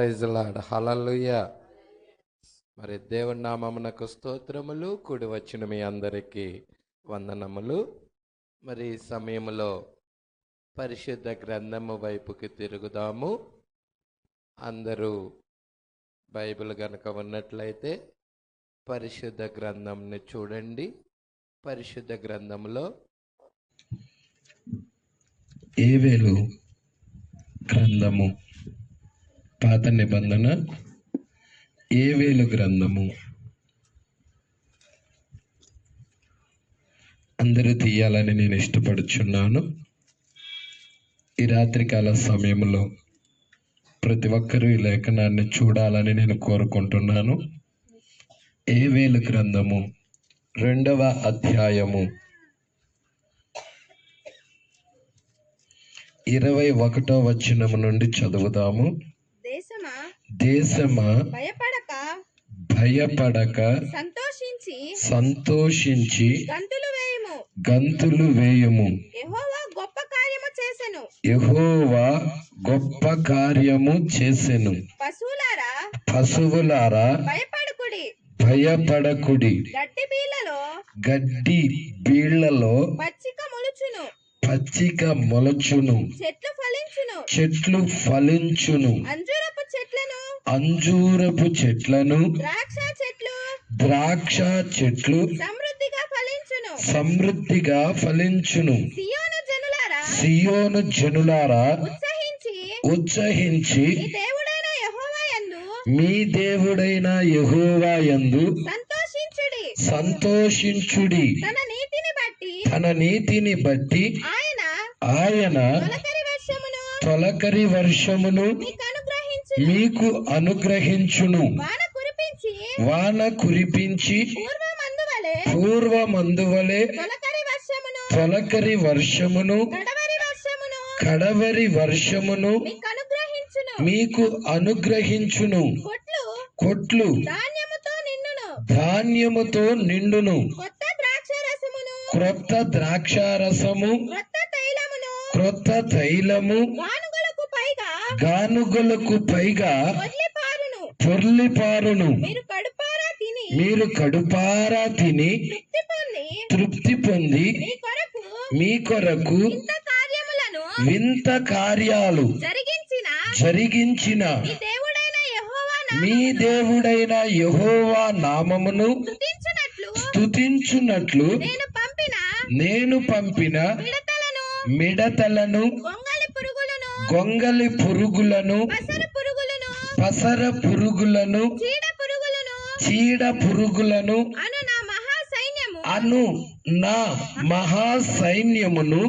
Praise lord, హల్లెలూయా. మరి దేవుని నామమునకు స్తోత్రములు. కూడి వచ్చిన మీ అందరికీ వందనములు. మరి ఈ సమయంలో పరిశుద్ధ గ్రంథము వైపుకి తిరుగుదాము. అందరూ బైబిల్ గనుక ఉన్నట్లయితే పరిశుద్ధ గ్రంథంని చూడండి. పరిశుద్ధ గ్రంథంలో ఏవేలు గ్రంథము, పాత నిబంధన ఏవేలు గ్రంథము. అందరూ తీయాలని నేను ఇష్టపడుచున్నాను. ఈ రాత్రికాల సమయంలో ప్రతి ఒక్కరూ ఈ లేఖనాన్ని చూడాలని నేను కోరుకుంటున్నాను. ఏవేలు గ్రంథము 2వ అధ్యాయము 21వ వచనము నుండి చదువుదాము. దేశమా భయపడక సంతోషించి గంతులు వేయుము. యెహోవా గొప్ప కార్యము చేసెను. పశువులారా భయపడకుడి. గడ్డి బీళ్లలో పచ్చిక మొలచును, చెట్లు ఫలించును. అంజూరపు చెట్లను ద్రాక్ష చెట్లు సమృద్ధిగా ఫలించును. సియోను జనులారా ఉత్సహించి మీ దేవుడైన యెహోవా యందు సంతోషించుడి. తన నీతిని బట్టి ఆయన తొలకరి వర్షమును మీకు అనుగ్రహించును. వాన కురిపించి పూర్వమందువలే తొలకరి వర్షమును కడవరి వర్షమును మీకు అనుగ్రహించును. కొట్లు ధాన్యముతో నిండును. క్రొత్త ద్రాక్షారసము క్రొత్త తైలము గానుగలకు పైగా పొర్లిపారును. మీరు కడుపారా తిని తృప్తి పొంది మీ కొరకు వింత కార్యాలు జరిగించిన మీ దేవుడైన యెహోవా నామమును స్తుతించున్నట్లు నేను పంపిన మిడతలను గొంగలి పురుగులను పసర పురుగులను చీడ పురుగులను అను నా మహాసైన్యమును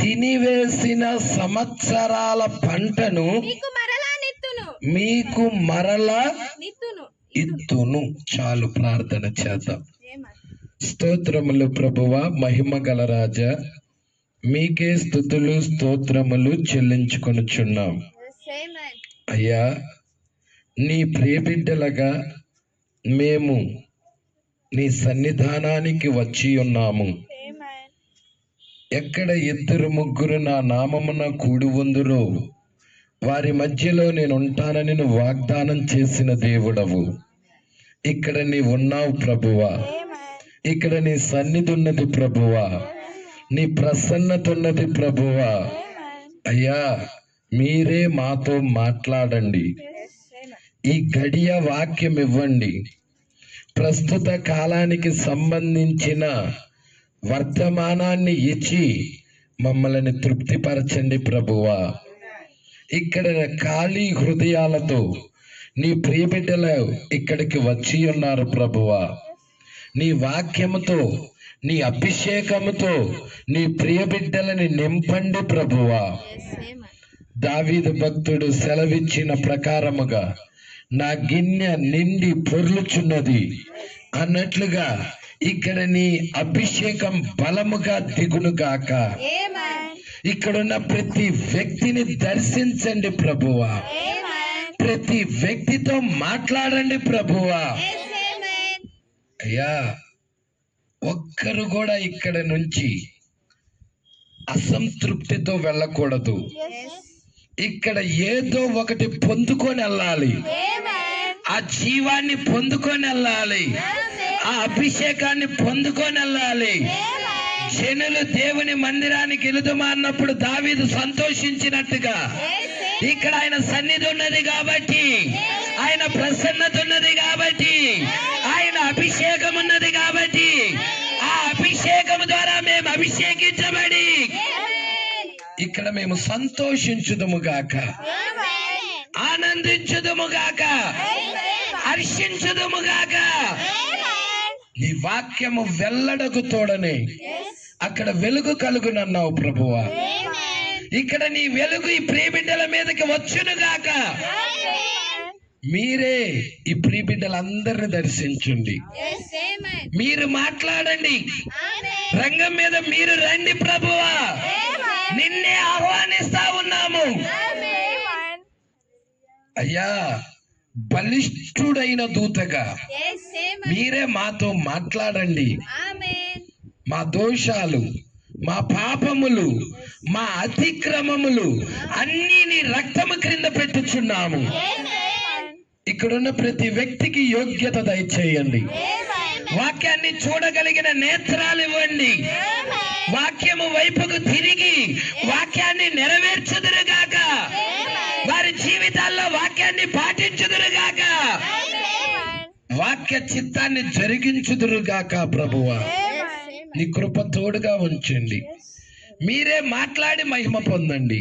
తినివేసిన సంవత్సరాల పంటను మీకు మరలా ఇత్తును. చాలు, ప్రార్థన చేద్దాం. స్తోత్రములు ప్రభువా, మహిమ గల రాజా, మీకే స్తుతులు స్తోత్రములు చెల్లించుకొనుచున్నాం. అయ్యా, నీ ప్రియబిడ్డలుగా మేము నీ సన్నిధానానికి వచ్చి ఉన్నాము. ఎక్కడ 2-3 నా నామమున కూడి ఉందురో వారి మధ్యలో నేను ఉంటానని నువ్వు వాగ్దానం చేసిన దేవుడవు. ఇక్కడ నీ ఉన్నావు ప్రభువా. ఇక్కడ నీ సన్నిధి ఉన్నది ప్రభువా. నీ ప్రసన్నత ఉన్నది ప్రభువా. అయ్యా, మీరే మాతో మాట్లాడండి. ఈ గడియ వాక్యం ఇవ్వండి. ప్రస్తుత కాలానికి సంబంధించిన వర్తమానాన్ని ఇచ్చి మమ్మల్ని తృప్తిపరచండి ప్రభువా. ఇక్కడ ఖాళీ హృదయాలతో నీ ప్రియబిడ్డలు ఇక్కడికి వచ్చి ఉన్నారు ప్రభువా. నీ వాక్యముతో నీ అభిషేకముతో నీ ప్రియబిడ్డలని నింపండి ప్రభువా. దావీదు భక్తుడు సెలవిచ్చిన ప్రకారముగా నా గిన్నె నిండి పొర్లుచున్నది అన్నట్లుగా ఇక్కడ నీ అభిషేకం బలముగా దిగునుగాక. ఇక్కడున్న ప్రతి వ్యక్తిని దర్శించండి ప్రభువా. ప్రతి వ్యక్తితో మాట్లాడండి ప్రభువా. అయ్యా, ఒక్కరు కూడా ఇక్కడ నుంచి అసంతృప్తితో వెళ్ళకూడదు. ఇక్కడ ఏదో ఒకటి పొందుకొని వెళ్ళాలి, ఆ జీవాన్ని పొందుకొని వెళ్ళాలి, ఆ అభిషేకాన్ని పొందుకొని వెళ్ళాలి. జనులు దేవుని మందిరానికి వెళుదమా అన్నప్పుడు దావీదు సంతోషించినట్టుగా ఇక్కడ ఆయన సన్నిధి ఉన్నది కాబట్టి, ఆయన ప్రసన్నత ఉన్నది కాబట్టి, ఆయన అభిషేకం ఉన్నది కాబట్టి, ఆ అభిషేకం ద్వారా మేము అభిషేకించబడి ఇక్కడ మేము సంతోషించుదుము గాక, ఆనందించుదుము గాక, హర్షించుదుము గాక. నీ వాక్యము వెల్లడకు తోడనే అక్కడ వెలుగు కలుగునన్నావు ప్రభువా. ఇక్కడ నీ వెలుగు ఈ ప్రియబిడ్డల మీదకి వచ్చును గాక. మీరే ఈ ప్రియబిడ్డలందరిని దర్శించండి, మీరు మాట్లాడండి, రంగం మీద మీరు రండి ప్రభువా. నిన్నే ఆహ్వానిస్తా ఉన్నాము అయ్యా. బలిష్ఠుడైన దూతగా మీరే మాతో మాట్లాడండి. మా దోషాలు, మా పాపములు, మా అతిక్రమములు అన్నీ నీ రక్తము క్రింద పెట్టుచున్నాము. ఇక్కడున్న ప్రతి వ్యక్తికి యోగ్యత దయచేయండి. వాక్యాన్ని చూడగలిగిన నేత్రాలు ఇవ్వండి. వాక్యము వైపుకు తిరిగి వాక్యాన్ని నెరవేర్చుదురుగాక. వారి జీవితాల్లో వాక్యాన్ని పాటించుదురుగాక. వాక్య చిత్తాన్ని జరిగించుదురుగాక ప్రభువా. నీ కృప తోడుగా ఉంచండి. మీరే మాట్లాడి మహిమ పొందండి.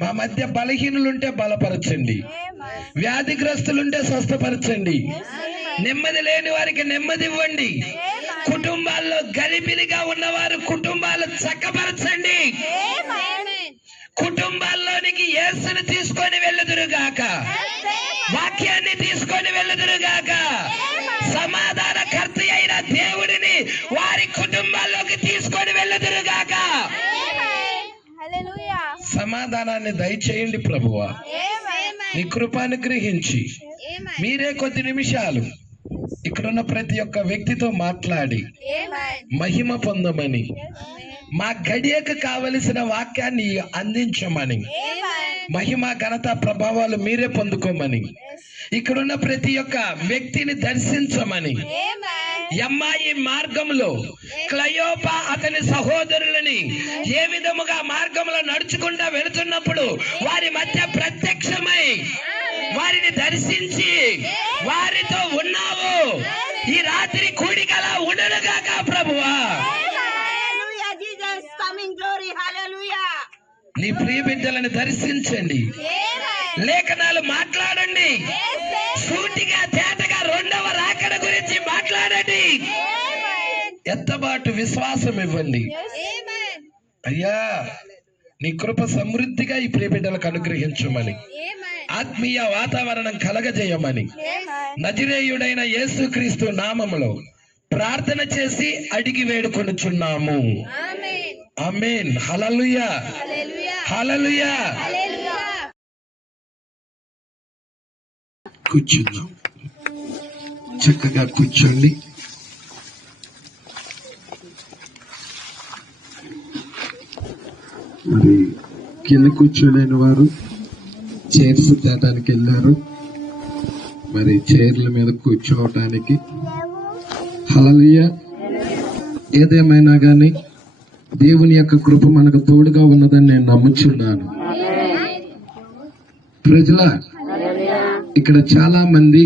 మా మధ్య బలహీనులుంటే బలపరచండి, వ్యాధిగ్రస్తులుంటే స్వస్థపరచండి, నెమ్మది లేని వారికి నెమ్మది ఇవ్వండి. కుటుంబాల్లో గలిబిలిగా ఉన్నవారు కుటుంబాలు చక్కపరచండి. కుటుంబాల్లోనికి యేసుని తీసుకొని వెళ్ళుదురుగాక, వాక్యాన్ని తీసుకొని వెళ్ళుదురుగాక. సమాధానకర్త అయిన దేవుడిని వారి కుటుంబాల్లోకి తీసుకొని వెళ్ళుదురుగాక. సమాధానాన్ని దయచేయండి ప్రభువా. నీ కృపను గ్రహించి మీరే కొద్ది నిమిషాలు ఇక్కడున్న ప్రతి ఒక్క వ్యక్తితో మాట్లాడి మహిమ పొందమని, మా గడియకు కావలసిన వాక్యాన్ని అందించమని, మహిమ ఘనత ప్రభావాలు మీరే పొందుకోమని, ఇక్కడున్న ప్రతి ఒక్క వ్యక్తిని దర్శించమని, యమ్మాయి మార్గంలో క్లయోపా అతని సహోదరులని ఏ విధముగా మార్గంలో నడుచుకుంటా వెళుతున్నప్పుడు వారి మధ్య ప్రత్యక్షమై వారిని దర్శించి వారితో ఉన్నావు. ఈ రాత్రి కూడికలా ఉండనుగాక ప్రభువా. నీ ప్రియ బిడ్డలను దర్శించండి, లేఖనాలు మాట్లాడండి, సూటిగా తేటగా రెండవ రాకడ గురించి మాట్లాడండి. ఎత్తబాటు విశ్వాసం ఇవ్వండి అయ్యా. నీ కృప సమృద్ధిగా ఈ ప్రియ బిడ్డలకు అనుగ్రహించమని, ఆత్మీయ వాతావరణం కలగజేయమని నజరేయుడైన యేసుక్రీస్తు నామములో ప్రార్థన చేసి అడిగి వేడుకొనుచున్నాము. ఆమేన్. హల్లెలూయా, హల్లెలూయా. కూర్చుందాం, చక్కగా కూర్చోండి. మరి కింద కూర్చోలేని వారు చైర్స్ తేటానికి వెళ్ళారు, మరి చైర్ల మీద కూర్చోవటానికి. హల్లెలూయా. ఏదేమైనా కానీ దేవుని యొక్క కృప మనకు తోడుగా ఉన్నదని నేను నమ్ముచున్నాను. ప్రజల ఇక్కడ చాలా మంది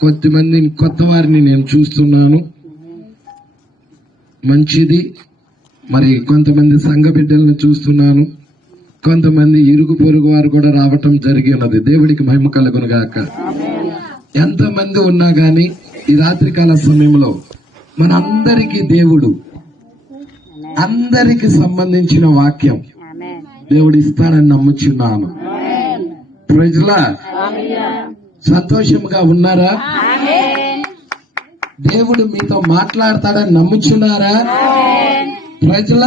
కొద్దిమంది కొత్త వారిని నేను చూస్తున్నాను, మంచిది. మరి కొంతమంది సంఘ బిడ్డలను చూస్తున్నాను, కొంతమంది ఇరుగు పొరుగు వారు కూడా రావటం జరిగి ఉన్నది. దేవుడికి మహిమ కలుగును గాక. ఎంతమంది ఉన్నా గాని ఈ రాత్రికాల సమయంలో మనందరికీ దేవుడు అందరికి సంబంధించిన వాక్యం దేవుడు ఇస్తానని నమ్ముచున్నాను. ప్రజల సంతోషంగా ఉన్నారా? దేవుడు మీతో మాట్లాడతాడని నమ్ముచున్నారా? ప్రజల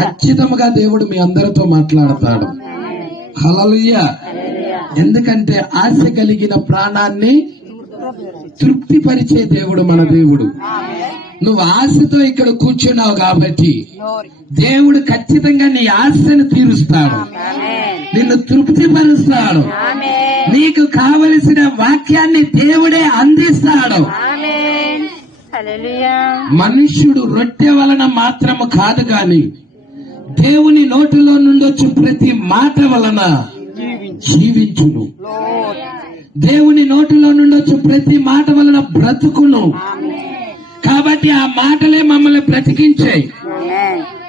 ఖచ్చితంగా దేవుడు మీ అందరితో మాట్లాడతాడు. హల్లెలూయా. ఎందుకంటే ఆశ కలిగిన ప్రాణాన్ని తృప్తిపరిచే దేవుడు మన దేవుడు. నువ్వు ఆశతో ఇక్కడ కూర్చున్నావు కాబట్టి దేవుడు ఖచ్చితంగా నీ ఆశను తీరుస్తాడు, నిన్ను తృప్తిపరుస్తాడు. నీకు కావలసిన వాక్యాన్ని దేవుడే అందిస్తాడు. మనుష్యుడు రొట్టె వలన మాత్రము కాదు గాని దేవుని నోటిలో నుండి వచ్చి ప్రతి మాట వలన జీవించును. దేవుని నోటిలో నుండి వచ్చి ప్రతి మాట వలన బ్రతుకును. కాబట్టి ఆ మాటలే మమ్మల్ని బ్రతికించాయి.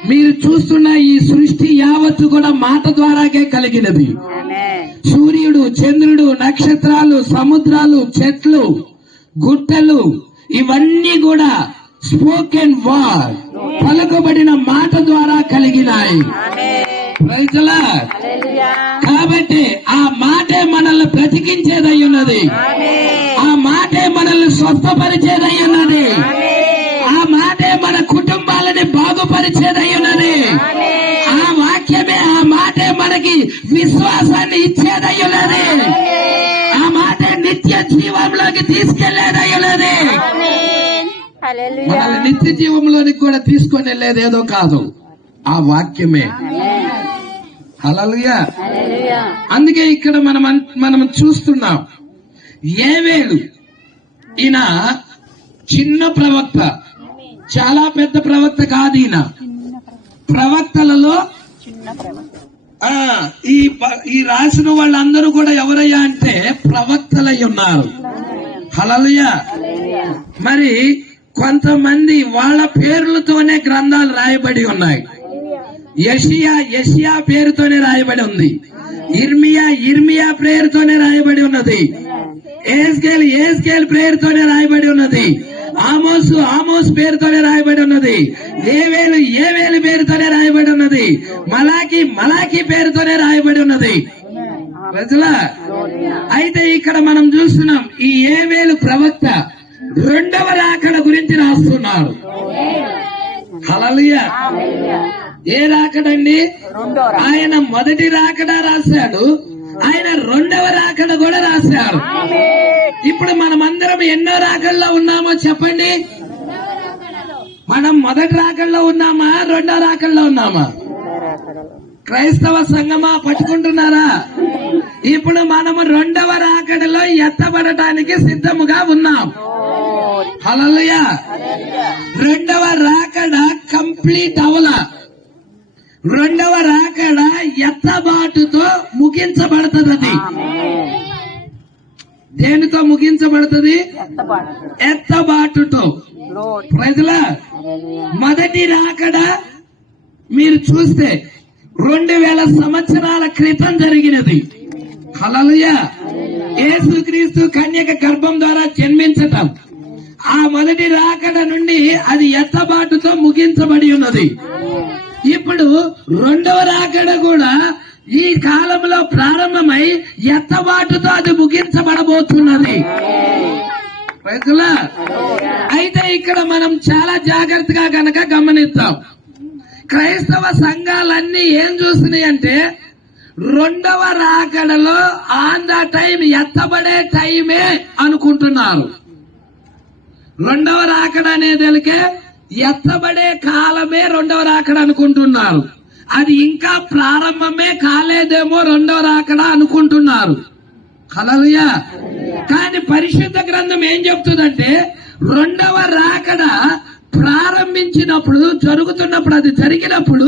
మీరు చూస్తున్న ఈ సృష్టి యావత్తు కూడా మాట ద్వారాగే కలిగినది. సూర్యుడు, చంద్రుడు, నక్షత్రాలు, సముద్రాలు, చెట్లు, గుట్టలు ఇవన్నీ కూడా స్పోకెన్ వర్డ్, పలుకబడిన మాట ద్వారా కలిగినాయి. Praise the lord. కాబట్టి ఆ మాటే మనల్ని బ్రతికించేదై ఉన్నది. ఆ మాటే మనల్ని స్వస్థపరిచేదై ఉన్నది. ఆ మాటే మన కుటుంబాలని బాగుపరిచేదై ఉన్నది. ఆ వాక్యమే, ఆ మాటే మనకి విశ్వాసాన్ని ఇచ్చేదై ఉన్నది. ఆ మాటే నిత్య జీవంలోకి తీసుకెళ్లేదై ఉన్నది. మనల్ని నిత్య జీవంలోనికి కూడా తీసుకొని వెళ్ళేది ఏదో కాదు, ఆ వాక్యమే. హల్లెలూయా. అందుకే ఇక్కడ మనం చూస్తున్నాం, యోవేలు ఈయన చిన్న ప్రవక్త, చాలా పెద్ద ప్రవక్త కాదు. ఈయన ప్రవక్తలలో ఈ రాసిన వాళ్ళందరూ కూడా ఎవరయ్యా అంటే ప్రవక్తలై ఉన్నారు. హల్లెలూయా. మరి కొంతమంది వాళ్ళ పేర్లతోనే గ్రంథాలు రాయబడి ఉన్నాయి. యెషయా పేరుతోనే రాయబడి ఉంది. ఇర్మియా పేరుతోనే రాయబడి ఉన్నది. ఏస్కేల్ పేరుతోనే రాయబడి ఉన్నది. ఆమోస్ పేరుతోనే రాయబడి ఉన్నది. ఏవేలు పేరుతోనే రాయబడి ఉన్నది. మలాకి పేరుతోనే రాయబడి ఉన్నది. ప్రజలా, అయితే ఇక్కడ మనం చూస్తున్నాం, ఈ యోవేలు ప్రవక్త రెండవ రాకడ గురించి రాస్తున్నాడు. హల్లెలూయా. ఏ రాకడండి? ఆయన మొదటి రాకడ రాశాడు, ఆయన రెండవ రాకడ కూడా రాశాడు. ఇప్పుడు మనమందరం ఎన్నో రాకడలో ఉన్నామో చెప్పండి. మనం మొదటి రాకడలో ఉన్నామా, రెండో రాకడలో ఉన్నామా? క్రైస్తవ సంఘమా, పట్టుకుంటున్నారా? ఇప్పుడు మనము రెండవ రాకడలో ఎత్తబడటానికి సిద్ధముగా ఉన్నాం. హల్లెలూయా. రెండవ రాకడ కంప్లీట్ అవల. రెండవ రాకడ ఎత్తబాటుతో ముగించబడుతుంది. దేనితో ముగించబడుతుంది? ఎత్తబాటుతో. ప్రజల మొదటి రాకడ మీరు చూస్తే 2000 సంవత్సరాల క్రితం జరిగినది. హల్లెలూయా. యేసుక్రీస్తు కన్యక గర్భం ద్వారా జన్మించటం, ఆ మొదటి రాకడ నుండి అది ఎత్తబాటుతో ముగించబడి ఉన్నది. ఇప్పుడు రెండవ రాకడ కూడా ఈ కాలంలో ప్రారంభమై ఎత్తబాటుతో అది ముగించబడబోతున్నది. అయితే ఇక్కడ మనం చాలా జాగ్రత్తగా గనక గమనిద్దాం. క్రైస్తవ సంఘాలన్నీ ఏం చూస్తున్నాయి అంటే, రెండవ రాకడలో ఆన్ ద టైం ఎత్తబడే టైమే అనుకుంటున్నారు. రెండవ రాకడ అనేదలికే ఎత్తబడే కాలమే రెండవ రాకడ అనుకుంటున్నారు. అది ఇంకా ప్రారంభమే కాలేదేమో రెండవ రాకడ అనుకుంటున్నారు. హల్లెలూయా. కానీ పరిశుద్ధ గ్రంథం ఏం చెప్తుందంటే, రెండవ రాకడ ప్రారంభించినప్పుడు, జరుగుతున్నప్పుడు, అది జరిగినప్పుడు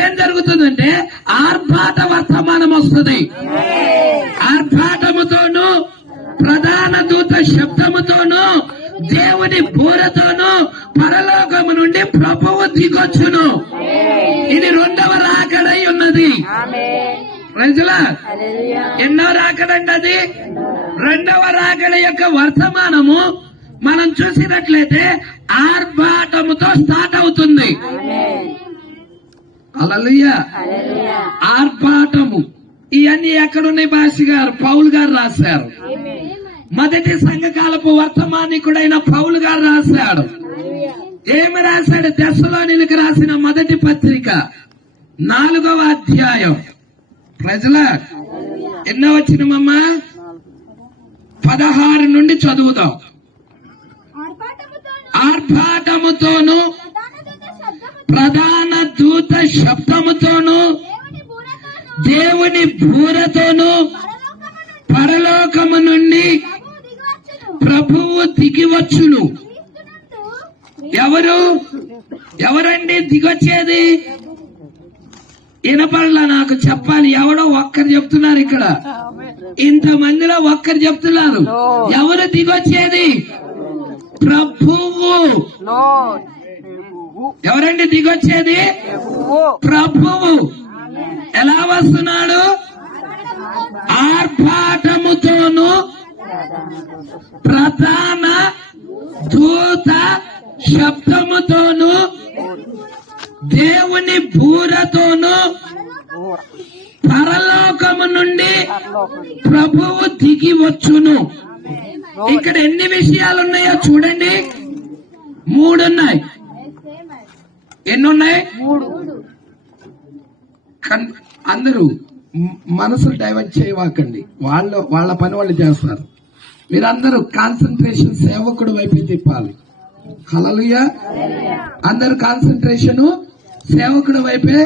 ఏం జరుగుతుందంటే ఆర్భాట వర్తమానం వస్తుంది. ఆర్భాటముతోనూ, ప్రధాన దూత శబ్దముతోనూ, దేవుని బూరతోనూ పరలోకము నుండి ప్రభువు దిగొచ్చును. ఇది రెండవ రాకడై ఉన్నది. ప్రజలా, ఎన్నో రాకడండి అది? రెండవ రాకడ యొక్క వర్తమానము మనం చూసినట్లయితే ఆర్భాటముతో స్టార్ట్ అవుతుంది. హల్లెలూయా. ఆర్భాటము. ఇవన్నీ ఎక్కడున్నాయి? భాష గారు, పౌలు గారు రాశారు. మొదటి సంఘకాలపు వర్తమానికుడైన పౌలు గారు రాశాడు. ఏమి రాశాడు? తెస్సలోనిలకు రాసిన మొదటి పత్రిక 4వ అధ్యాయం. ప్రజల ఎన్నో వచ్చినమ్మా? 16 నుండి చదువుదాం. ఆర్భాటముతో శబ్దముతోను ప్రధాన దూత శబ్దముతోను దేవుని బూరతోను పరలోకము నుండి ప్రభువు దిగివచ్చును. ఎవరండి దిగొచ్చేది? వినపడలా, నాకు చెప్పాలి. ఎవడో ఒక్కరు చెప్తున్నారు ఇక్కడ, ఇంతమందిలో ఒక్కరు చెప్తున్నారు. ఎవరు దిగొచ్చేది? ప్రభువు. ఎవరండి దిగొచ్చేది? ప్రభువు. ఎలా వస్తున్నాడు? ఆర్భాటముతోను ప్రధాన దూత శబ్దముతోను దేవుని బూరతోను పరలోకము నుండి ప్రభువు దిగి వచ్చును. ఇక్కడ ఎన్ని విషయాలు ఉన్నాయో చూడండి. 3 ఉన్నాయి. ఎన్ని ఉన్నాయి? 3. అందరూ మనసులు డైవర్ట్ చేయవాకండి. వాళ్ళ పని వాళ్ళు చేస్తారు. మీరందరూ కాన్సన్ట్రేషన్ సేవకుడు వైపే తిప్పాలి. హల్లెలూయా. అందరూ కాన్సన్ట్రేషన్ సేవకుడు వైపే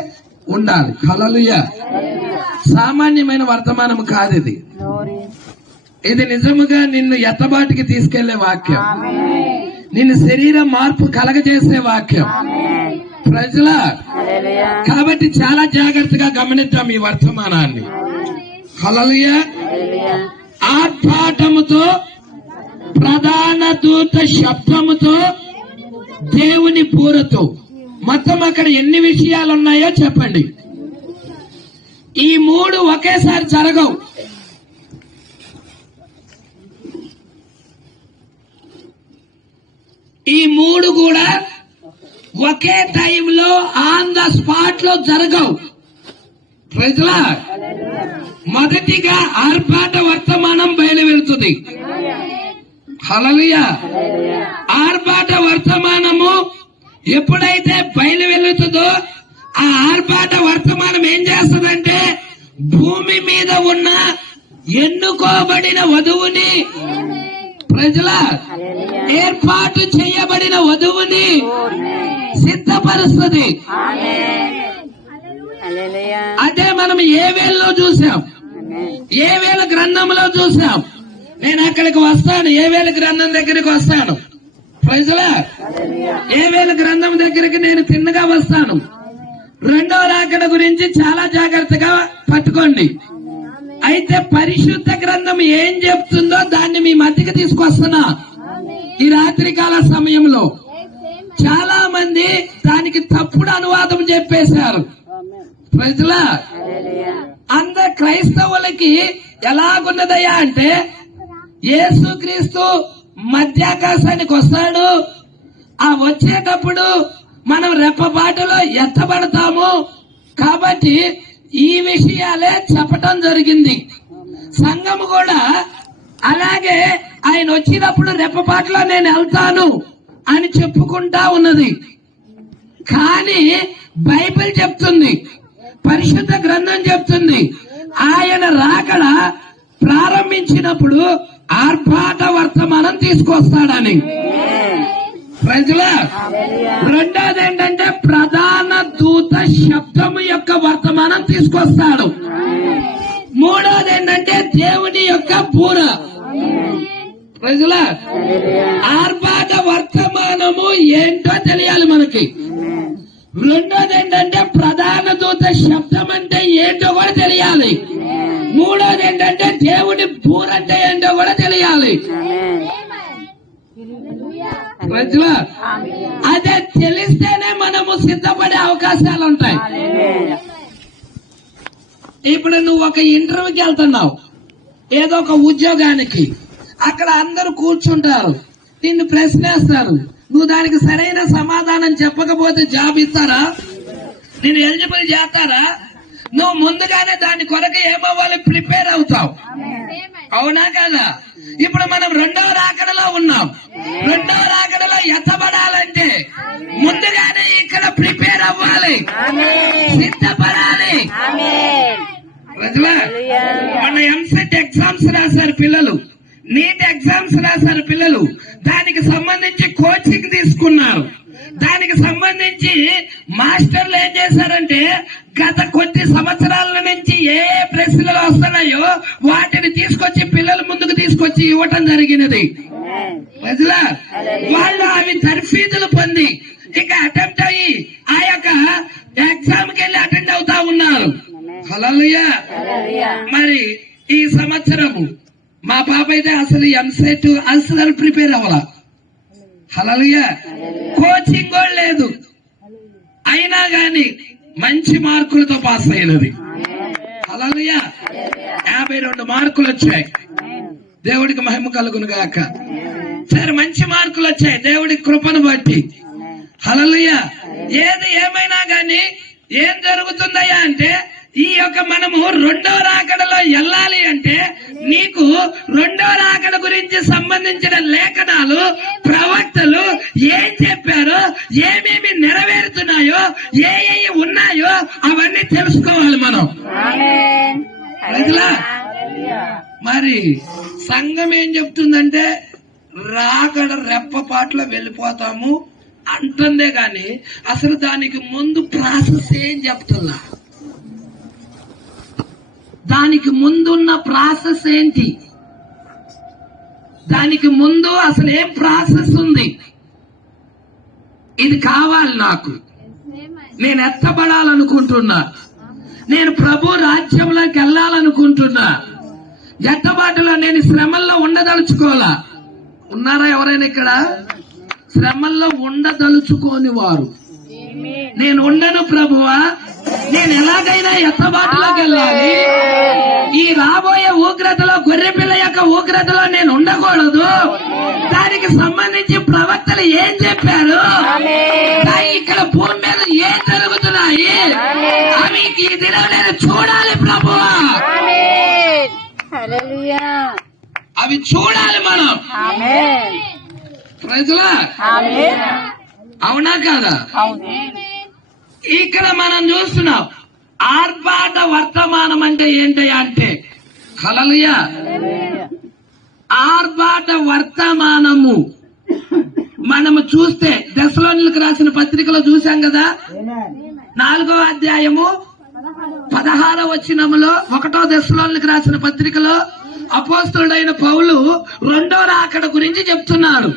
ఉండాలి. హల్లెలూయా. సామాన్యమైన వర్తమానం కాదు ఇది. ఇది నిజముగా నిన్ను ఎత్తబాటికి తీసుకెళ్లే వాక్యం, నిన్ను శరీర మార్పు కలగజేసే వాక్యం. ప్రజల కాబట్టి చాలా జాగ్రత్తగా గమనిద్దాం ఈ వర్తమానాన్ని. హల్లెలూయా. ఆర్భాటముతో ప్రధాన దూత శబ్దముతో దేవుని బూరతో. మొత్తం అక్కడ ఎన్ని విషయాలు ఉన్నాయో చెప్పండి. ఈ 3 ఒకేసారి జరగవు. ఈ 3 కూడా ఒకే టైంలో ఆన్ ద స్పాట్ లో జరగవు. ప్రజల మొదటిగా ఆర్భాట వర్తమానం బయలు వెళ్తుంది. హల్లెలూయా. ఆర్భాట వర్తమానము ఎప్పుడైతే బయలు వెళ్తుందో ఆ ఆర్భాట వర్తమానం ఏం చేస్తుందంటే భూమి మీద ఉన్న ఎన్నుకోబడిన వధువుని, ప్రజల ఏర్పాటు చేయబడిన వధువుని సిద్ధపరుస్తుంది. అదే మనం ఏవేల్లో చూసాం, ఏవేల గ్రంథంలో చూసాం. నేను అక్కడికి వస్తాను, ఏవేల గ్రంథం దగ్గరికి వస్తాను. ప్రజల ఏవేల గ్రంథం దగ్గరికి నేను తిన్నగా వస్తాను. 2వ రాకడ గురించి చాలా జాగ్రత్తగా పట్టుకోండి. అయితే పరిశుద్ధ గ్రంథం ఏం చెప్తుందో దాన్ని మీ మధ్యకి తీసుకొస్తున్నా ఈ రాత్రికాల సమయంలో. చాలా మంది దానికి తప్పుడు అనువాదం చెప్పేశారు. ప్రజల అందరు క్రైస్తవులకి ఎలాగున్నదయ్యా అంటే యేసుక్రీస్తు మధ్యాకాశానికి వస్తాడు, ఆ వచ్చేటప్పుడు మనం రెప్పపాటులో ఎత్తబడతాము. కాబట్టి ఈ విషయాలే చెప్పటం జరిగింది. సంఘం కూడా అలాగే ఆయన వచ్చినప్పుడు రెప్పపాటులో నేను వెళ్తాను అని చెప్పుకుంటా ఉన్నది. కానీ బైబిల్ చెప్తుంది, పరిశుద్ధ గ్రంథం చెప్తుంది, ఆయన రాకడ ప్రారంభించినప్పుడు ఆర్భాట వర్తమానం తీసుకొస్తాడని. ప్రజల 2వది ఏంటంటే ప్రధాన దూత శబ్దము యొక్క వర్తమానం తీసుకొస్తాడు. 3వది ఏంటంటే దేవుని యొక్క బూర. ప్రజల ఆర్భాట వర్తమానము ఏంటో తెలియాలి మనకి. 2వది ఏంటంటే ప్రధాన దూత శబ్దం అంటే ఏంటో కూడా తెలియాలి. 3వది ఏంటంటే దేవుని బూర అంటే ఏంటో కూడా తెలియాలి. ప్రజల అదే తెలిస్తేనే మనము సిద్ధపడే అవకాశాలు ఉంటాయి. ఇప్పుడు నువ్వు ఒక ఇంటర్వ్యూకి వెళ్తున్నావు, ఏదో ఒక ఉద్యోగానికి. అక్కడ అందరూ కూర్చుంటారు, నిన్ను ప్రశ్నేస్తారు. నువ్వు దానికి సరైన సమాధానం చెప్పకపోతే జాబ్ ఇస్తారా? నేను ఎలిజిబుల్ చేస్తారా? నువ్వు ముందుగానే దాని కొరకు ఏమవ్వాలి? ప్రిపేర్ అవుతావు. అవునా కదా? ఇప్పుడు మనం 2వ రాకడలో ఉన్నాం. 2వ రాకడలో ఎత్తబడాలంటే ముందుగానే ఇక్కడ ప్రిపేర్ అవ్వాలి, సిద్ధపడాలి. మన ఎంసెట్ ఎగ్జామ్స్ రాశారు పిల్లలు, నీట్ ఎగ్జామ్స్ రాశారు పిల్లలు. దానికి సంబంధించి కోచింగ్ తీసుకున్నారు. నుంచి మాస్టర్లు ఏం చేశారంటే గత కొద్ది సంవత్సరాల నుంచి ఏ ప్రశ్నలు వస్తున్నాయో వాటిని తీసుకొచ్చి పిల్లల ముందుకు తీసుకొచ్చి ఇవ్వటం జరిగినది. ప్రజలా వాళ్ళు అవి తర్ఫీదులు పొంది ఇక అటెంప్ట్ అయ్యి ఆ యొక్క ఎగ్జామ్ కి వెళ్ళి అటెండ్ అవుతా ఉన్నారు. హల్లెలూయా. మరి ఈ సంవత్సరము మా పాప అయితే అసలు ఎంసెట్ అసలు ప్రిపేర్ అవ్వాల. హల్లెలూయా. కోచింగ్ కూడా లేదు, అయినా గాని మంచి మార్కులతో పాస్ అయినది. హల్లెలూయా. 52 మార్కులు వచ్చాయి. దేవుడికి మహిమ కలుగును గాక. సరే, మంచి మార్కులు వచ్చాయి దేవుడి కృపను బట్టి. హల్లెలూయా. ఏది ఏమైనా గాని ఏం జరుగుతుందయ్యా అంటే ఈ యొక్క మనము రెండో రాకడలో వెళ్ళాలి అంటే నీకు రెండో రాకడ గురించి సంబంధించిన లేఖనాలు ప్రవక్తలు ఏం చెప్పారో, ఏమేమి నెరవేరుతున్నాయో, ఏ ఉన్నాయో అవన్నీ తెలుసుకోవాలి మనం. ప్రజలా మరి సంఘం ఏం చెప్తుందంటే రాకడ రెప్పపాట్లో వెళ్ళిపోతాము అంటుందే గాని అసలు దానికి ముందు ప్రాసెస్ ఏం చెప్తుందా? దానికి ముందున్న ప్రాసెస్ ఏంటి? దానికి ముందు అసలు ఏం ప్రాసెస్ ఉంది? ఇది కావాలి నాకు, నేను ఎత్తబడాలనుకుంటున్నా, నేను ప్రభు రాజ్యంలోకి వెళ్ళాలనుకుంటున్నా, ఎత్తబాటులో నేను శ్రమల్లో ఉండదలుచుకోవాలా. ఉన్నారా ఎవరైనా ఇక్కడ? శ్రమల్లో ఉండదలుచుకోని వారు, నేను ఉండను ప్రభువా, నేను ఎలాగైనా ఎత్తబాటులోకి వెళ్ళాలి, ఈ రాబోయే ఉగ్రతలో గొర్రెపిల్ల యొక్క ఉగ్రతలో నేను ఉండకూడదు, దానికి సంబంధించి ప్రవక్తలు ఏం చెప్పారు, ఇక్కడ భూమి మీద ఏం జరుగుతున్నాయి అవి ఈ దినం నేను చూడాలి ప్రభువా. అవి చూడాలి మనం. ప్రజలా అవునా కాదా? ఇక్కడ మనం చూస్తున్నాం ఆర్భాట వర్తమానం అంటే ఏంటయ్యా అంటే, హల్లెలూయా, ఆర్భాట వర్తమానము మనము చూస్తే దెస్సలోనికీయులకు రాసిన పత్రికలో చూసాం కదా, 4వ అధ్యాయము 16వ వచనములో 1వ దెస్సలోనికీయులకు రాసిన పత్రికలో అపోస్తలుడైన పౌలు రెండో రాకడ గురించి చెప్తున్నాడు.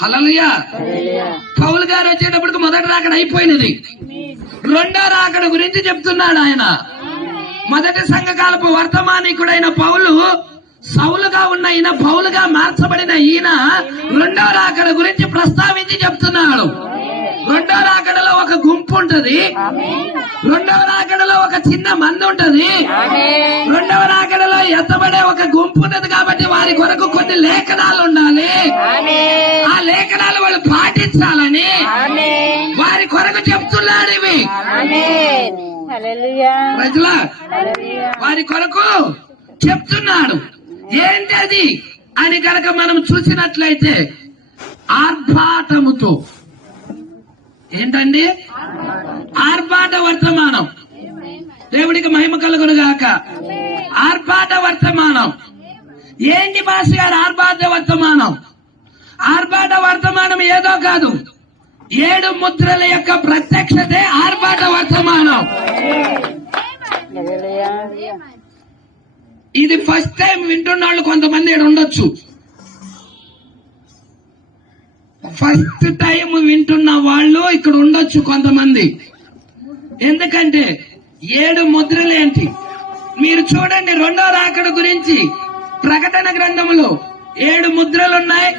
హల్లెలూయా. పౌలు గారు వచ్చేటప్పటికి మొదటి రాకడ అయిపోయినది, రెండో రాకడ గురించి చెప్తున్నాడు ఆయన. మొదటి సంఘకాలపు వర్తమానికుడైన పౌలు, సౌలుగా ఉన్న ఈయన పౌలుగా మార్చబడిన ఈయన రెండో రాకడ గురించి ప్రస్తావించి చెప్తున్నాడు. రెండో రాకడలో ఒక గుంపు ఉంటది, రెండవ రాకడలో ఒక చిన్న మంది ఉంటది, రెండవ రాకడలో ఎత్తబడే ఒక గుంపు ఉంటది. కాబట్టి వారి కొరకు కొన్ని లేఖనాలు ఉండాలి, ఆ లేఖనాలు వాళ్ళు పాటించాలని వారి కొరకు చెప్తున్నాడు. ఇవి ప్రజలా వారి కొరకు చెప్తున్నాడు. ఏంటి అది అని కనుక మనం చూసినట్లయితే ఆర్భాటముతో, ఏంటండి ఆర్భాట వర్తమానం. దేవుడికి మహిమ కలుగును గాక. ఆర్భాట వర్తమానం ఏంటి భాష గారు? ఆర్భాట వర్తమానం, ఆర్భాట వర్తమానం ఏదో కాదు, 7 ముద్రల యొక్క ప్రత్యక్షతే ఆర్భాట వర్తమానం. ఇది ఫస్ట్ టైం వింటున్న వాళ్ళు కొంతమంది ఇక్కడ ఉండొచ్చు. ఫస్ట్ టైం వింటున్న వాళ్ళు ఇక్కడ ఉండొచ్చు కొంతమంది. ఎందుకంటే 7 ముద్రలేంటి మీరు చూడండి. రెండో రాకడ గురించి ప్రకటన గ్రంథములో 7 ముద్రలున్నాయి,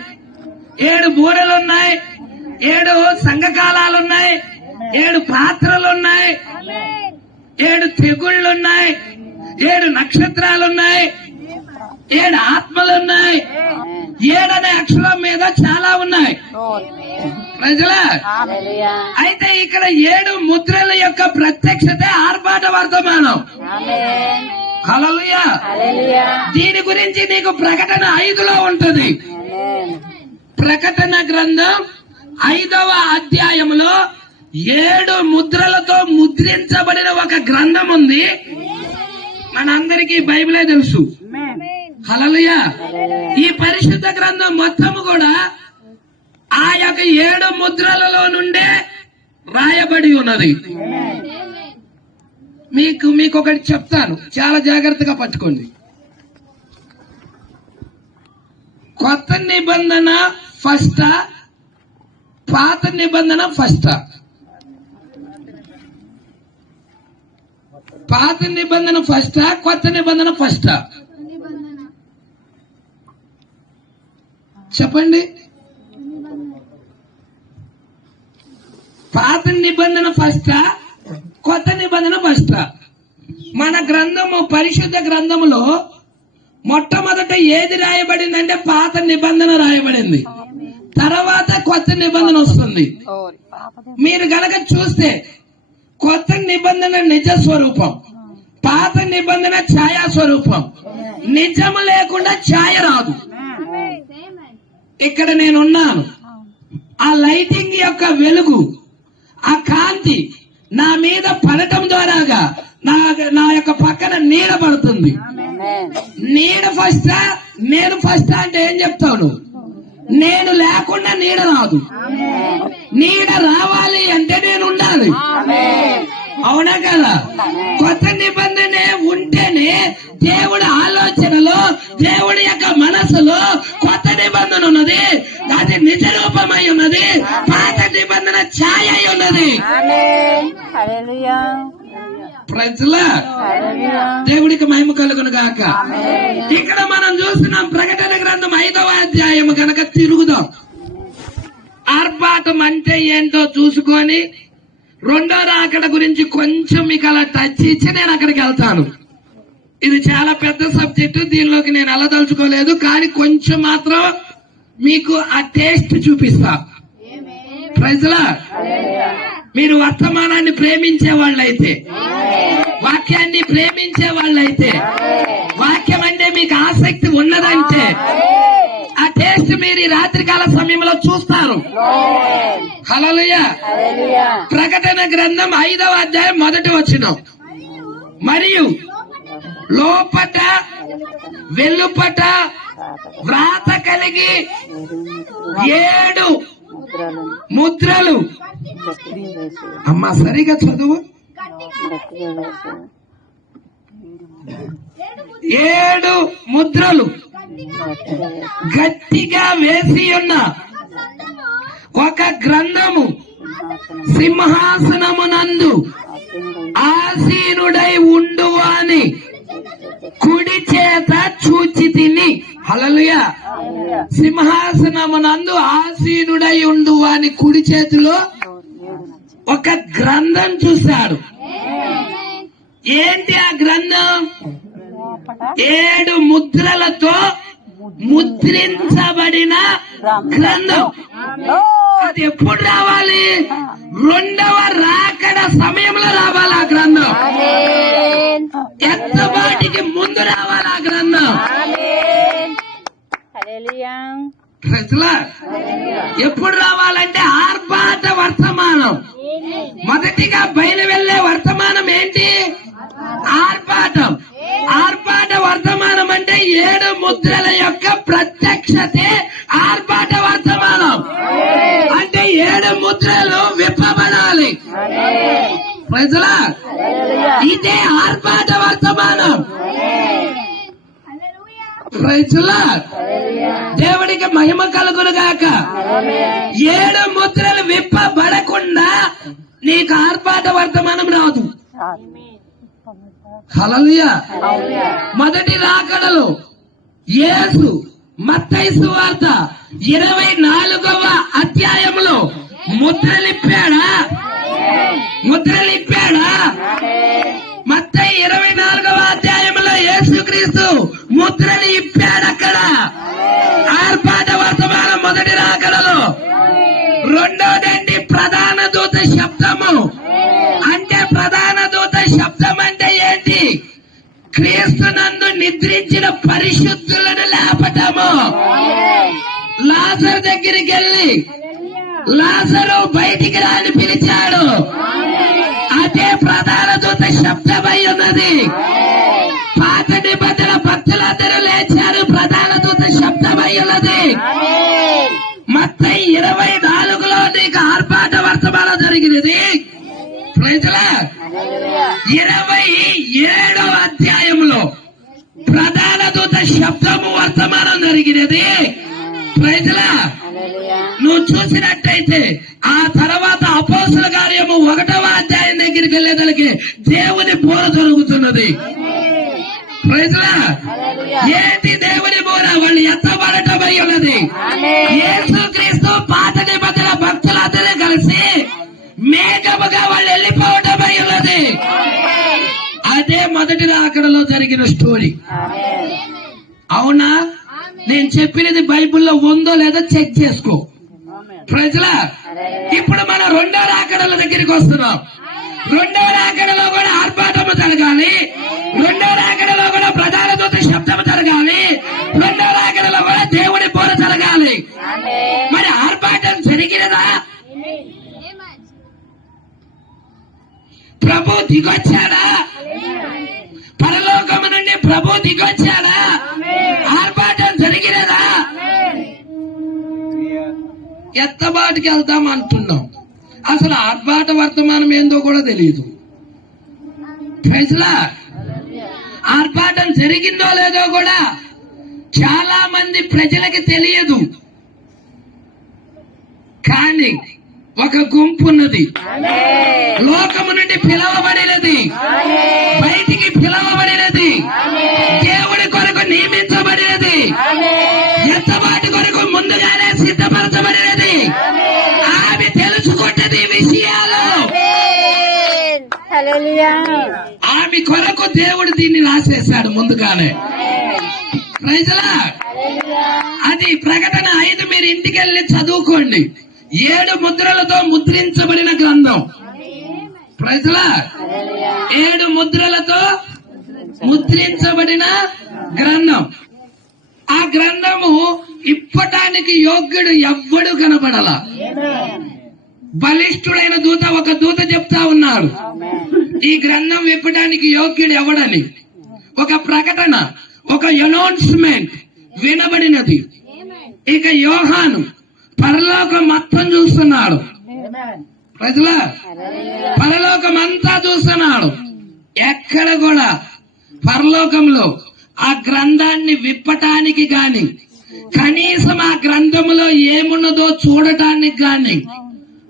7 బూరలున్నాయి, 7 సంఘకాలాలున్నాయి, 7 పాత్రలున్నాయి, 7 తెగుళ్ళున్నాయి, 7 నక్షత్రాలున్నాయి, 7 ఆత్మలున్నాయి, 7 అనే అక్షరం మీద చాలా ఉన్నాయి. ప్రజలా అయితే ఇక్కడ 7 ముద్రల యొక్క ప్రత్యక్షత ఆర్భాట వర్తమానం. హల్లెలూయా. దీని గురించి నీకు ప్రకటన 5లో ఉంటది. ప్రకటన గ్రంథం 5వ అధ్యాయంలో 7 ముద్రలతో ముద్రించబడిన ఒక గ్రంథం ఉంది. మనందరికీ బైబిలే తెలుసు. హల్లెలూయా. ఈ పరిశుద్ధ గ్రంథం మొత్తము కూడా ఆ యొక్క 7 ముద్రలలో నుండే రాయబడి ఉన్నది. మీకు ఒకటి చెప్తాను, చాలా జాగ్రత్తగా పట్టుకోండి. కొత్త నిబంధన ఫస్టా, పాత నిబంధన ఫస్టా? పాత నిబంధన ఫస్టా, కొత్త నిబంధన ఫస్టా? చెప్పండి. పాత నిబంధన ఫస్టా, కొత్త నిబంధన ఫస్టా? మన గ్రంథము, పరిశుద్ధ గ్రంథములో మొట్టమొదట ఏది రాయబడిందంటే పాత నిబంధన రాయబడింది. తర్వాత కొత్త నిబంధన వస్తుంది. మీరు గనక చూస్తే కొత్త నిబంధన నిజ స్వరూపం, పాత నిబంధన ఛాయా స్వరూపం. నిజము లేకుండా ఛాయ రాదు. ఇక్కడ నేనున్నాను, ఆ లైటింగ్ యొక్క వెలుగు, ఆ కాంతి నా మీద పడటం ద్వారాగా నా యొక్క పక్కన నీడ పడుతుంది. నీడ ఫస్టా, నేను ఫస్టా అంటే ఏం చెప్తాను? నేను లేకుండా నీడ రాదు. నీడ రావాలి అంటే నేను ఉండాలి. అవునా కదా? కొత్త నిబంధన ఉంటేనే దేవుడి ఆలోచనలో, దేవుడి యొక్క మనసులో కొత్త నిబంధన ఉన్నది. అది నిజ రూపమై ఉన్నది. పాత నిబంధన ఛాయ అయి ఉన్నది. ప్రజలా దేవుడికి మహిమ కలుగును గాక. ఇక్కడ మనం చూస్తున్నాం ప్రకటన గ్రంథం 5వ అధ్యాయం. కనుక తిరుగుదాం. ఆర్భాటం అంటే ఏంటో చూసుకొని రెండో రాకడ గురించి కొంచెం మీకు అలా టచ్ ఇచ్చి నేను అక్కడికి వెళ్తాను. ఇది చాలా పెద్ద సబ్జెక్టు, దీనిలోకి నేను అలదలుచుకోలేదు, కానీ కొంచెం మాత్రం మీకు ఆ టేస్ట్ చూపిస్తా. ప్రజలా మీరు వర్తమానాన్ని ప్రేమించే వాళ్ళైతే, వాక్యాన్ని ప్రేమించే వాళ్ళైతే, వాక్యం అంటే మీకు ఆసక్తి ఉన్నదంటే ఆ టేస్ట్ మీరు ఈ రాత్రికాల సమయంలో చూస్తారు. హల్లెలూయా. ప్రకటన గ్రంథం 5వ అధ్యాయం 1వ వచనం. మరియు లోపట వెలుపట వ్రాత కలిగి 7 ముద్రలు. అమ్మా సరిగా చదువు. 7 ముద్రలు గట్టిగా వేసి ఉన్న ఒక గ్రంథము సింహాసనమునందు ఆసీనుడై ఉండువాని కుడి చేత చూచి తిని. హల్లెలూయా. సింహాసనమునందు ఆసీనుడై ఉండువాని కుడి చేతిలో ఒక గ్రంథం చూశాడు. ఏంటి ఆ గ్రంథం? 7 ముద్రలతో ముద్రించబడిన గ్రంథం. అది ఎప్పుడు రావాలి? రెండవ రాకడ సమయంలో రావాలి ఆ గ్రంథం. ఎంత వాటికి ముందు రావాలి ఆ గ్రంథం. ఎప్పుడు రావాలంటే ఆర్భాట వర్తమానం. మొదటిగా బయలు వెళ్లే వర్తమానం ఏంటి? ఆర్భాటం. ఆర్భాట వర్తమానం అంటే 7 ముద్రల యొక్క ప్రత్యక్షతే ఆర్భాట వర్తమానం. అంటే 7 ముద్రలు విప్పబడాలి. ప్రజలా ఇదే ఆర్భాట వర్తమానం. ప్రజలా దేవుడికి మహిమ కలుగును గాక. 7 ముద్రలు విప్పబడకుండా నీకు ఆర్భాట వర్తమానం రాదు. హల్లెలూయా. మొదటి రాకడలో యేసు మత్తయి సువార్త 24వ అధ్యాయంలో ముద్రలిప్పాడా? మత్తయి 24వ అధ్యాయంలో యేసుక్రీస్తు ముద్రలు ఇప్పాడు. అక్కడ ఆర్భాట వర్తమానం మొదటి రాకడలో. రెండోదండి ప్రధాన దూత శబ్దము. అంటే ప్రధాన దూత శబ్దం అంటే ఏంటి? క్రీస్తునందు నిద్రించిన పరిశుద్ధులను లేపటము. లాజరు దగ్గరికి వెళ్ళి లాజరు బయటికి రాని పిలిచాడు. అదే ప్రధాన దూత శబ్దమై ఉన్నది. పాత నిబంధన భక్తులందరూ లేచారు. ప్రధాన దూత శబ్దమై ఉన్నది. మత్తయి 24లో నీకు ఆర్భాట వర్తమానం జరిగింది. జరిగినది. ప్రజలా 27వ అధ్యాయంలో ప్రధాన దూత శబ్దము వర్తమానం జరిగినది. ప్రజలా నువ్వు చూసినట్టయితే ఆ తర్వాత అపోస్తల కార్యము 1వ అధ్యాయం దగ్గరికి వెళ్ళేదలికి దేవుని బోర జరుగుతున్నది. ప్రజలా ఏంటి దేవుని బోర? వాళ్ళు ఎత్తబడటమై ఉన్నది. యేసుక్రీస్తు పాత నిబంధన భక్తులందరూ కలిసి మేఘముగా వాళ్ళు వెళ్ళిపోవటమై ఉన్నది. అదే మొదటి రాకడలో జరిగిన స్టోరీ. అవునా? నేను చెప్పినది బైబిల్లో ఉందో లేదో చెక్ చేసుకో. ప్రజలా ఇప్పుడు మనం 2వ రాకడల దగ్గరికి వస్తున్నాం. 2వ రాకడలో కూడా ఆర్భాటము జరగాలి. 2వ రాకడలో కూడా ప్రధాన దూత శబ్దము జరగాలి. 2వ రాకడలో కూడా దేవుని బోర జరగాలి. మరి ఆర్భాటం జరిగినదా? ప్రభు దిగొచ్చాడా? పరలోకము నుండి ప్రభు దిగొచ్చాడా? ఆర్భాటం జరిగినదా? ఎత్తబాటుకి వెళ్తాం అంటున్నాం. అసలు ఆర్భాట వర్తమానం ఏందో కూడా తెలియదు. ప్రజలా ఆర్భాటం జరిగిందో లేదో కూడా చాలా మంది ప్రజలకి తెలియదు. కానీ ఒక గుంపు ఉన్నది, లోకము నుండి పిలవబడినది, బయటికి పిలవబడినది, దేవుడి కొరకు నియమించబడినది, ఎత్తబాటు కొరకు ముందుగానే సిద్ధపరచబడినది. ఆమె తెలుసుకుంటది విషయాలు. ఆమె కొరకు దేవుడు దీన్ని రాసేశాడు ముందుగానే. ప్రజలా అది ప్రకటన 5 మీరు ఇంటికెళ్ళి చదువుకోండి. 7 ముద్రలతో ముద్రించబడిన గ్రంథం. ప్రజలా 7 ముద్రలతో ముద్రించబడిన గ్రంథం. ఆ గ్రంథము ఇప్పటానికి యోగ్యుడు ఎవ్వడు కనబడలా. బలిష్ఠుడైన దూత ఒక దూత చెప్తా ఉన్నాడు, ఈ గ్రంథం విప్పడానికి యోగ్యుడు ఎవడని. ఒక ప్రకటన, ఒక అనౌన్స్మెంట్ వినబడినది. ఇక యోహాను పరలోకం మొత్తం చూస్తున్నాడు. ప్రజలా పరలోకం అంతా చూస్తున్నాడు. ఎక్కడ కూడా పరలోకంలో ఆ గ్రంథాన్ని విప్పటానికి గాని, కనీసం ఆ గ్రంథంలో ఏమున్నదో చూడటానికి గాని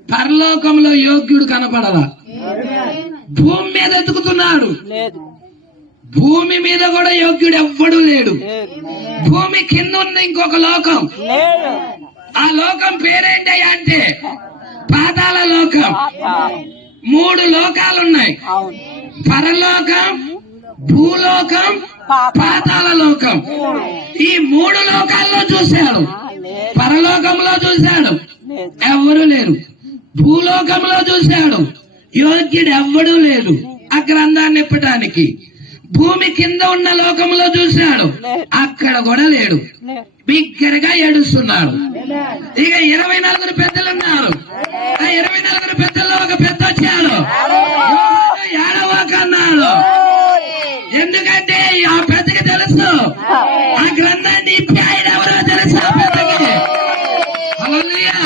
పరలోకంలో యోగ్యుడు కనపడలా. భూమి మీద ఎతుకుతున్నాడు, భూమి మీద కూడా యోగ్యుడు ఎవ్వడు లేడు. భూమి కింద ఉంది ఇంకొక లోకం. ఆ లోకం పేరేంటయ్యా అంటే పాతాళ లోకం. 3 లోకాలున్నాయి, పరలోకం, భూలోకం, పాతాళ లోకం. ఈ 3 లోకాల్లో చూశాడు. పరలోకంలో చూశాడు, ఎవరు లేరు. భూలోకంలో చూశాడు, యోగ్యుడు ఎవ్వడూ లేడు ఆ గ్రంథాన్ని ఇప్పటానికి. భూమి కింద ఉన్న లోకంలో చూశాడు, అక్కడ కూడా లేడు. బిగ్గరగా ఏడుస్తున్నాడు. ఇక 24 పెద్దలు ఉన్నారు. ఆ 24 పెద్దల్లో ఒక పెద్ద వచ్చాడు, ఏడవకన్నాడు. ఎందుకంటే ఆ పెద్దకి తెలుసు ఆ గ్రంథాన్ని ఇప్పి ఆయన ఎవరో తెలుసు ఆ పెద్దకి. హల్లెలూయా.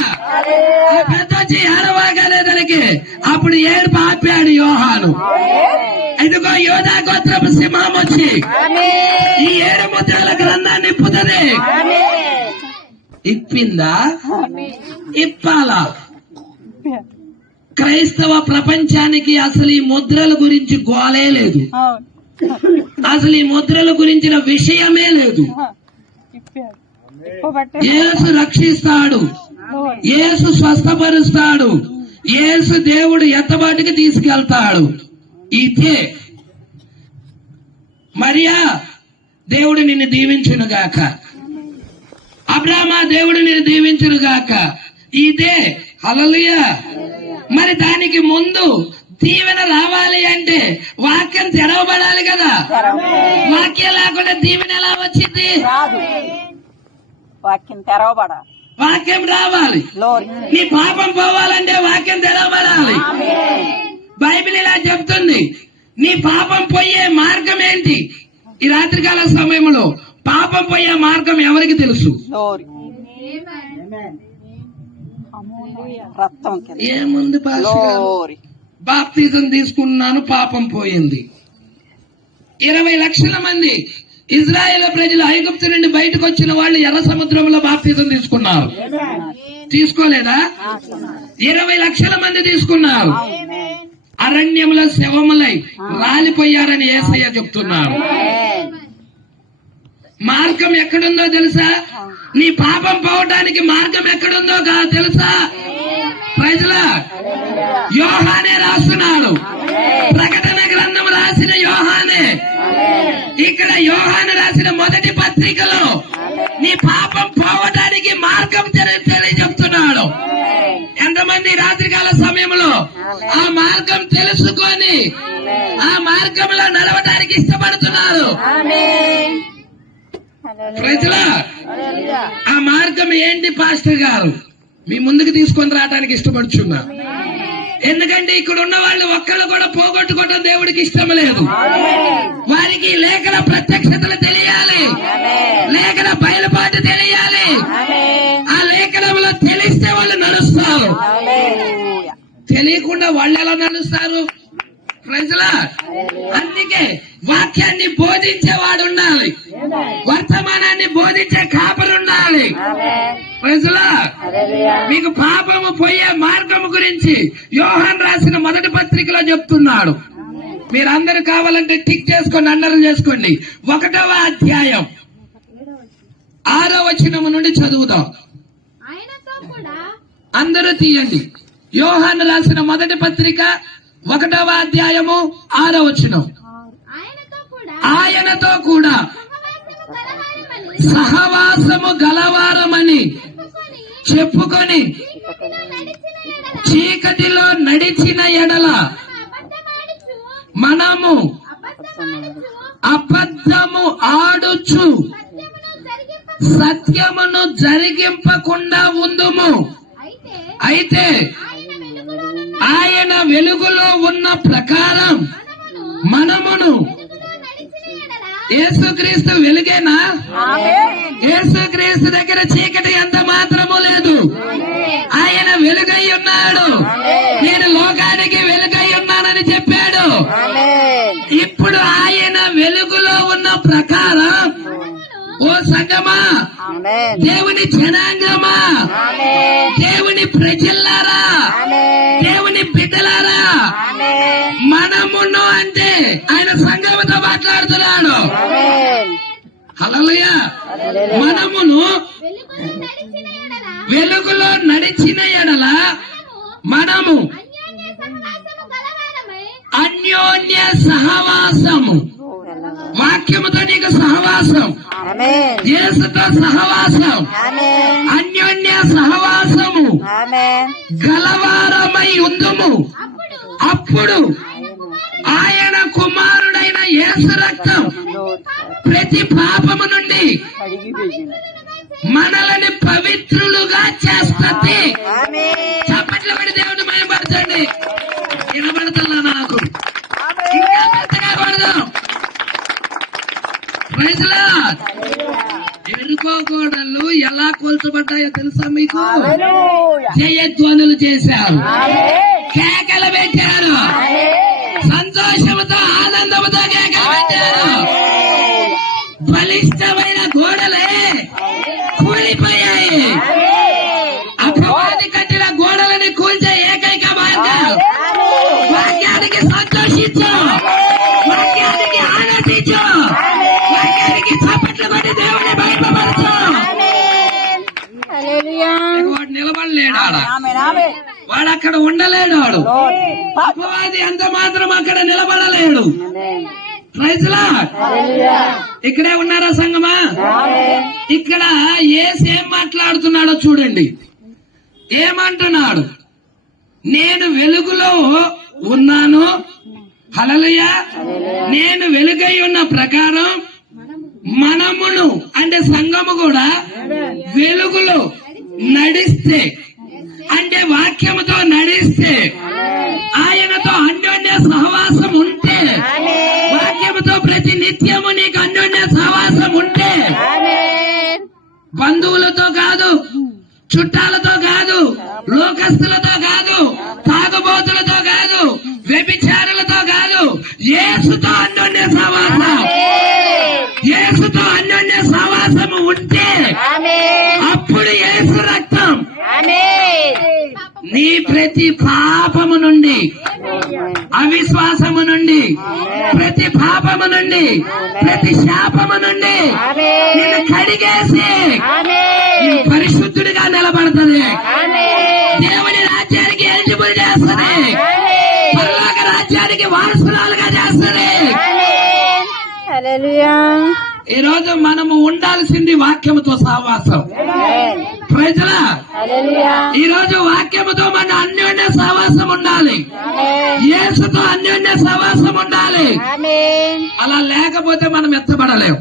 ఆ పెద్ద వచ్చి ఏడవగలేదనికి అప్పుడు ఏడుపు ఆపాడు యోహాను. ఇదిగో యోధా గోత్రపు సింహం వచ్చి ఈ 7 ముద్రల గ్రంథాన్ని ఇప్పుతుంది. ఇప్పిందా? ఇప్పాలా? క్రైస్తవ ప్రపంచానికి అసలు ఈ ముద్రల గురించి గోలే లేదు. అసలు ఈ ముద్రల గురించిన విషయమే లేదు. యేసు రక్షిస్తాడు, యేసు స్వస్థపరుస్తాడు, యేసు దేవుడు ఎత్తబాటుకి తీసుకెళ్తాడు. ఇదే మరియా, దేవుడు నిన్ను దీవించునుగాక. అబ్రామా, దేవుడు నిన్ను దీవించునుగాక. ఇదే. హల్లెలూయా. మరి దానికి ముందు దీవెన రావాలి అంటే వాక్యం తెరవబడాలి కదా. వాక్యం లేకుండా దీవెన ఎలా వచ్చింది? వాక్యం తెరవబడాలి, వాక్యం రావాలి. నీ పాపం పోవాలంటే వాక్యం తెరవబడాలి. బైబిల్ ఇలా చెప్తుంది. నీ పాపం పోయే మార్గం ఏంటి? ఈ రాత్రికాల సమయంలో పాపం పోయే మార్గం ఎవరికి తెలుసు? రక్తం కింద ఏముంది పాస్టర్ గారు? గ్లోరీ. బాప్తిజం తీసుకున్నాను, పాపం పోయింది. 20 లక్షల మంది ఇజ్రాయేల్ ప్రజలు ఐగుప్తు నుండి బయటకు వచ్చిన వాళ్ళు ఎర్ర సముద్రంలో బాప్తిజం తీసుకున్నారు. తీసుకోలేదా? 20 లక్షల మంది తీసుకున్నారు. అరణ్యంలో శవములై రాలిపోయారని యేసయ్య చెప్తున్నారు. మార్గం ఎక్కడుందో తెలుసా? నీ పాపం పోవటానికి మార్గం ఎక్కడుందో తెలుసా? ప్రజలా యోహానే రాస్తున్నాడు. ప్రకటన గ్రంథం రాసిన యోహానే. ఇక్కడ యోహాను రాసిన మొదటి పత్రికలో నీ పాపం పోవటానికి మార్గం చెప్తున్నాడు. ఎంతమంది రాత్రికాల సమయంలో ఆ మార్గం తెలుసుకొని ఆ మార్గంలో నడవడానికి ఇష్టపడుతున్నారు? ప్రజలా ఆ మార్గం ఏంటి పాస్టర్ గారు? మీ ముందుకు తీసుకొని రావడానికి ఇష్టపడుచున్నా. ఎందుకంటే ఇక్కడ ఉన్న వాళ్ళు ఒక్కళ్ళు కూడా పోగొట్టుకోవడం దేవుడికి ఇష్టం లేదు. వారికి లేఖన ప్రత్యక్షతలు తెలియాలి, లేఖన బయలుపాటు తెలియాలి. ఆ లేఖనంలో తెలిస్తే వాళ్ళు నడుస్తారు. తెలియకుండా వాళ్ళు ఎలా నడుస్తారు? ప్రజలా అందుకే వాక్యాన్ని బోధించేవాడు ఉండాలి, వర్తమానాన్ని బోధించే కాపరు ఉండాలి. ప్రజలా మీకు పాపము పోయే మార్గము గురించి యోహాను రాసిన మొదటి పత్రికలో చెప్తున్నాడు. మీరందరూ కావాలంటే టిక్ చేసుకొని అండర్ చేసుకోండి. 1వ అధ్యాయం 6వ వచనము నుండి చదువుదాం. అందరూ తీయండి. యోహాను రాసిన మొదటి పత్రిక 1వ అధ్యాయము 6వ వచనం. ఆయనతో కూడా సహవాసము గలవారమని చెప్పుకొని చీకటిలో నడిచిన ఎడల మనము అబద్ధము ఆడుచు సత్యమును జరిగింపకుండా ఉందుము. అయితే ఆయన వెలుగులో ఉన్న ప్రకారం మనమును యేసుక్రీస్తు వెలుగేనా? యేసుక్రీస్తు దగ్గర చీకటి ఎంత మాత్రము లేదు. ఆయన వెలుగై ఉన్నాడు. నేను లోకానికి వెలుగై ఉన్నానని చెప్పాడు. ఇప్పుడు ఆయన వెలుగులో ఉన్న ప్రకారం ఓ సంగమా, దేవుని జనాంగమా, దేవుని ప్రజల్లారా, దేవుని బిడ్డలారా, మనమును అంటే ఆయన సంఘముతో మాట్లాడుతున్నాడు. హల్లెలూయా. మనమును వెలుగులో నడిచిన ఎడల మనము అన్యోన్య సహవాసము. వాక్యముతో నీకు సహవాసం, యేసుతో సహవాసం, అన్యోన్య సహవాసము గలవారమై ఉందుము. అప్పుడు ఆయన కుమారుడైన యేసు రక్తం ప్రతి పాపము నుండి మనల్ని పవిత్రులుగా చేస్తుంది. చప్పట్లు పడి దేవుని మహిమపరచండి. వినబడుతున్నా నాకు? ఇంకా పెద్దగా పడదాం. ఎరుకోగోడలు ఎలా కూల్చబడ్డాయో తెలుసా మీకు? జయధ్వనులు చేశారు, కేకలు పెట్టారు, సంతోషంతో ఆనందంతో కేకలు పెట్టారు. బలిష్టమైన గోడలే కూలిపోయాయి. అపవాది కట్టిన గోడలని కూల్చే ఏకైక మార్గం వాక్యానికి సంతోషించు, వాక్యానికి ఆనందించు, వాక్యానికి చప్పట్లు పడి దేవుని బయటపరచు. వాడు నిలబడలేడు, వాడు అక్కడ ఉండలేడు. అపవాది అంత మాత్రం అక్కడ నిలబడలేడు. Praise lord. ఇక్కడే ఉన్నారా సంగమా? ఇక్కడ యేసు ఏం మాట్లాడుతున్నాడో చూడండి. ఏమంటున్నాడు? నేను వెలుగులో ఉన్నాను. హల్లెలూయా. నేను వెలుగై ఉన్న ప్రకారం మనమును అంటే సంఘము కూడా వెలుగులో నడిస్తే, అంటే వాక్యముతో నడిస్తే, ఆయనతో అన్యోన్య సహవాసం ఉంటే, వాక్యముతో ప్రతి నిత్యము నీకు అన్యోన్య సహవాసం ఉంటే, బంధువులతో కాదు, చుట్టాలతో కాదు, లోకస్తులతో కాదు, తాగుబోతులతో కాదు, వ్యభిచారులతో కాదు, యేసుతో అన్యోన్య సహవాసం. యేసుతో అన్యోన్య సహవాసము ఉంటే అప్పుడు యేసు రక్తం నీ ప్రతి పాపము నుండి, అవిశ్వాసము నుండి, ప్రతి పాపము నుండి, ప్రతి శాపము నుండి నిన్ను కడిగేసి నీ పరిశుద్ధుడిగా నిలబడుతుంది. దేవుని రాజ్యానికి ఎలిజిబుల్ చేస్తుంది. పరలోక రాజ్యానికి వారసురాలుగా చేస్తుంది. ఈ రోజు మనము ఉండాల్సింది వాక్యముతో సహవాసం. ప్రజల ఈ రోజు వాక్యముతో మన అన్యోన్య సహవాసం ఉండాలి. యేసుతో అన్యోన్య సహవాసం ఉండాలి. అలా లేకపోతే మనం ఎత్తబడలేం.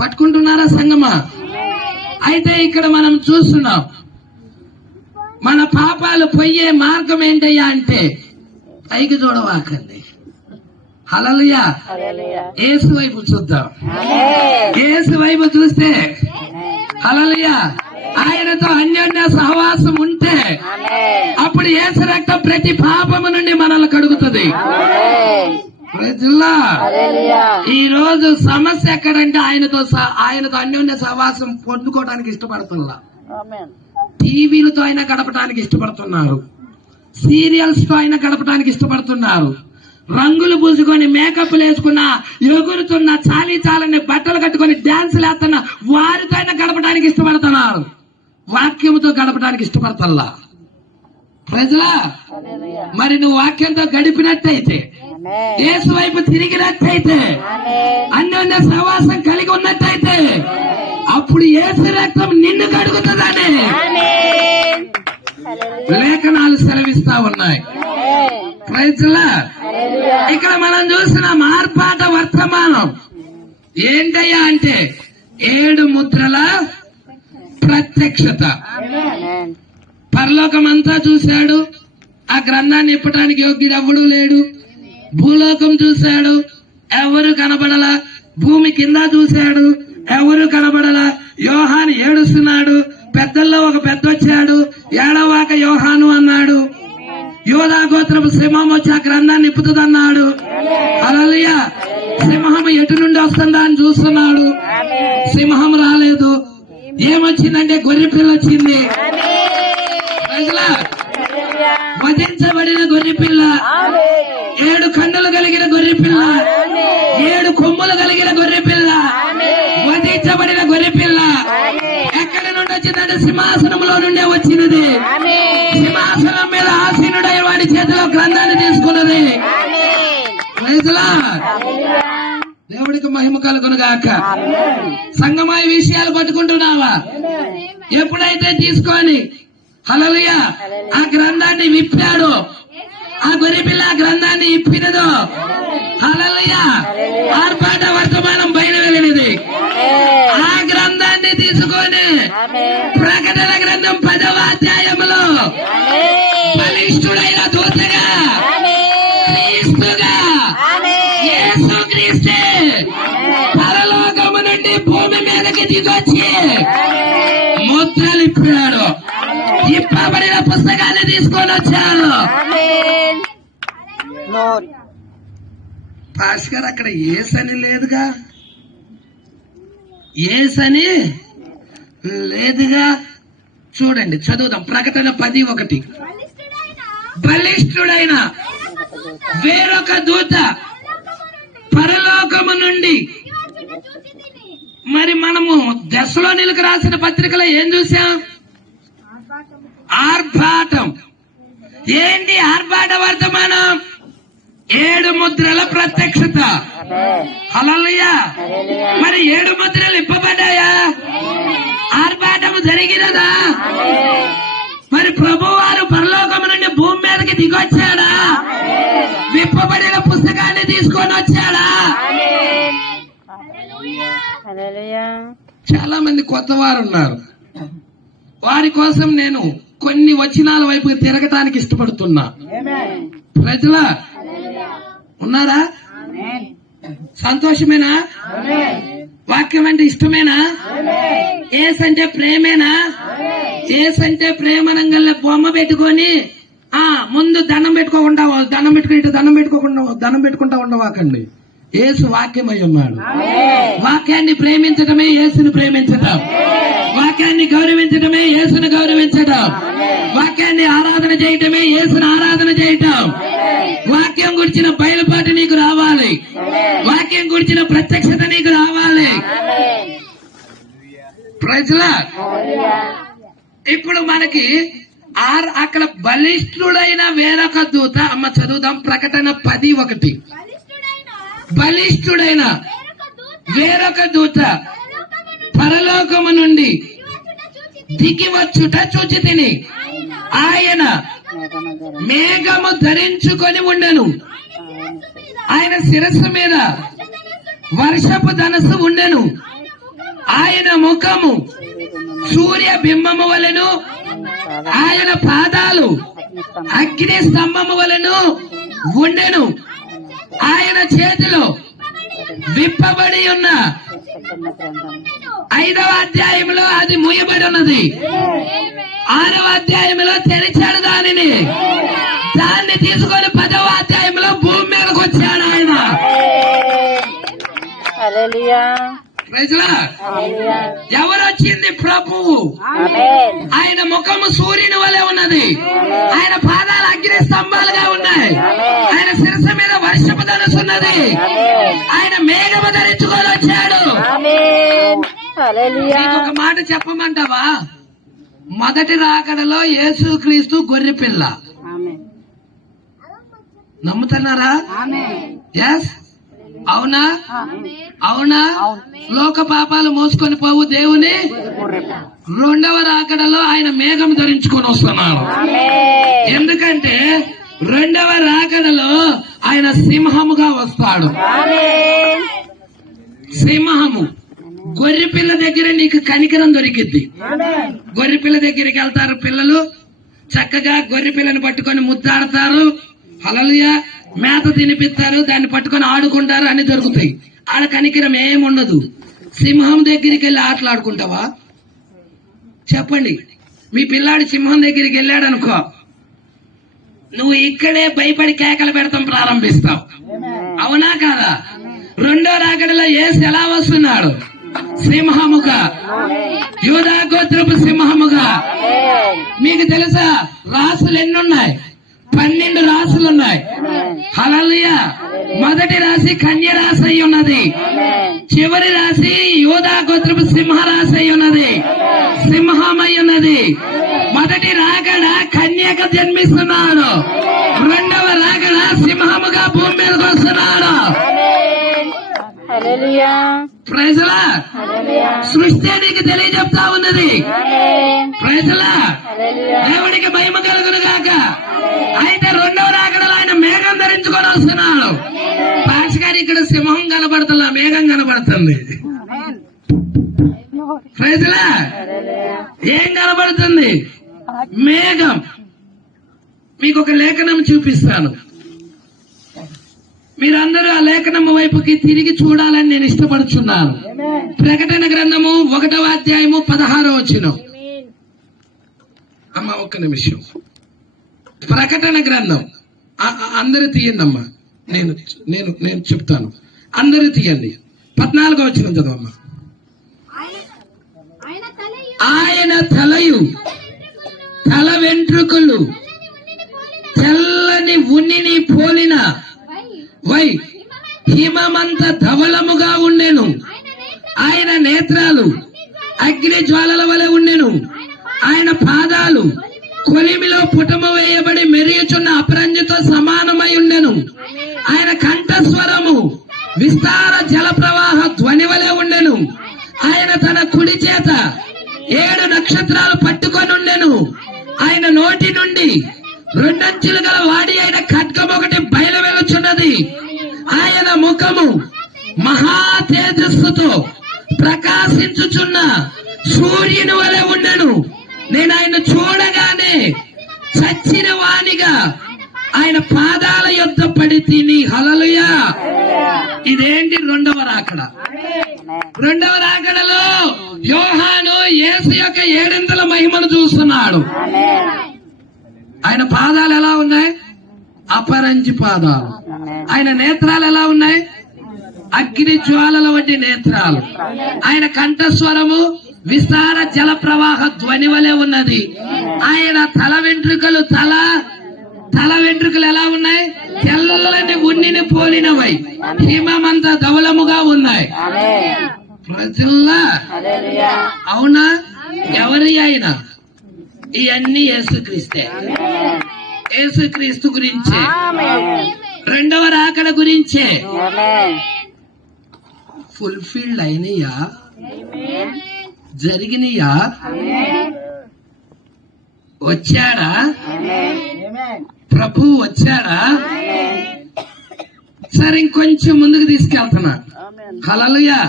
పట్టుకుంటున్నారా సంగమా? అయితే ఇక్కడ మనం చూస్తున్నాం, మన పాపాలు పోయే మార్గం ఏంటయ్యా అంటే పైకి చూడవాకండి. హల్లెలూయా. యేసు వైపు చూద్దాం. యేసు వైపు చూస్తే హల్లెలూయా, ఆయనతో అన్యోన్య సహవాసం ఉంటే అప్పుడు యేసు రక్తం ప్రతి పాపము నుండి మనల్ని కడుగుతుంది. ఈ రోజు సమస్య ఎక్కడంటే ఆయనతో అన్యోన్య సహవాసం పొందుకోవడానికి ఇష్టపడుతున్నా. టీవీలతో అయినా గడపడానికి ఇష్టపడుతున్నారు, సీరియల్స్ తో అయినా గడపడానికి ఇష్టపడుతున్నారు, రంగులు పూసుకొని మేకప్లు వేసుకున్న, ఎగురుతున్న, చాలని బట్టలు కట్టుకొని డాన్సులు వేస్తున్న వారితో అయినా గడపడానికి ఇష్టపడుతున్నారు. వాక్యముతో గడపడానికి ఇష్టపడతల్లా. ప్రజలా, మరి నువ్వు వాక్యంతో గడిపినట్టయితే, యేసు వైపు తిరిగినట్టయితే, అన్యోన్య సహవాసం కలిగి ఉన్నట్టయితే అప్పుడు యేసు రక్తం నిన్ను కడుగుతుందని లేఖనాలు సెలవిస్తా ఉన్నాయి. ప్రజలా, ఇక్కడ మనం చూసిన మార్పాట వర్తమానం ఏంటయ్యా అంటే 7 ముద్రల ప్రత్యక్షత. పరలోకమంతా చూశాడు, ఆ గ్రంథాన్ని ఇప్పటానికి యోగ్యుడు ఎవడూ లేడు. భూలోకం చూశాడు, ఎవరు కనబడలా. భూమి కింద చూశాడు, ఎవరు కనబడలా. యోహాను ఏడుస్తున్నాడు. పెద్దల్లో ఒక పెద్ద వచ్చాడు, ఏడవాక యోహాను అన్నాడు. యోధా గోత్రపు సింహం వచ్చి ఆ గ్రంథాన్ని నిప్పుతుందన్నాడు. హల్లెలూయా. సింహం ఎటు నుండి వస్తుందా అని చూస్తున్నాడు. సింహం రాలేదు. ఏమొచ్చిందంటే గొర్రె పిల్ల వచ్చింది. వధించబడిన గొర్రె పిల్ల, 7 కన్నులు కలిగిన గొర్రె పిల్ల, 7 కొమ్ములు కలిగిన గొర్రె పిల్ల, వధించబడిన గొర్రె పిల్ల. ఎక్కడి నుండి వచ్చిందంటే సింహాసనంలో నుండే వచ్చినది. సింహాసనం మీద ఆసీనుడై వాడి చేతిలో గ్రంథాన్ని తీసుకున్నది. దేవుడికి మహిమ కలుగునుగాక. సంగమా ఈ విషయాలు పట్టుకుంటున్నావా? ఎప్పుడైతే తీసుకొని హల్లెలూయా ఆ గ్రంథాన్ని విప్పాడు, ఆ గొర్రె పిల్ల ఆ గ్రంథాన్ని ఇప్పినదో, హల్లెలూయా ఆర్పాట వర్తమానం బయట వెళ్ళినది. ఆ గ్రంథాన్ని తీసుకొని ప్రకటన గ్రంథం 10వ అధ్యాయంలో బలిష్ఠుడైన దూతగా, క్రీస్తుగా, యేసు క్రీస్తే పరలోకము నుండి భూమి మీదకి దిగొచ్చి ముద్రలిప్పాడు. ఇప్పబడిన పుస్తకాన్ని తీసుకొని వచ్చాడు. భాస్కర్ అక్కడ ఏసని లేదుగా, ఏసని లేదుగా. చూడండి, చదువుదాం. ప్రకటన 10:1. బలిష్ఠుడైన వేరొక దూత పరలోకము నుండి. మరి మనము దశలోనిలకు రాసిన పత్రికలో ఏం చూసాం? ఆర్భాటం. ఏంటి ఆర్భాట వర్తమానం? 7 ముద్రల ప్రత్యక్షత. హల్లెలూయా. మరి 7 ముద్రలు ఇప్పబడ్డాయా? ఆర్భాటము జరిగినదా? మరి ప్రభువారు పరలోకము నుండి భూమి మీదకి దిగొచ్చాడా? విప్పబడిన పుస్తకాన్ని తీసుకొని వచ్చాడా? చాలా మంది కొత్త వారు ఉన్నారు. వారి కోసం నేను కొన్ని వచనాల వైపు తిరగటానికి ఇష్టపడుతున్నా. ప్రజల ఉన్నారా? సంతోషమేనా? వాక్యం అంటే ఇష్టమేనా? ఏసంటే ప్రేమేనా? ఏసంటే ప్రేమనంగల్ల బొమ్మ పెట్టుకొని ముందు దండం పెట్టుకోకుండా దండం పెట్టుకుంటా ఉండవాకండి. యేసు వాక్యమై ఉన్నాడు. వాక్యాన్ని ప్రేమించడమే యేసుని ప్రేమించడం, వాక్యాన్ని గౌరవించడమే యేసుని గౌరవించడం, వాక్యాన్ని ఆరాధన చేయటమే యేసుని ఆరాధన చేయటం. వాక్యం గురించిన బయలుపాటు నీకు రావాలి, వాక్యం గురించిన ప్రత్యక్షత నీకు రావాలి. ప్రజల ఇప్పుడు మనకి అక్కడ బలిష్ఠుడైన వేరొక దూత, అమ్మ చదువుదాం, ప్రకటన 10:1. బలిష్ఠుడైన వేరొక దూత పరలోకము నుండి దిగివచ్చుట చూచితిని. ఆయన మేఘము ధరించుకొని ఉండెను, ఆయన శిరస్సు మీద వర్షపు ధనస్సు ఉండెను, ఆయన ముఖము సూర్య బింబము వలెను, ఆయన పాదాలు అగ్ని స్తంభము వలెను ఉండెను, ఆయన చేతిలో విప్పబడి ఉన్న 5వ అధ్యాయంలో అది మూయబడి ఉన్నది, 6వ అధ్యాయంలో తెరిచాడు దానిని, దాన్ని తీసుకొని 10వ అధ్యాయంలో భూమి మీదకి వచ్చాడు ఆయన. ఎవరొచ్చింది? ప్రభువు. ఆయన ముఖము సూర్యుని వలె ఉన్నది, ఆయన పాదాలు అగ్ని స్తంభాలుగా ఉన్నాయి, ఆయన శిరస్సు మీద వర్షపు ధనుస్సు ఉన్నది, ఆయన మేఘము ధరించుకొని వచ్చాడు. ఒక మాట చెప్పమంటావా? మొదటి రాకడలో యేసుక్రీస్తు గొర్రెపిల్ల. నమ్ముతున్నారా? ఎస్, అవునా? అవునా? లోక పాపాలు మోసుకొని పోవు దేవుని 2వ రాకడలో ఆయన మేఘం ధరించుకొని వస్తున్నాడు. ఎందుకంటే 2వ రాకడలో ఆయన సింహముగా వస్తాడు. సింహము. గొర్రెపిల్ల దగ్గర నీకు కనికరం దొరికిద్ది. గొర్రెపిల్ల దగ్గరికి వెళ్తారు పిల్లలు, చక్కగా గొర్రెపిల్లని పట్టుకొని ముద్దాడతారు, హల్లెలూయా, మేత తినిపిస్తారు, దాన్ని పట్టుకొని ఆడుకుంటారు, అన్ని దొరుకుతాయి. ఆడ కనికరం ఏముండదు. సింహం దగ్గరికి వెళ్ళి ఆటలాడుకుంటావా? చెప్పండి. మీ పిల్లాడు సింహం దగ్గరికి వెళ్ళాడు అనుకో, నువ్వు ఇక్కడే భయపడి కేకలు పెడతాం ప్రారంభిస్తావు. అవునా కాదా? 2వ రాకడలో యేసు ఎలా వస్తున్నాడు? సింహముగా, యూదా గోత్రపు సింహముగా. మీకు తెలుసా రాసులు ఎన్నున్నాయి? 12 రాసులున్నాయి. హల్లెలూయా. మొదటి రాశి కన్య రాశి అయి ఉన్నది, చివరి రాశి యూదా గోత్రపు సింహ రాశి అయి ఉన్నది, సింహమై ఉన్నది. మొదటి రాకడ కన్యక జన్మిస్తున్నాడు, 2వ రాకడ సింహముగా భూమి మీదకి వస్తున్నాడు. ప్రజలా సృష్టి నీకు తెలియజెప్తా ఉన్నది. ప్రజలా దేవుడికి మహిమ కలుగును గాక. అయితే 2వ రాకడలో ఆయన మేఘం ధరించుకొని వస్తున్నాడు. పాస్ గారు ఇక్కడ సింహం కనబడుతున్నా, మేఘం కనబడుతుంది. ప్రజలా ఏం కనబడుతుంది? మేఘం. మీకు ఒక లేఖనం చూపిస్తాను, మీరందరూ ఆ లేఖనం వైపుకి తిరిగి చూడాలని నేను ఇష్టపడుచున్నాను. ప్రకటన గ్రంథము 1వ అధ్యాయము 16వ వచనం. అమ్మ ఒక్క నిమిషం. ప్రకటన గ్రంథం అందరూ తీయండి అమ్మా, నేను చెప్తాను, అందరూ తీయండి. 14వ వచనం చదవమ్మా. ఆయన తలయు తల వెంట్రుకలు తెల్లని ఉన్నిని పోలిన వై హిమమంత ధవళముగా ఉండెను, ఆయన నేత్రాలు అగ్ని జ్వాలల వలె ఉండెను, ఆయన పాదాలు కొలిమిలో పుటము వేయబడి మెరియుచున్న అపరంజితో సమానమై ఉండెను, ఆయన కంఠస్వరము విస్తార జల ప్రవాహ ధ్వని వలె ఉండెను, ఆయన తన కుడి చేత 7 నక్షత్రాలు పట్టుకొని ఉండెను, ఆయన నోటి నుండి 2 అంచులు గల వాడి అయిన ఖడ్గం ఒకటి బయలు వెలుచున్నది, ఆయన ముఖము మహా తేజస్సుతో ప్రకాశించుచున్న సూర్యుని వలె ఉండెను. నేను ఆయన చూడగానే చచ్చిన వానిగా ఆయన పాదాల యొద్ద పడి తిని. హల్లెలూయా. ఇదేంటి? 2వ రాకడ. 2వ రాకడలో యోహాను యేసు యొక్క ఏడింతల మహిమను చూస్తున్నాడు. ఆయన పాదాలు ఎలా ఉన్నాయి? అపరంజి పాదాలు. ఆయన నేత్రాలు ఎలా ఉన్నాయి? అగ్ని జ్వాలల వంటి నేత్రాలు. ఆయన కంఠస్వరము విస్తార జల ప్రవాహ ధ్వని వలె ఉన్నది. ఆయన తల వెంట్రుకలు ఎలా ఉన్నాయి? తెల్లని ఉన్నిని పోలినవై హిమమంత ధవలముగా ఉన్నాయి. ప్రజల్లా అవునా? ఎవరి ఆయన? ఇవన్నీ యేసుక్రీస్తే. యేసుక్రీస్తు గురించే, రెండవ రాకడ గురించే. ఫుల్ఫిల్డ్ అయినయా? జరిగినయా? వచ్చాడా? ప్రభు వచ్చాడా? సరే, ఇంకొంచెం ముందుకు తీసుకెళ్తున్నా. హల్లెలూయా.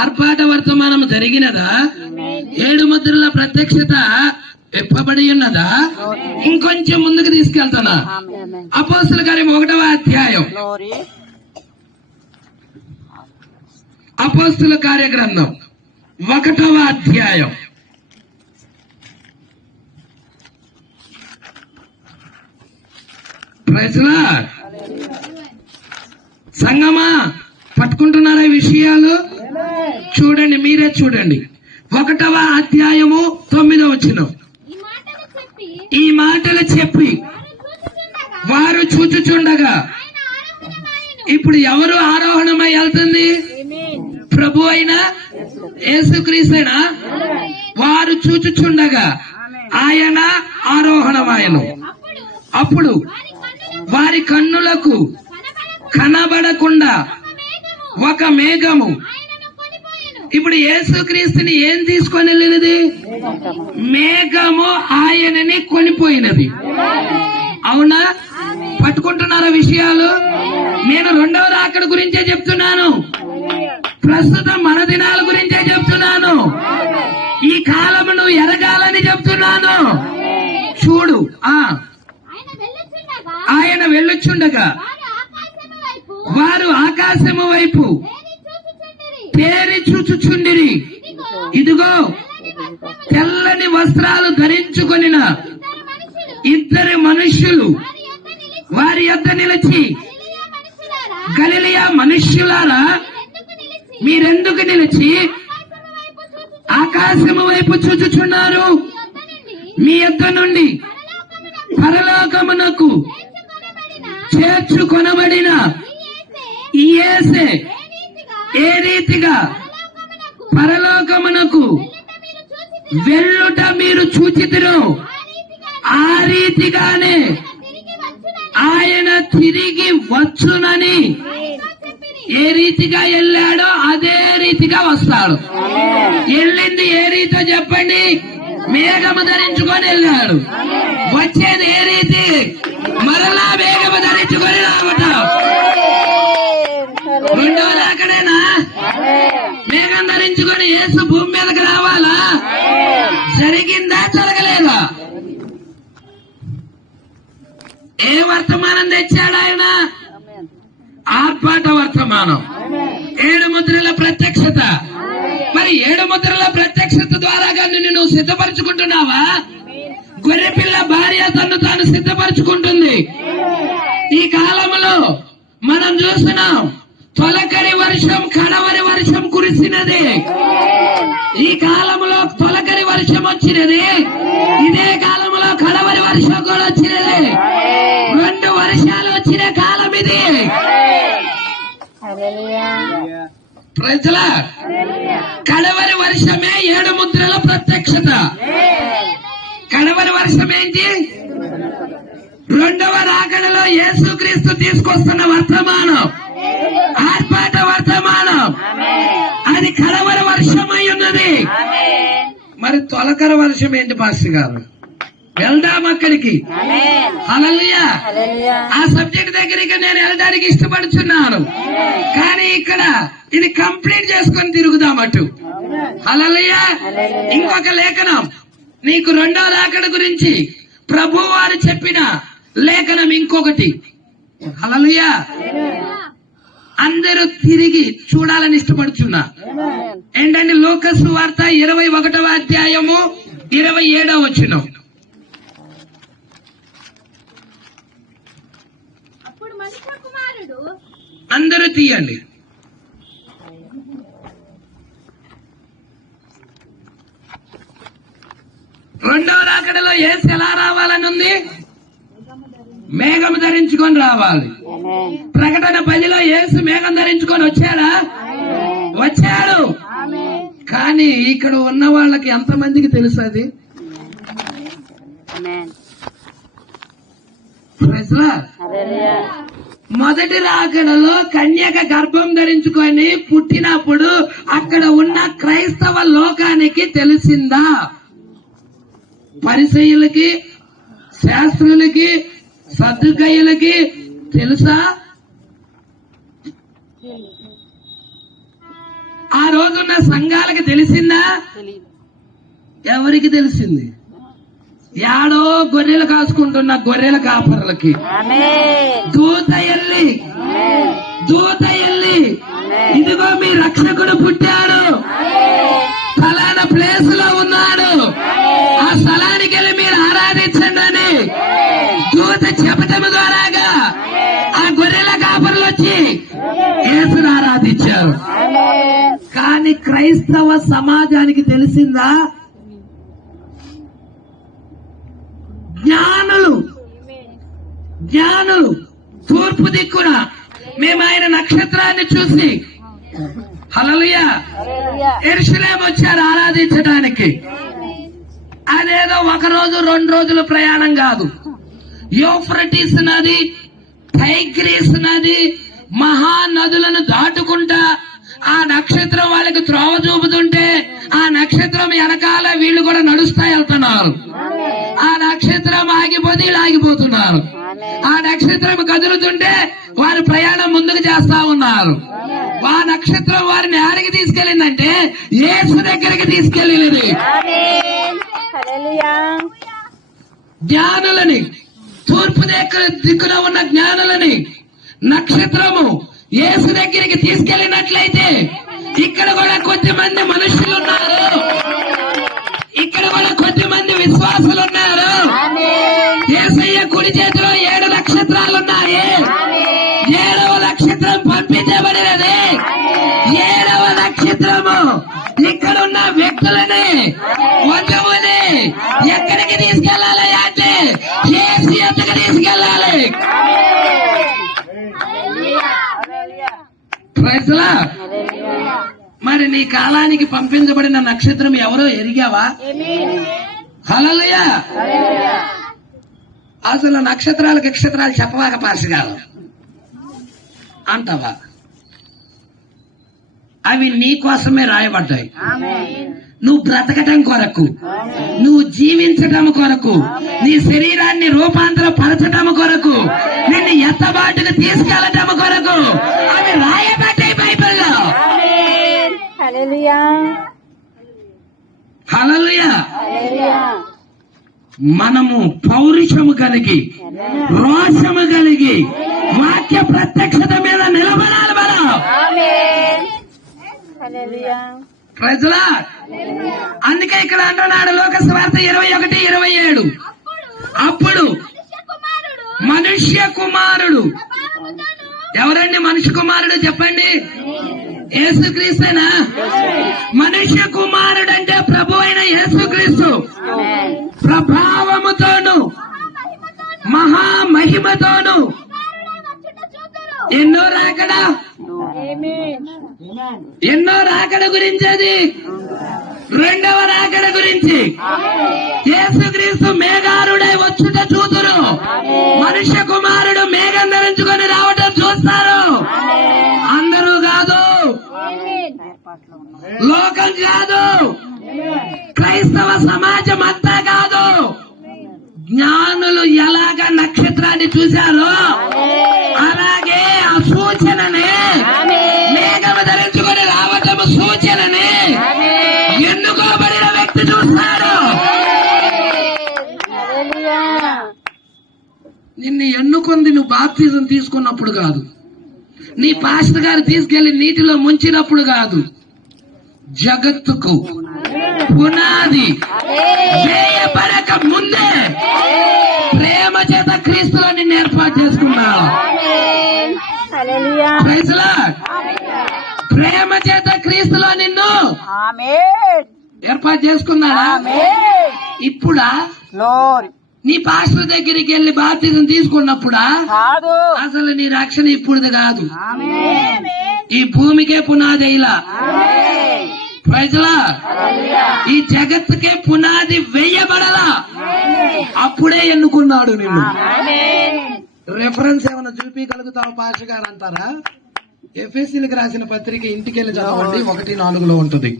ఆర్భాట వర్తమానం జరిగినదా? 7 ముద్రల ప్రత్యక్షత విప్పబడి ఉన్నదా? ఇంకొంచెం ముందుకు తీసుకెళ్తున్నా. అపోస్తలుల కార్యం 1వ అధ్యాయం. అపోస్తలుల కార్య గ్రంథం 1వ అధ్యాయం. Praise lord. సంగమా, పట్టుకుంటున్నారా ఈ విషయాలు? చూడండి, మీరే చూడండి. 1వ అధ్యాయము 9వ వచనం. ఈ మాటలు చెప్పి వారు చూచుచుండగా, ఇప్పుడు ఎవరు ఆరోహణమై వెళ్తుంది? ప్రభు అయినా యేసుక్రీస్తేనా? వారు చూచుచుండగా ఆయన ఆరోహణమాయను. అప్పుడు వారి కన్నులకు కనబడకుండా ఒక మేఘము. ఇప్పుడు యేసుక్రీస్తుని ఏం తీసుకొని వెళ్ళినది? మేఘము ఆయనని కొనిపోయినది. అవునా? పట్టుకుంటున్నారా విషయాలు? నేను రెండవ రాకడ గురించే చెప్తున్నాను. ప్రస్తుతం మన దినాల గురించే చెప్తున్నాను. ఈ కాలమును ఎరగాలని చెప్తున్నాను. చూడు, ఆయన వెళ్ళొచ్చుండగా వారు ఆకాశము వైపు తేరి చూచుచుండిరి. ఇదిగో, తెల్లని వస్త్రాలు ధరించుకొనిన 2 మనుష్యులు వారి యొద్ద నిలిచి, గలిలయ మనుష్యులారా, మీరెందుకు నిలిచి ఆకాశము వైపు చూచుచున్నారు? మీ యొద్ద నుండి పరలోకమునకు చేర్చుకొనబడిన ఈ యేసే ఏ రీతిగా పరలోకమునకు వెళ్ళుట మీరు చూచితిరో, ఆ రీతిగానే ఆయన తిరిగి వచ్చునని. ఏ రీతిగా వెళ్ళాడో అదే రీతిగా వస్తాడు. వెళ్ళింది ఏ రీతో చెప్పండి? మేఘము ధరించుకొని వెళ్ళాడు. వచ్చేది ఏ రీతి? మరలా మేఘము ధరించుకొని రావటం. రెండో రాకడేనా? మేఘం ధరించుకొని యేసు భూమి మీదకి రావాలా? జరిగిందా? జరగలేదా? ఏ వర్తమానం తెచ్చాడు ఆయన? ఆర్భాట వర్తమానం. 7 ముద్రల ప్రత్యక్షత. మరి 7 ముద్రల ప్రత్యక్షత ద్వారాగా నిన్ను నువ్వు సిద్ధపరచుకుంటున్నావా? గొర్రెపిల్ల భార్య తను తాను సిద్ధపరచుకుంటుంది. ఈ కాలంలో మనం చూస్తున్నాం, తొలకరి వర్షం కడవరి వర్షం కురిసినది. ఈ కాలంలో తొలకరి వర్షం వచ్చినది. ఇదే కాలంలో కడవరి వర్షం కూడా వచ్చినది. 2 వర్షాలు వచ్చిన కాలం ఇది. ప్రజల కడవరి వర్షమే 7 ముద్రల ప్రత్యక్షత. కడవరి వర్షం ఏంటి? రెండవ రాకడలో యేసుక్రీస్తు తీసుకొస్తున్న వర్తమానం, ఆర్భాట వర్తమానం. అది కడవరి వర్షమై ఉన్నది. మరి తొలకర వర్షం ఏంటి పాస్టర్ గారు? వెళ్దాం అక్కడికి. హల్లెలూయా. ఆ సబ్జెక్ట్ దగ్గరికి నేను వెళ్ళడానికి ఇష్టపడుతున్నాను. కానీ ఇక్కడ ఇది కంప్లీట్ చేసుకొని తిరుగుదాం అటు. హల్లెలూయా. ఇంకొక లేఖనం నీకు రెండో రాకడ గురించి ప్రభు వారు చెప్పిన లేఖనం ఇంకొకటి. హల్లెలూయా. అందరూ తిరిగి చూడాలని ఇష్టపడుతున్నా. ఏంటంటే లూకాసు వార్త 21వ అధ్యాయము 27వ వచనం. అప్పుడు మనుష్య కుమారుడు అందరూ తీయండి. రెండవ రాకడలో యేసు ఎలా రావాలని ఉంది? మేఘం ధరించుకొని రావాలి. ప్రకటన 10లో యేసు మేఘం ధరించుకొని వచ్చాడా? వచ్చాడు. కానీ ఇక్కడ ఉన్న వాళ్ళకి ఎంతమందికి తెలుసు అది? ప్రజలా? మొదటి రాకడలో కన్యక గర్భం ధరించుకొని పుట్టినప్పుడు అక్కడ ఉన్న క్రైస్తవ లోకానికి తెలిసిందా? పరిసయ్యులకి, శాస్త్రులకి, సద్దుకయ్యులకి తెలుసా? ఆ రోజున్న సంఘాలకి తెలిసిందా? ఎవరికి తెలిసింది? యాడో గొర్రెలు కాసుకుంటున్న గొర్రెల కాపరులకి దూత ఎల్లి ఇదిగో మీ రక్షకుడు పుట్టాడు, ఫలానా ప్లేస్ లో ఉన్నాడు, ఆ స్థలానికి వెళ్ళి మీరు ఆరాధించండి అని దూత చెప్పటం ద్వారాగా ఆ గొర్రెల కాపరులు వచ్చి యేసును ఆరాధించారు. కానీ క్రైస్తవ సమాజానికి తెలిసిందా? జ్ఞానులు తూర్పు దిక్కున మేము ఆయన నక్షత్రాన్ని చూసి హల్లెలూయా యెరూషలేము వచ్చారు ఆరాధించడానికి. అదేదో 1 రోజు 2 రోజుల ప్రయాణం కాదు. యూఫ్రటీస్ నది, టైగ్రీస్ నది, మహానదులను దాటుకుంటా ఆ నక్షత్రం వాళ్ళకి త్రోవ చూపుతుంటే ఆ నక్షత్రం వెనకాల వీళ్ళు కూడా నడుస్తా వెళ్తున్నారు. ఆ నక్షత్రం ఆగిపోతే వీళ్ళు ఆగిపోతున్నారు. ఆ నక్షత్రం కదులుతుంటే వారి ప్రయాణం ముందుకు చేస్తా ఉన్నారు. ఆ నక్షత్రం వారిని ఆడికి తీసుకెళ్ళిందంటే యేసు దగ్గరికి తీసుకెళ్ళింది. జ్ఞానులని, తూర్పు దిక్కున ఉన్న జ్ఞానులని నక్షత్రము యేసు దగ్గరికి తీసుకెళ్లినట్లయితే ఇక్కడ కూడా కొద్దిమంది మనుషులు ఉన్నారు, ఇక్కడ కూడా కొద్దిమంది విశ్వాసులు ఉన్నారు. యేసయ్య కుడి చేతిలో 7 నక్షత్రాలు ఉన్నాయి. 7వ నక్షత్రం పంపించబడినది. 7వ నక్షత్రము ఇక్కడున్న వ్యక్తులని, వధువుని ఎక్కడికి తీసుకెళ్లాలి అంటే యేసు ఎద్దకు తీసుకెళ్లాలి. ప్రైజ్లా. మరి నీ కాలానికి పంపించబడిన నక్షత్రం ఎవరో ఎరిగావా? హల్లెలూయా. అసలు నక్షత్రాలు చెప్పవాక పాస్ కాదు అంటావా? అవి నీ కోసమే రాయబడ్డాయి. నువ్వు బ్రతకటం కొరకు, నువ్వు జీవించటం కొరకు, నీ శరీరాన్ని రూపాంతరపరచటం కొరకు, నిన్ను ఎత్తబాటుకు తీసుకెళ్లటం కొరకు అవి రాయబడ్డాయి బైబిల్లో. హల్లెలూయా. మనము పౌరుషము కలిగి, రోషము కలిగి వాక్య ప్రత్యక్షత మీద నిలబడాలి. మనం ప్రజల అందుకే ఇక్కడ అంటున్నాడు లోకాసు వార్త 21:27. అప్పుడు మనుష్య కుమారుడు, ఎవరండి మనుష్య కుమారుడు చెప్పండి? యేసుక్రీస్తేనా? మనుష్య కుమారుడు అంటే ప్రభు అయిన యేసుక్రీస్తు ప్రభావముతోను మహామహిమతోను ఎన్నో రాకడ గురించి, అది 2వ రాకడ గురించి. యేసుక్రీస్తు మేఘారుడై వచ్చుట చూతురు, మనుష్య కుమారుడు మేఘం ధరించుకొని రావటం చూస్తారు. అందరూ కాదు, లోకం కాదు, క్రైస్తవ సమాజం అంతా కాదు. జ్ఞానులు ఎలాగ నక్షత్రాన్ని చూశారో అలాగే ఆ సూచననే మేఘం ధరించుకొని రావటం సూచననే ఎన్నుకోబడిన వ్యక్తి చూస్తాడు. నిన్ను ఎన్నుకుంది నువ్వు బాప్తిజం తీసుకున్నప్పుడు కాదు, నీ పాస్టర్ గారు తీసుకెళ్లి నీటిలో ముంచినప్పుడు కాదు, జగత్తుకు పునాది వేయబడక ముందే ప్రేమ చేత క్రీస్తులో నిన్ను ఏర్పాటు చేసుకున్నాడు. Praise the Lord. ప్రేమ చేత క్రీస్తులో నిన్ను ఏర్పాటు చేసుకున్నాడా? ఇప్పుడా నీ పాస్టర్ దగ్గరికి వెళ్ళి బాప్తిజం తీసుకున్నప్పుడా? అసలు నీ రక్షణ ఇప్పుడుది కాదు, ఈ భూమికే పునాది ఇలా. Praise the lord. ఈ జగత్తుకే పునాది వేయబడలా, అప్పుడే ఎన్నుకున్నాడు నిన్ను. రెఫరెన్స్ ఏమైనా చూపించగలుగుతావు పాస్టర్ గారు అంటారా? ఎఫెసీలకు రాసిన పత్రిక ఇంటికి వెళ్ళి చదవండి, 1:4 ఉంటుంది.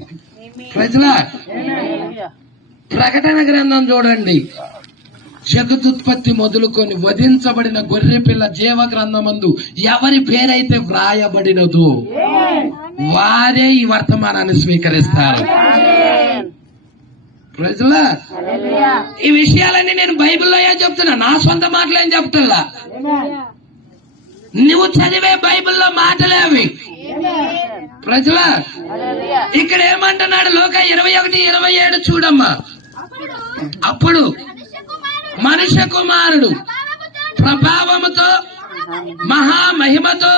Praise the lord. ప్రకటన గ్రంథం చూడండి, జగదుత్పత్తి మొదలుకొని వధించబడిన గొర్రె పిల్ల జీవ గ్రంథమందు ఎవరి పేరైతే వ్రాయబడినదో వారే ఈ వర్తమానాన్ని స్వీకరిస్తారు. Praise the lord. ఈ విషయాలన్నీ నేను బైబిల్లో చెప్తున్నా, నా సొంత మాటలు ఏం చెప్తున్నా. నువ్వు చదివే బైబిల్లో మాటలే అవి. Praise the lord. ఇక్కడ ఏమంటున్నాడు? లోక 21:27 చూడమ్మా. అప్పుడు మనుష్య కుమారుడు ప్రభావముతో మహామహిమతో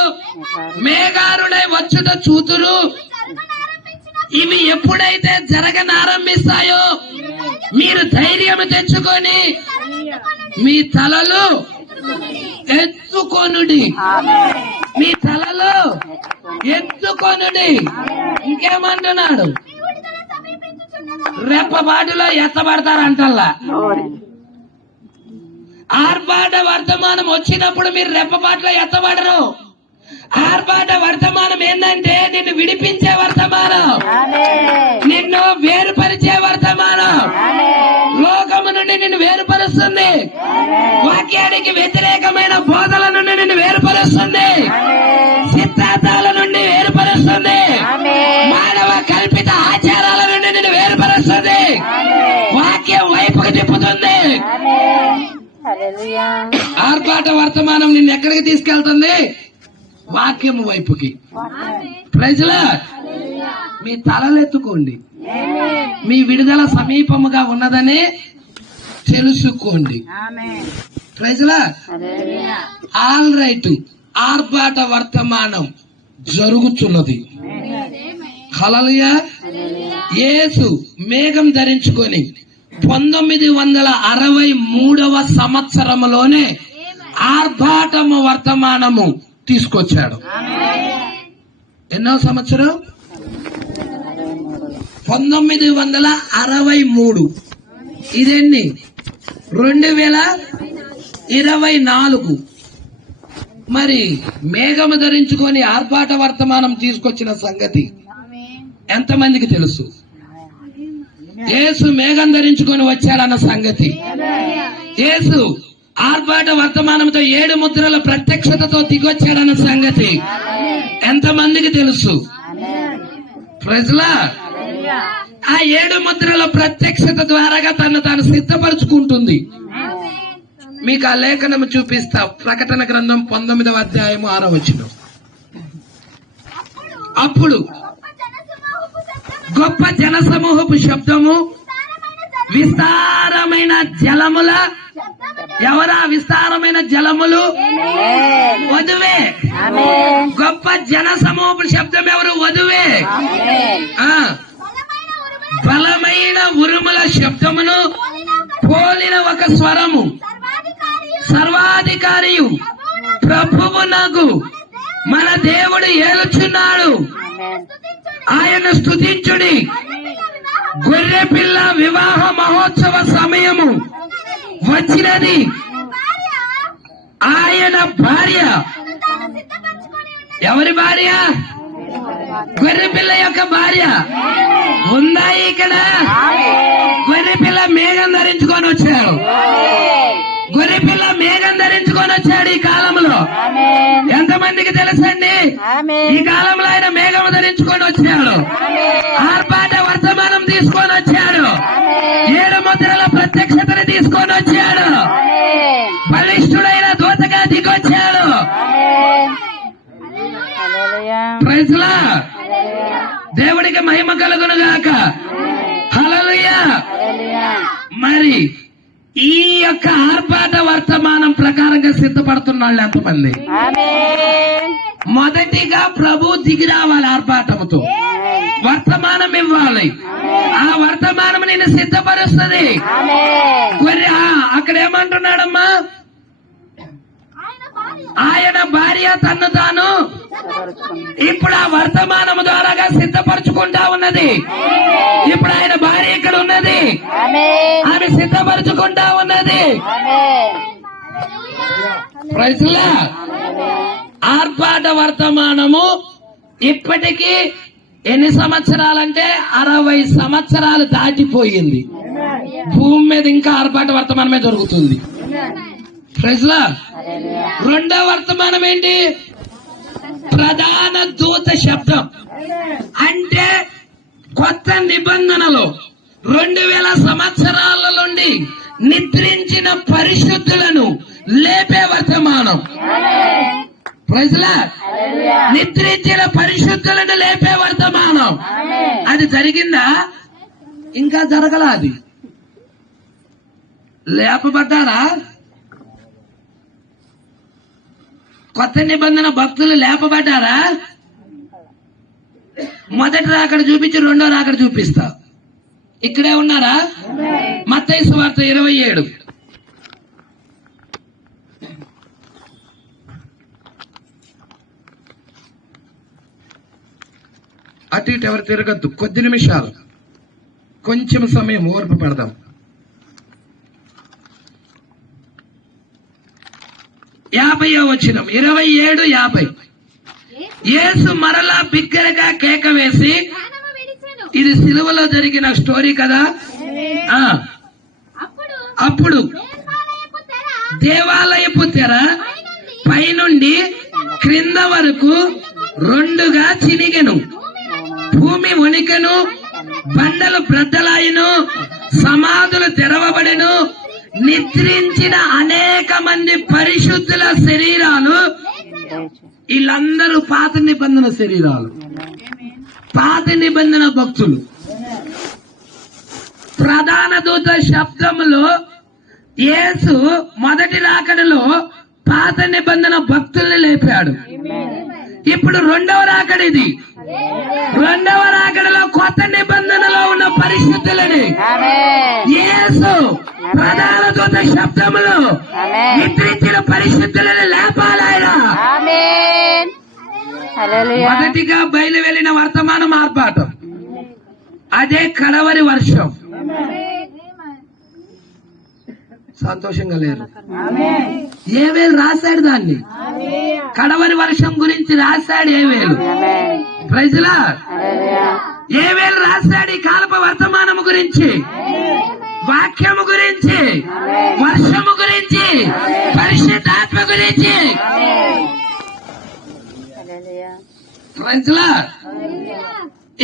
మేఘారుడై వచ్చుట చూతురు. ఇవి ఎప్పుడైతే జరగనారంభిస్తాయో మీరు ధైర్యం తెచ్చుకొని మీ తలలు ఎత్తుకొనుడి. మీ తలలు ఎత్తుకొనుడి. ఇంకేమంటున్నాడు? రెప్పపాటులో ఎత్తబడతారంటల్లా. ఆర్భాట వర్తమానం వచ్చినప్పుడు మీరు రెప్పపాటులో ఎత్తబడరు. ఆర్భాట వర్తమానం ఏంటంటే నిన్ను విడిపించే వర్తమానం, నిన్ను వేరుపరిచే వర్తమానం, లోకము నుండి నిన్ను వేరుపరుస్తుంది, వాక్యానికి వ్యతిరేకమైన బోధల నుండి నిన్ను వేరుపరుస్తుంది, సిద్ధాంతాల నుండి వేరుపరుస్తుంది, మానవ కల్పిత ఆచారాల నుండి నిన్ను వేరుపరుస్తుంది, వాక్యం వైపుకు తిప్పుతుంది. ఆర్భాట వర్తమానం నిన్ను ఎక్కడికి తీసుకెళ్తుంది? వాక్యము వైపుకి. Praise the Lord. మీ తలలెత్తుకోండి, మీ విడుదల సమీపముగా ఉన్నదని తెలుసుకోండి. Praise the Lord. All right. ఆర్భాట వర్తమానం జరుగుతున్నది. హల్లెలూయా. యేసు మేఘం ధరించుకొని 1963వ సంవత్సరంలోనే ఆర్భాటము వర్తమానము తీసుకొచ్చాడు. ఎన్నో సంవత్సరం? 1963. ఇదెన్ని? 2024. మరి మేఘము ధరించుకొని ఆర్భాట వర్తమానం తీసుకొచ్చిన సంగతి ఎంతమందికి తెలుసు? యేసు మేఘం ధరించుకొని వచ్చాడన్న సంగతి, యేసు ఆర్భాట వర్తమానంతో 7 ముద్రల ప్రత్యక్షతతో దిగొచ్చాడన్న సంగతి ఎంతమందికి తెలుసు? Praise the lord. ఆ 7 ముద్రల ప్రత్యక్షత ద్వారాగా తను తాను సిద్ధపరుచుకుంటుంది. మీకు ఆ లేఖనం చూపిస్తా. ప్రకటన గ్రంథం 19వ అధ్యాయము 6వ వచనం. అప్పుడు గొప్ప జనసమూహపు శబ్దము, విస్తారమైన జలముల. ఎవరా విస్తారమైన జలములు? వధువే. గొప్ప జనసమూహపు శబ్దం ఎవరు? వధువే. బలమైన ఉరుముల శబ్దమును పోలిన ఒక స్వరము, సర్వాధికారియు ప్రభువునగు మన దేవుడు ఏలుచున్నాడు, ఆయన స్తుతించుడి. గొర్రె పిల్ల వివాహ మహోత్సవ సమయము వచ్చినది, ఆయన భార్య. ఎవరి భార్య? గొర్రె పిల్ల యొక్క భార్య. ఉందా ఇక్కడ? గొర్రె పిల్ల మేఘం ధరించుకొని వచ్చాడు. గొర్రె పిల్ల మేఘం ధరించుకొని వచ్చాడు ఈ కాలంలో. ఎంతమందికి తెలుసండి? ఈ కాలంలో ఆయన మేఘం ధరించుకొని వచ్చాడు, ఆర్భాట వర్తమానం తీసుకొని వచ్చాడు, 7 ముద్రల ప్రత్యక్షతను తీసుకొని వచ్చాడు, బలిష్ఠుడైన దూతగా దిగొచ్చాడు. ప్రైజ్లా. దేవుడికి మహిమ కలుగును గాక. హల్లెలూయా. మరి ఈ యొక్క ఆర్భాట వర్తమానం ప్రకారంగా సిద్ధపడుతున్న వాళ్ళు ఎంతమంది? మొదటిగా ప్రభు దిగి రావాలి ఆర్భాటముతో, వర్తమానం ఇవ్వాలి. ఆ వర్తమానం నేను సిద్ధపరుస్తుంది. అక్కడ ఏమంటున్నాడమ్మా? ఆయన భార్య తన్ను తాను ఇప్పుడు ఆ వర్తమానం ద్వారాగా సిద్ధపరచుకుంటా ఉన్నది. ఇప్పుడు ఆయన భార్య ఇక్కడ ఉన్నది, ఆమె సిద్ధపరచుకుంటా ఉన్నది. ప్రైజ్లా. ఆర్భాట వర్తమానము ఇప్పటికీ ఎన్ని సంవత్సరాలంటే 60 సంవత్సరాలు దాటిపోయింది. భూమి మీద ఇంకా ఆర్భాట వర్తమానమే జరుగుతుంది. ప్రైజ్లా. రెండో వర్తమానం ఏంటి? ప్రధాన దూత శబ్దం. అంటే కొత్త నిబంధనలో 2000 సంవత్సరాల నుండి నిద్రించిన పరిశుద్ధులను లేపే వర్తమానం. ప్రైజ్లా. నిద్రించిన పరిశుద్ధులను లేపే వర్తమానం. అది జరిగిందా? ఇంకా జరగల. అది లేపబడ్డారా? కొత్త నిబంధన భక్తులు లేపబడ్డారా? మొదటి రాకడ చూపించి రెండో రాకడ చూపిస్తా. ఇక్కడే ఉన్నారా? మత్తయి సువార్త 27. అటు ఇటు ఎవరు తిరగద్దు. కొద్ది నిమిషాలు, కొంచెం సమయం ఓర్పు పడదాం. 50వ వచనం, 27:50. యేసు మరలా బిగ్గరగా కేక వేసి, ప్రాణము విడిచెను. ఇది సిలువలో జరిగిన స్టోరీ కదా. అప్పుడు దేవాలయపు తెర పైనుండి క్రింద వరకు రెండుగా చినిగెను. భూమి వణికెను, బండలు బ్రద్దలాయను, సమాధులు తెరవబడెను. నిద్రించిన అనేక మంది పరిశుద్ధుల శరీరాలు, వీళ్ళందరూ పాత నిబంధన శరీరాలు, పాత నిబంధన భక్తులు. ప్రధాన దూత శబ్దములో యేసు మొదటి రాకడలో పాత నిబంధన భక్తుల్ని లేపాడు. ఇప్పుడు రెండవ రాకడ ఇది. రెండవ రాకడలో కొత్త నిబంధనలో ఉన్న పరిశుద్ధులని యేసు ప్రధాన దూత శబ్దములో నిద్రించిన పరిశుద్ధులని లేపాలాయన. మొదటిగా బయలు వెళ్లిన వర్తమానం ఆర్భాటం. అదే కడవరి వర్షం. సంతోషంగా లేరు. ఏవేలు రాశాడు దాన్ని. కడవరి వర్షం గురించి రాశాడు ఏవేలు. ప్రైజ్లా. ఏవేలు రాశాడు ఈ కాలప వర్తమానము గురించి, వాక్యము గురించి, వర్షము గురించి, పరిశుద్ధాత్మ గురించి. ప్రైజ్లా.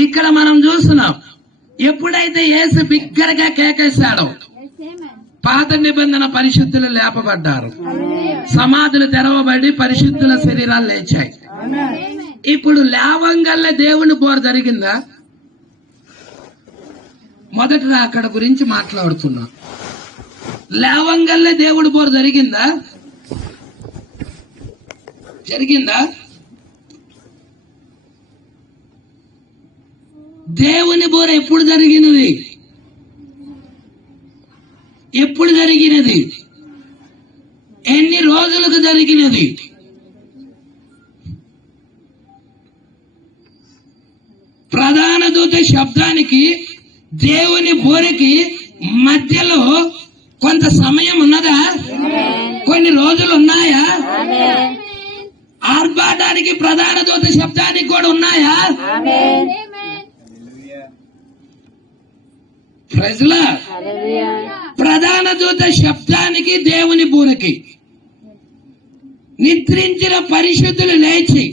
ఇక్కడ మనం చూస్తున్నాం, ఎప్పుడైతే యేసు బిగ్గరగా కేకేశాడో పాత నిబంధన పరిశుద్ధులు లేపబడ్డారు. సమాధులు తెరవబడి పరిశుద్ధుల శరీరాలు లేచాయి. ఇప్పుడు లేవంగల్ల దేవుని బోర్ జరిగిందా? మొదటి రాకడ గురించి మాట్లాడుతున్నా. లేవంగల్లే దేవుడి బోర్ జరిగిందా? జరిగిందా? దేవుని బోర ఎప్పుడు జరిగినది? ఎప్పుడు జరిగినది? ఎన్ని రోజులకు జరిగినది? ప్రధాన దూత శబ్దానికి దేవుని బోరకి మధ్యలో కొంత సమయం ఉన్నదా? కొన్ని రోజులు ఉన్నాయా? ఆర్భాటానికి ప్రధాన దూత శబ్దానికి కూడా ఉన్నాయా? ప్రజలా. ప్రధాన దూత శబ్దానికి దేవుని బూరకి నిద్రించిన పరిశుద్ధులు లేచి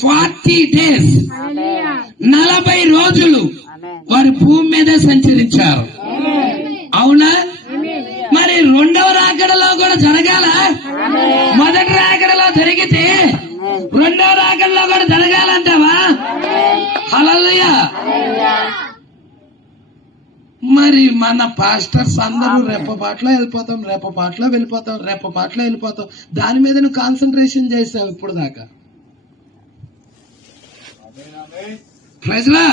40 days 40 రోజులు వారి భూమి మీద సంచరించారు. అవునా? మరి రెండవ రాకడలో కూడా జరగాల. మొదటి రాకడలో జరిగితే రెండవ రాకడలో కూడా జరగాలంట. మరి మన పాస్టర్స్ అందరూ రెప్పపాట్లో వెళ్ళిపోతాం దాని మీద నువ్వు కాన్సన్ట్రేషన్ చేసావు ఇప్పుడు దాకా. ప్రజలా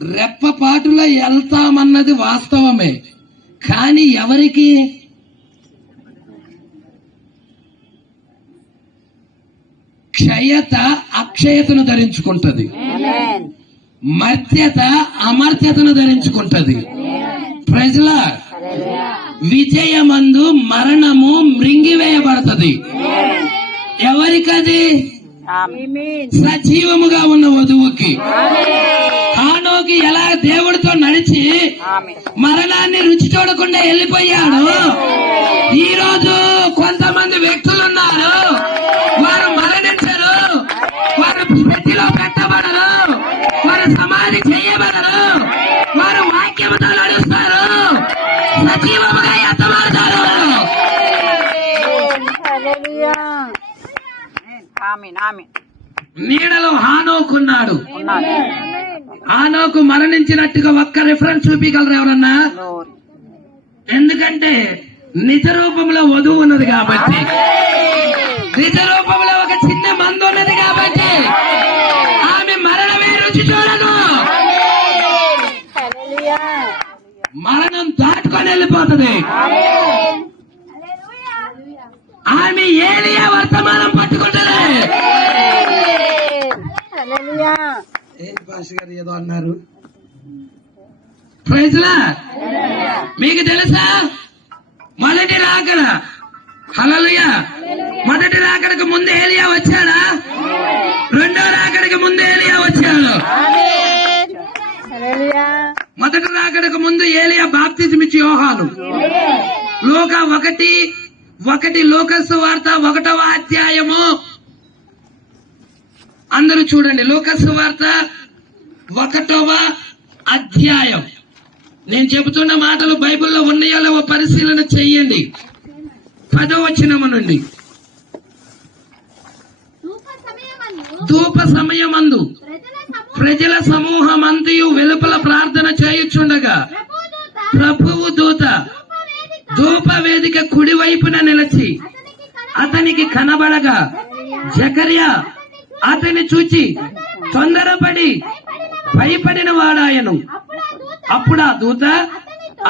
రెప్పపాటులో వెళ్తామన్నది వాస్తవమే, కానీ ఎవరికి? క్షయత అక్షయతను ధరించుకుంటది, మర్త్యత అమర్త్యతను ధరించుకుంటది. ప్రజల విజయమందు మరణము మృంగివేయబడుతుంది. ఎవరికది? సజీవముగా ఉన్న వధువుకి. హానోకి ఎలా దేవుడితో నడిచి మరణాన్ని రుచి చూడకుండా వెళ్ళిపోయాడు, ఈ రోజు కొంతమంది వ్యక్తులు ఉన్నారు, వారు మరణించరు, వారు పెట్టిలో పెట్టబడరు, వారు సమాధి చేయబడరు, వారు వాక్యముతో నడుస్తారు, సజీవముగా ఎత్తబడతారు. నీడలో హానోకున్నాడు. హానోకు మరణించినట్టుగా ఒక్క రిఫరెన్స్ చూపించగలరు ఎవరన్నా? ఎందుకంటే నిజ రూపంలో వధువు ఉన్నది కాబట్టి, నిజ రూపంలో ఒక చిన్న మందు ఉన్నది కాబట్టి ఆమె మరణమే రుచి చూడదు. మరణం దాటుకొని వెళ్ళిపోతుంది. ఆమె ఏలియా వర్తమానం పట్టుకుంటుంది. ఏంటి పాస్టర్ గారు ఏదో అన్నారు? ప్రైజ్లా మీకు తెలుసా? మొదటి రాకడ, హల్లెలూయా, మొదటి రాకడకు ముందు ఏలియా వచ్చాడా? రెండో రాకడకు ముందు ఏలియా వచ్చాడు. మొదటి రాకడకు ముందు ఏలియా బాప్తిజం ఇచ్చి యోహాను. లూకా 1:1 లూకా సువార్త 1వ అధ్యాయము అందరూ చూడండి. లూకా సువార్త 1వ అధ్యాయం. నేను చెబుతున్న మాటలు బైబిల్లో ఉన్నాయో లేవో పరిశీలన చెయ్యండి. 10వ వచనము నుండి. ధూప సమయమందు ప్రజల సమూహమంతయు వెలుపల ప్రార్థన చేయుచుండగా ప్రభువు దూత ధూప వేదిక కుడి వైపున నిలిచి అతనికి కనబడగా జకర్యా అతన్ని చూచి తొందరపడి భయపడిన వాడాయను. అప్పుడు ఆ దూత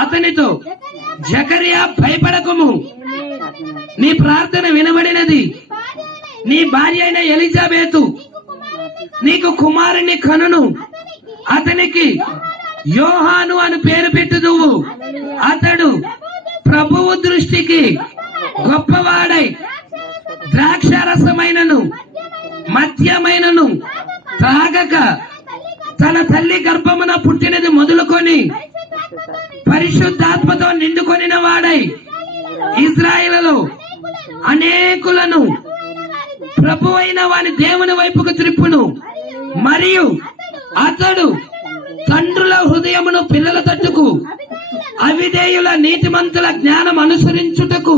అతనితో, జకర్యా భయపడకుము, నీ ప్రార్థన వినబడినది, నీ భార్య అయిన ఎలిజబెతు నీకు కుమారుని కనును, అతనికి యోహాను అని పేరు పెట్టుదువు. అతడు ప్రభువు దృష్టికి గొప్పవాడై ద్రాక్షారసమైనను మద్యమైనను త్రాగక తన తల్లి గర్భమున పుట్టినది మొదలుకొని పరిశుద్ధాత్మతో నిండుకొనిన వాడై ఇశ్రాయేలులో అనేకులను ప్రభువైన వాని దేవుని వైపుకు త్రిప్పును. మరియు అతడు తండ్రుల హృదయమును పిల్లల తట్టుకు అవిధేయుల నీతిమంతుల జ్ఞానం అనుసరించుటకు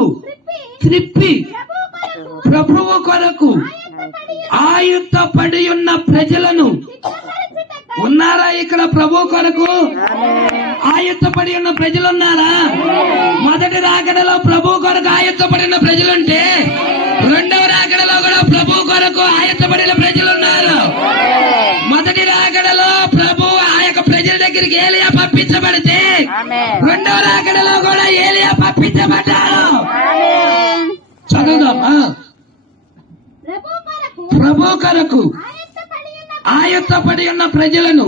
త్రిప్పి ప్రభువు కొరకు ఆయుత్తపడి ఉన్న ప్రజలను. ఉన్నారా ఇక్కడ ప్రభు కొరకు ఆయుత్తపడి ఉన్న ప్రజలు ఉన్నారా? మొదటి రాకడలో ప్రభు కొరకు ఆయుత్తపడిన ప్రజలుంటే రెండవ రాకడలో కూడా ప్రభు కొరకు ఆయుత్తపడిన ప్రజలు ఉన్నారు. మొదటి రాకడలో ప్రభు ఆ యొక్క ప్రజల దగ్గరికి ఏలియా పంపించబడితే రెండవ రాకడలో కూడా ఏలియా పంపించబడ్డాడు. చదువుదామా? ప్రభు కొరకు ఆయుత్తపడి ఉన్న ప్రజలను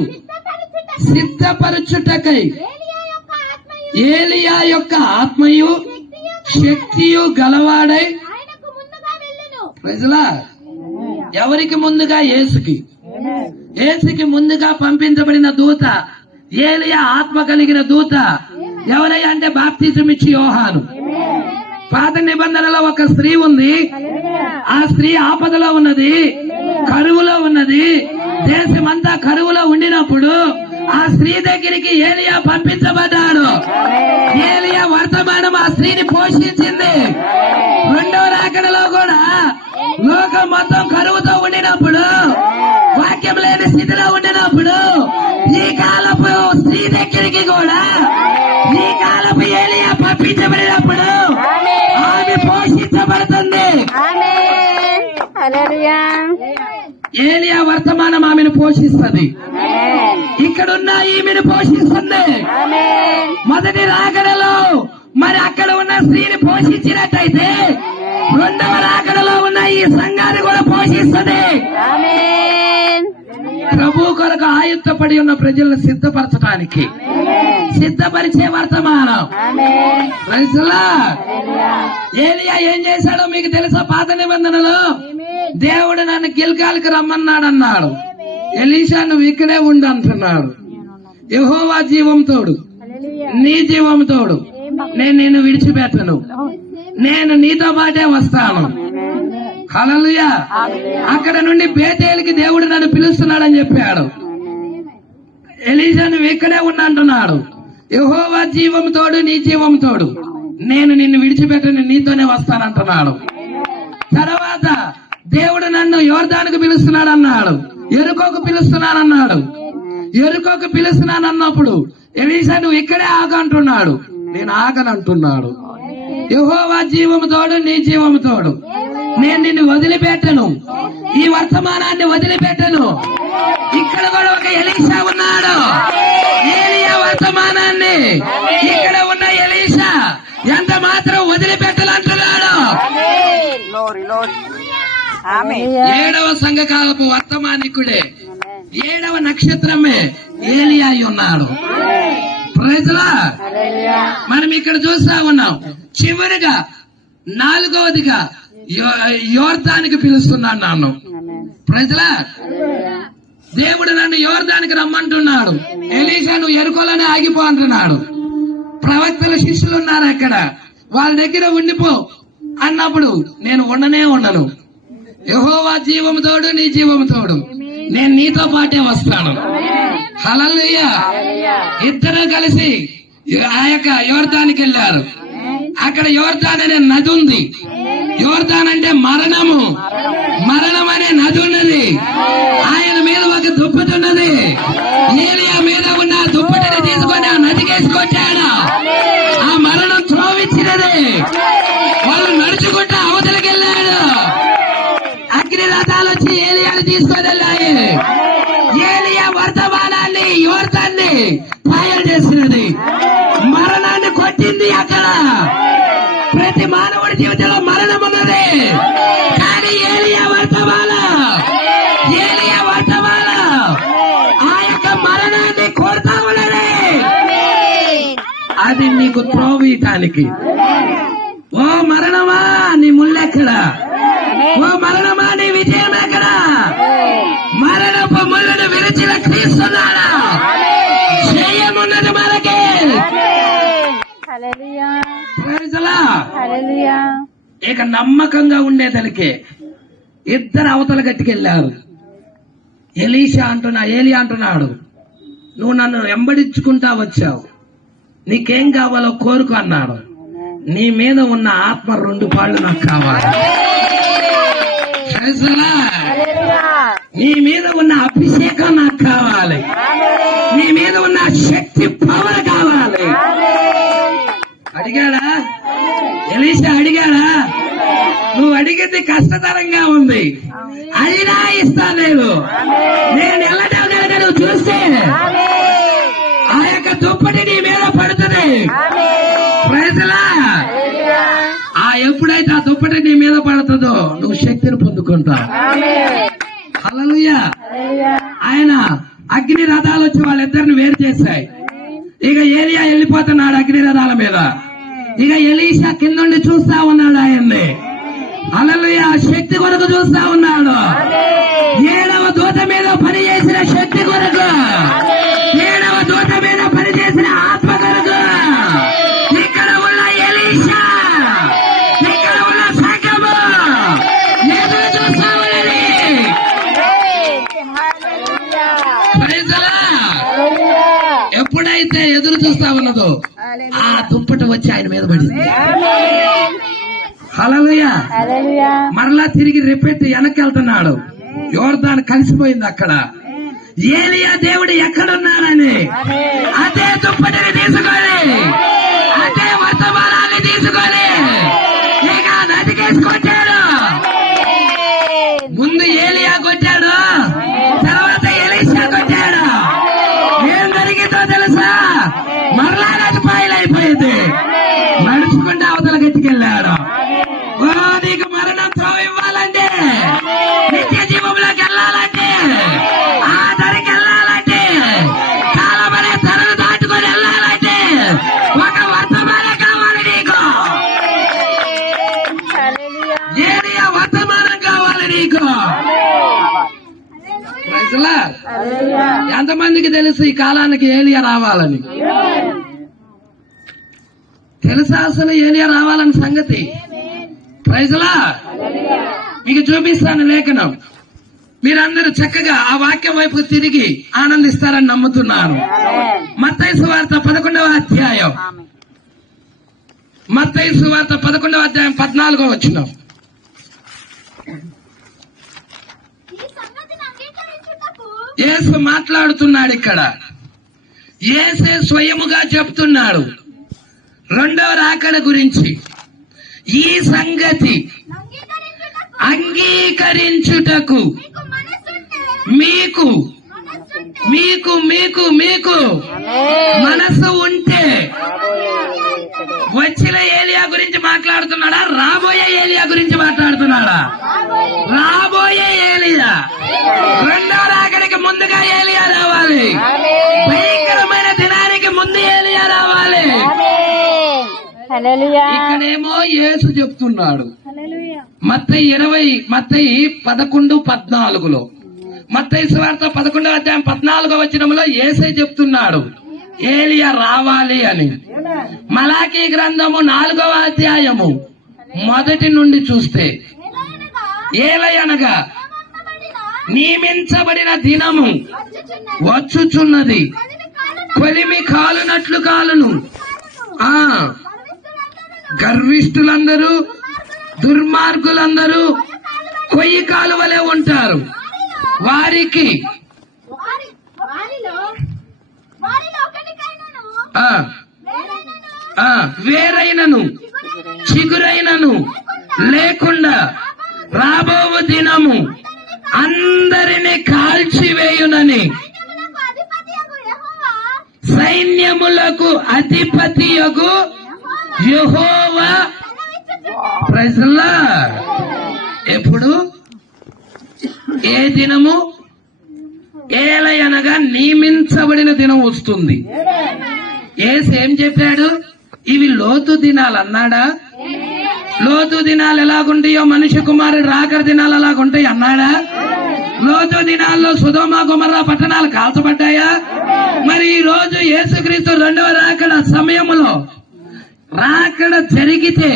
సిద్ధపరచుటకై ఏలియా యొక్క ఆత్మయు శక్తియు గలవాడై ప్రజలా ఎవరికి ముందుగా? యేసుకి ముందుగా పంపించబడిన దూత ఏలియా ఆత్మ కలిగిన దూత ఎవరయ్యా అంటే బాప్తిజం ఇచ్చి యోహాను. పాత నిబంధనలో ఒక స్త్రీ ఉంది. ఆ స్త్రీ ఆపదలో ఉన్నది, కరువులో ఉన్నది. దేశమంతా కరువులో ఉండినప్పుడు ఆ స్త్రీ దగ్గరికి ఏలియా పంపించబడ్డాడు. ఏలియా వర్తమానం ఆ స్త్రీని పోషించింది. రెండో రాకడలో కూడా లోకం మొత్తం కరువుతో ఉండినప్పుడు, వాక్యం లేని స్థితిలో ఉండినప్పుడు, ఈ కాలపు కాలపు స్త్రీ దగ్గరికి కూడా ఈ కాలపు ఏలియా పంపించబడినప్పుడు ఆమె పోషించబడుతుంది. ఏలియా వర్తమానం ఆమెను పోషిస్తుంది, ఇక్కడున్న ఈమెను పోషిస్తుంది. మొదటి రాకడలో మరి అక్కడ ఉన్న స్త్రీని పోషించినట్టయితే రెండవ రాకడలో ఉన్న ఈ సంఘాన్ని కూడా పోషిస్తుంది. ప్రభు కొరకు ఆయుత్తపడి ఉన్న ప్రజలను సిద్ధపరచడానికి సిద్ధపరిచే వర్తమానం. ఏలియా ఏం చేశాడో మీకు తెలుసా? పాత నిబంధనలో దేవుడు నన్ను గిల్గాల్కి రమ్మన్నాడు అన్నాడు. ఎలీషా నువ్వు ఇక్కడే ఉండు అంటున్నాడు. యెహోవా జీవం తోడు, నీ జీవం తోడు, నేను నిన్ను విడిచిపెట్టను, నేను నీతో పాటే వస్తాను. హల్లెలూయా. అక్కడ నుండి బేతేలుకి దేవుడు నన్ను పిలుస్తున్నాడని చెప్పాడు. ఎలీషా నువ్వు ఇక్కడే ఉండు అంటున్నాడు. యెహోవా జీవం తోడు, నీ జీవం తోడు, నేను నిన్ను విడిచిపెట్టను, నీతోనే వస్తానంటున్నాడు. తర్వాత దేవుడు నన్ను యోర్దానుకు పిలుస్తున్నాడు అన్నాడు. ఎరుకోకు పిలుస్తున్నానన్నాడు. ఎరుకోకు పిలుస్తున్నానన్నప్పుడు ఎలీషా నువ్వు ఇక్కడే ఆగంటున్నాడు. నేను ఆగనంటున్నాడు. యెహోవా జీవము తోడు, నీ జీవము తోడు, నేను నిన్ను వదిలిపెట్టను, ఈ వర్తమానాన్ని వదిలిపెట్టను. ఇక్కడ కూడా ఒక ఎలీషా ఉన్నాడు. ఏలియా వర్తమానాన్ని ఇక్కడ ఉన్న ఎలీషా ఎంత మాత్రం వదిలిపెట్టాలంటున్నాడు. ఏడవ సంఘకాలపు వర్తమానికుడే, ఏడవ నక్షత్రమే ఏలియా అయి ఉన్నాడు. ప్రజలా మనం ఇక్కడ చూస్తా ఉన్నాం. చివరిగా నాలుగవదిగా యోర్దానికి పిలుస్తున్నాను నన్ను. ప్రజలా దేవుడు నన్ను యోర్దానికి రమ్మంటున్నాడు. ఎలీషా నువ్వు ఎరుకోలోనే ఆగిపో అంటున్నాడు. ప్రవక్తల శిష్యులు ఉన్నారు అక్కడ, వాళ్ళ దగ్గర ఉండిపో అన్నప్పుడు నేను ఉండను. యెహోవా జీవము తోడు, నీ జీవము తోడు, నేను నీతో పాటే వస్తాను. హల్లెలూయా. ఇద్దరు కలిసి ఆ యొక్క యోర్దానికి వెళ్ళారు. అక్కడ యోర్దాన్ అనే నది ఉంది. యోర్దాన్ అంటే మరణము, మరణం అనే నది ఉన్నది. ఆయన మీద ఒక దుప్పటి ఉన్నది. ఏలియా మీద ఉన్న దుప్పటిని తీసుకొని ఆ నదికి వేసుకొచ్చాడు. ఆ మరణం త్రోవిచ్చినది. వాళ్ళు నడుచుకుంటూ అవతలికి వెళ్ళాడు. అగ్ని రథాలు వచ్చి ఏలియాని తీసుకొని వెళ్ళాయి. ఏలియా వర్తమానాన్ని యోర్దాన్ని ఫైర్ చేసినది, మరణాన్ని కొట్టింది. అక్కడ ప్రతి మానవుడి జీవితంలో మరణం ఉన్నది, కానీ ఏలియా వర్తమానం ఆ యొక్క మరణాన్ని కొడతా ఉన్నది. అది నీకు త్రోవీయటానికి. ఓ మరణమా నీ ముళ్ళెక్కడా? ఓ మరణమా నీ విజయం ఎక్కడా? మరణపు ముళ్ళను విరిచిన క్రీస్తున్నాడా? జయమున్నది మనకి. ఇక నమ్మకంగా ఉండేదలికే ఇద్దరు అవతల గట్టుకెళ్ళారు. ఏలియా అంటున్నాడు, నువ్వు నన్ను వెంబడించుకుంటా వచ్చావు, నీకేం కావాలో కోరుకు అన్నాడు. నీ మీద ఉన్న ఆత్మ 2 పాళ్ళు నాకు కావాలి. నీ మీద ఉన్న అభిషేకం నాకు కావాలి. నీ మీద ఉన్న శక్తి పవర్ కావాలి. అడిగాడా? ఎలీషా అడిగాడా? నువ్వు అడిగింది కష్టతరంగా ఉంది, అయినా ఇస్తా నేను వెళ్ళటం లేదు. నువ్వు చూస్తే ఆ యొక్క దుప్పటి నీ మీద పడుతుంది. ప్రజలా ఎప్పుడైతే ఆ దుప్పటి నీ మీద పడుతుందో నువ్వు శక్తిని పొందుకుంటావు. హల్లెలూయా. ఆయన అగ్ని రథాలు వచ్చి వాళ్ళిద్దరిని వేరు చేశాయి. ఇక ఏలియా వెళ్ళిపోతున్నాడు అగ్ని రథాల మీద. ఇక ఎలీషా కింద చూస్తా ఉన్నాడు ఆయన్ని. హల్లెలూయా. శక్తి కొరకు చూస్తా ఉన్నాడు. 7వ దూత మీద పని చేసిన శక్తి కొరకు, 7వ దూత మీద పని చేసిన ఆత్మ కొరకు ఇక్కడ ఉన్న ఎలీషా, ఇక్కడ ఉన్న సంఘము ఎదురు చూస్తా ఉన్నది. ఎప్పుడైతే ఎదురు చూస్తా ఉన్నదో ఆ దుప్పటి వచ్చి ఆయన మీద పడింది. హల్లెలూయా. మరలా తిరిగి రిపీట్ వెనక్కి వెళ్తున్నాడు. యోర్దాను కలిసిపోయింది అక్కడ. ఏలియా దేవుడు ఎక్కడున్నాడని అదే దుప్పటిని తీసుకొని అదే వర్తమానాన్ని తీసుకొని ఇక నదికేసుకొచ్చాడు. ముందు ఏలియాకు వచ్చాడు, తర్వాత ఎలీషాకు వచ్చాడు. ఏం జరిగిందో తెలుసా? మరలా నది పాయలైపోయింది. నడుచుకుంటే అవతల గట్టికెళ్ళాడు. ఓ నీకు మరణం త్రోవ ఇవ్వాలంటే, నిత్య జీవంలోకి వెళ్ళాలంటే, ఆ ధరికి వెళ్ళాలంటే, కాలమనే ధరను దాటుకొని వెళ్ళాలంటే ఒక వర్తమానం కావాలి నీకు. ఏలియా వర్తమానం కావాలి నీకు. ప్రజలా, ఎంతమందికి తెలుసు ఈ కాలానికి ఏలియా రావాలని? తెలుసా అసలు ఏలియా రావాలని సంగతి? ప్రైజ్లా, మీకు చూపిస్తాను లేఖనం. మీరందరూ చక్కగా ఆ వాక్యం వైపు తిరిగి ఆనందిస్తారని నమ్ముతున్నాను. మత్తయి సువార్త 11వ అధ్యాయం, మత్తయి సువార్త 11వ అధ్యాయం 14వ వచనం. ఈ సంగతిని అంగీకరించుటకు యేసు మాట్లాడుతున్నాడు ఇక్కడ. యేసే స్వయముగా చెప్తున్నాడు రెండవ రాకడ గురించి. ఈ సంగతి అంగీకరించుటకు మీకు మీకు మీకు మీకు మనసు ఉంటే, వచ్చిన ఏలియా గురించి మాట్లాడుతున్నాడా? రాబోయే ఏలియా గురించి మాట్లాడుతున్నాడా? రాబోయే ఏలియా. రెండో రాకడికి ముందుగా ఏలియా రావాలి. భయంకరమైన దినానికి ముందు ఏలియా రావాలి. ఇక్కడేమో యేసు చెప్తున్నాడు మత్తయి 11:14 మత్తయి సువార్త 11వ అధ్యాయం 14వ వచనంలో యేసే చెప్తున్నాడు ఏలియా రావాలి అని. మలాకీ గ్రంథము 4వ అధ్యాయము 1 నుండి చూస్తే, ఏలయనగా నియమించబడిన దినము వచ్చుచున్నది, కొలిమి కాలునట్లు కాలును. గర్విష్ఠులందరూ దుర్మార్గులందరూ కొయ్యి కాలువలే ఉంటారు. వారికి వేరైనను చిగురైనను లేకుండా రాబోవు దినము అందరిని కాల్చివేయునని సైన్యములకు అధిపతియగు యెహోవా. ప్రజలా, ఎప్పుడు? ఏ దినము? ఏలయనగా నియమించబడిన దినం వస్తుంది. యేసు ఏం చెప్పాడు? ఇవి లోతు దినాలు అన్నాడా? లోతు దినాలు ఎలాగుంటాయో మనుష్య కుమారుడు రాకడ దినాలు అలాగుంటాయి అన్నాడా? లోతు దినాల్లో సొదొమ గొమొర్రా పట్టణాలు కాల్చబడ్డాయా? మరి ఈ రోజు యేసుక్రీస్తు రెండవ రాకడ సమయంలో రాకడ జరిగితే,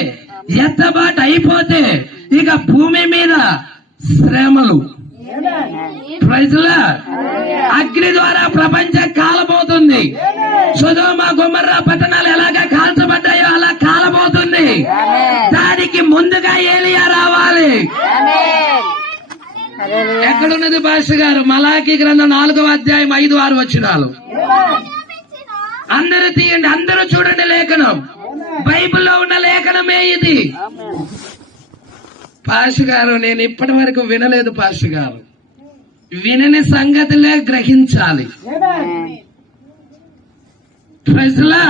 ఎత్తబాటు అయిపోతే ఇక భూమి మీద శ్రమలు, ప్రజలా, అగ్ని ద్వారా ప్రపంచం కాలబోతుంది. సొదొమ గొమొర్రా పట్టణాలు ఎలాగా కాల్చబడ్డాయో అలా కాలబోతుంది. దానికి ముందుగా ఏలియా రావాలి. ఎక్కడున్నది పాస్టర్ గారు? మలాకీ గ్రంథం 4వ అధ్యాయం 5-6 వచనాలు. అందరూ తీయండి, అందరూ చూడండి లేఖనం. బైబిల్లో ఉన్న లేఖనమే ఇది. పాస్టర్ గారు, నేను ఇప్పటి వరకు వినలేదు పాస్టర్ గారు. వినని సంగతులే గ్రహించాలి. ప్రజలా,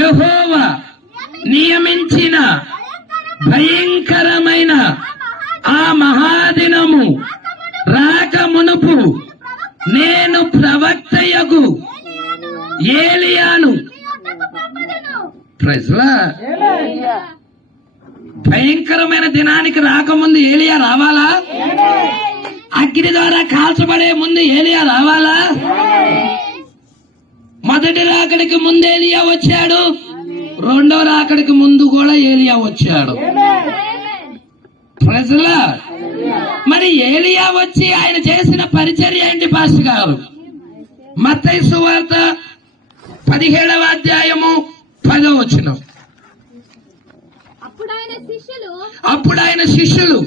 యెహోవా నియమించిన భయంకరమైన ఆ మహాదినము రాక మునుపు నేను ప్రవక్తయగు ఏలియాను. ప్రజలా, భయంకరమైన దినానికి రాకముందు ఏలియా రావాలా? అగ్ని ద్వారా కాల్చబడే ముందు ఏలియా రావాలా? మొదటి రాకడికి ముందు ఏలియా వచ్చాడు, రెండవ రాకడికి ముందు కూడా ఏలియా వచ్చాడు. ప్రజలా, మరి ఏలియా వచ్చి ఆయన చేసిన పరిచర్య ఏంటి పాస్టర్ గారు? మత్తయి సువార్త 17వ అధ్యాయము 10వ వచనం. అప్పుడు ఆయన శిష్యులు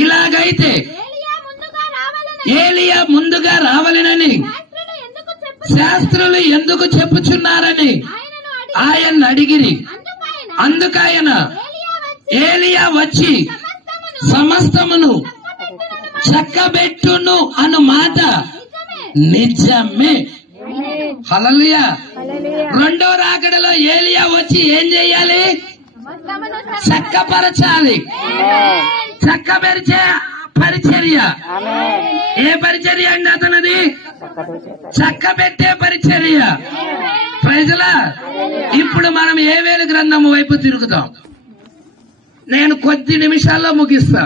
ఇలాగైతే ఏలియా ముందుగా రావాలనని శాస్త్రులు ఎందుకు చెప్పుచున్నారని ఆయన అడిగిరి. అందుకైన ఏలియా వచ్చి సమస్తమును చక్కబెట్టును అను మాట నిజమే. హల్లెలూయా. రెండో రాకడలో ఏలియా వచ్చి ఏం చెయ్యాలి? చక్కపరచాలి. చక్కపరిచే పరిచర్య. ఏ పరిచర్య అండి అతనది? చక్కబెట్టే పరిచర్య. ప్రజలా, ఇప్పుడు మనం ఏవేలు గ్రంథము వైపు తిరుగుతాం. నేను కొద్ది నిమిషాల్లో ముగిస్తా.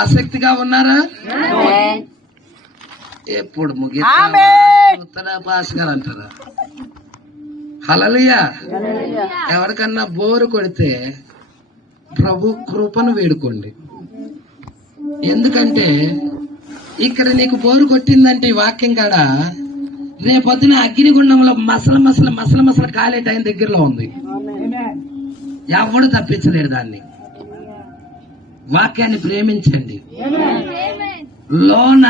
ఆసక్తిగా ఉన్నారా? ఎప్పుడు ముగిస్తా పాస్ గారు అంటారా? హల్లెలూయా. ఎవరికన్నా బోరు కొడితే ప్రభు కృపను వేడుకోండి. ఎందుకంటే ఇక్కడ నీకు బోరు కొట్టిందంటే ఈ వాక్యం కాడ రేపొద్దున అగ్నిగుండంలో మసల కాలే టైం దగ్గరలో ఉంది. ఎవడు తప్పించలేడు దాన్ని. వాక్యాన్ని ప్రేమించండి. లోన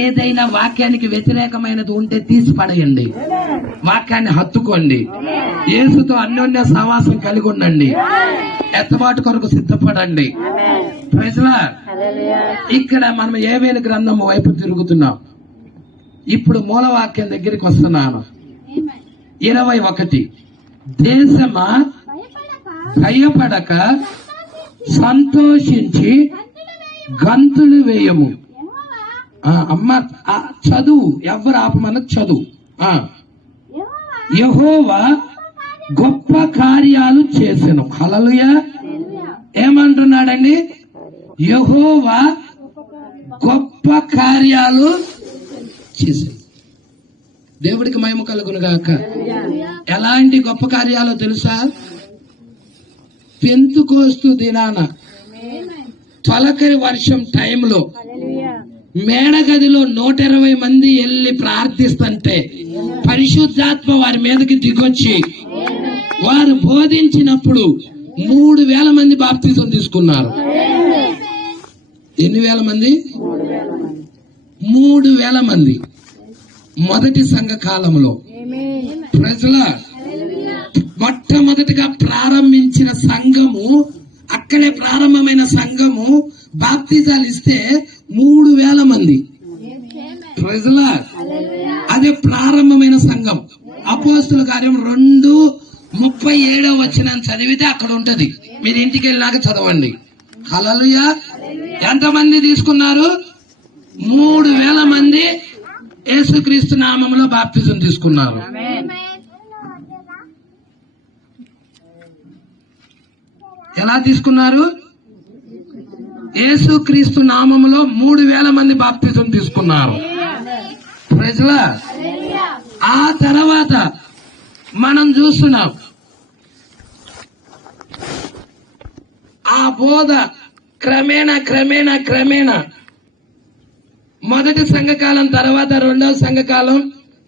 ఏదైనా వాక్యానికి వ్యతిరేకమైనది ఉంటే తీసి పడేయండి. వాక్యాన్ని హత్తుకోండి. యేసుతో అన్యోన్య సహవాసం కలిగి ఉండండి. ఎత్తబాటు కొరకు సిద్ధపడండి. ప్రజలా, ఇక్కడ మనం ఏవేలు గ్రంథం వైపు తిరుగుతున్నాం. ఇప్పుడు మూలవాక్యం దగ్గరికి వస్తున్నాను. 21 దేశమా భయపడక సంతోషించి గంతులు వేయము. అమ్మ చదువు, ఎవరు ఆపమన్న చదువు. యెహోవా గొప్ప కార్యాలు చేసెను. హల్లెలూయా. ఏమంటున్నాడండి? యెహోవా గొప్ప కార్యాలు చేశాను. దేవుడికి మహిమ కలుగును గాక. ఎలాంటి గొప్ప కార్యాలో తెలుసా? పెంతుకోస్తు దినాన తొలకరి వర్షం టైంలో మేడగదిలో 120 మంది వెళ్ళి ప్రార్థిస్తుంటే పరిశుద్ధాత్మ వారి మీదకి దిగొచ్చి వారు బోధించినప్పుడు 3000 మంది బాప్తిజం తీసుకున్నారు. ఎన్ని వేల మంది? 3000 మంది. మొదటి సంఘ కాలంలో ప్రజల మొట్టమొదటిగా ప్రారంభించిన సంఘము, అక్కడే ప్రారంభమైన సంఘము బాప్తిజాలు ఇస్తే 3000 మంది. ప్రజల అదే ప్రారంభమైన సంఘం. అపోస్తుల కార్యం 2:37 వచనం చదివితే అక్కడ ఉంటది. మీరు ఇంటికి వెళ్ళినాక చదవండి. హల్లెలూయా. ఎంతమంది తీసుకున్నారు? 3000 మంది యేసుక్రీస్తు నామములో బాప్తిజం తీసుకున్నారు. ఎలా తీసుకున్నారు? యేసుక్రీస్తు నామములో 3000 మంది బాప్తిజం తీసుకున్నారు. ప్రజల ఆ తర్వాత మనం చూస్తున్నాం ఆ బోధ క్రమేణా మొదటి సంఘకాలం తర్వాత రెండవ సంఘకాలం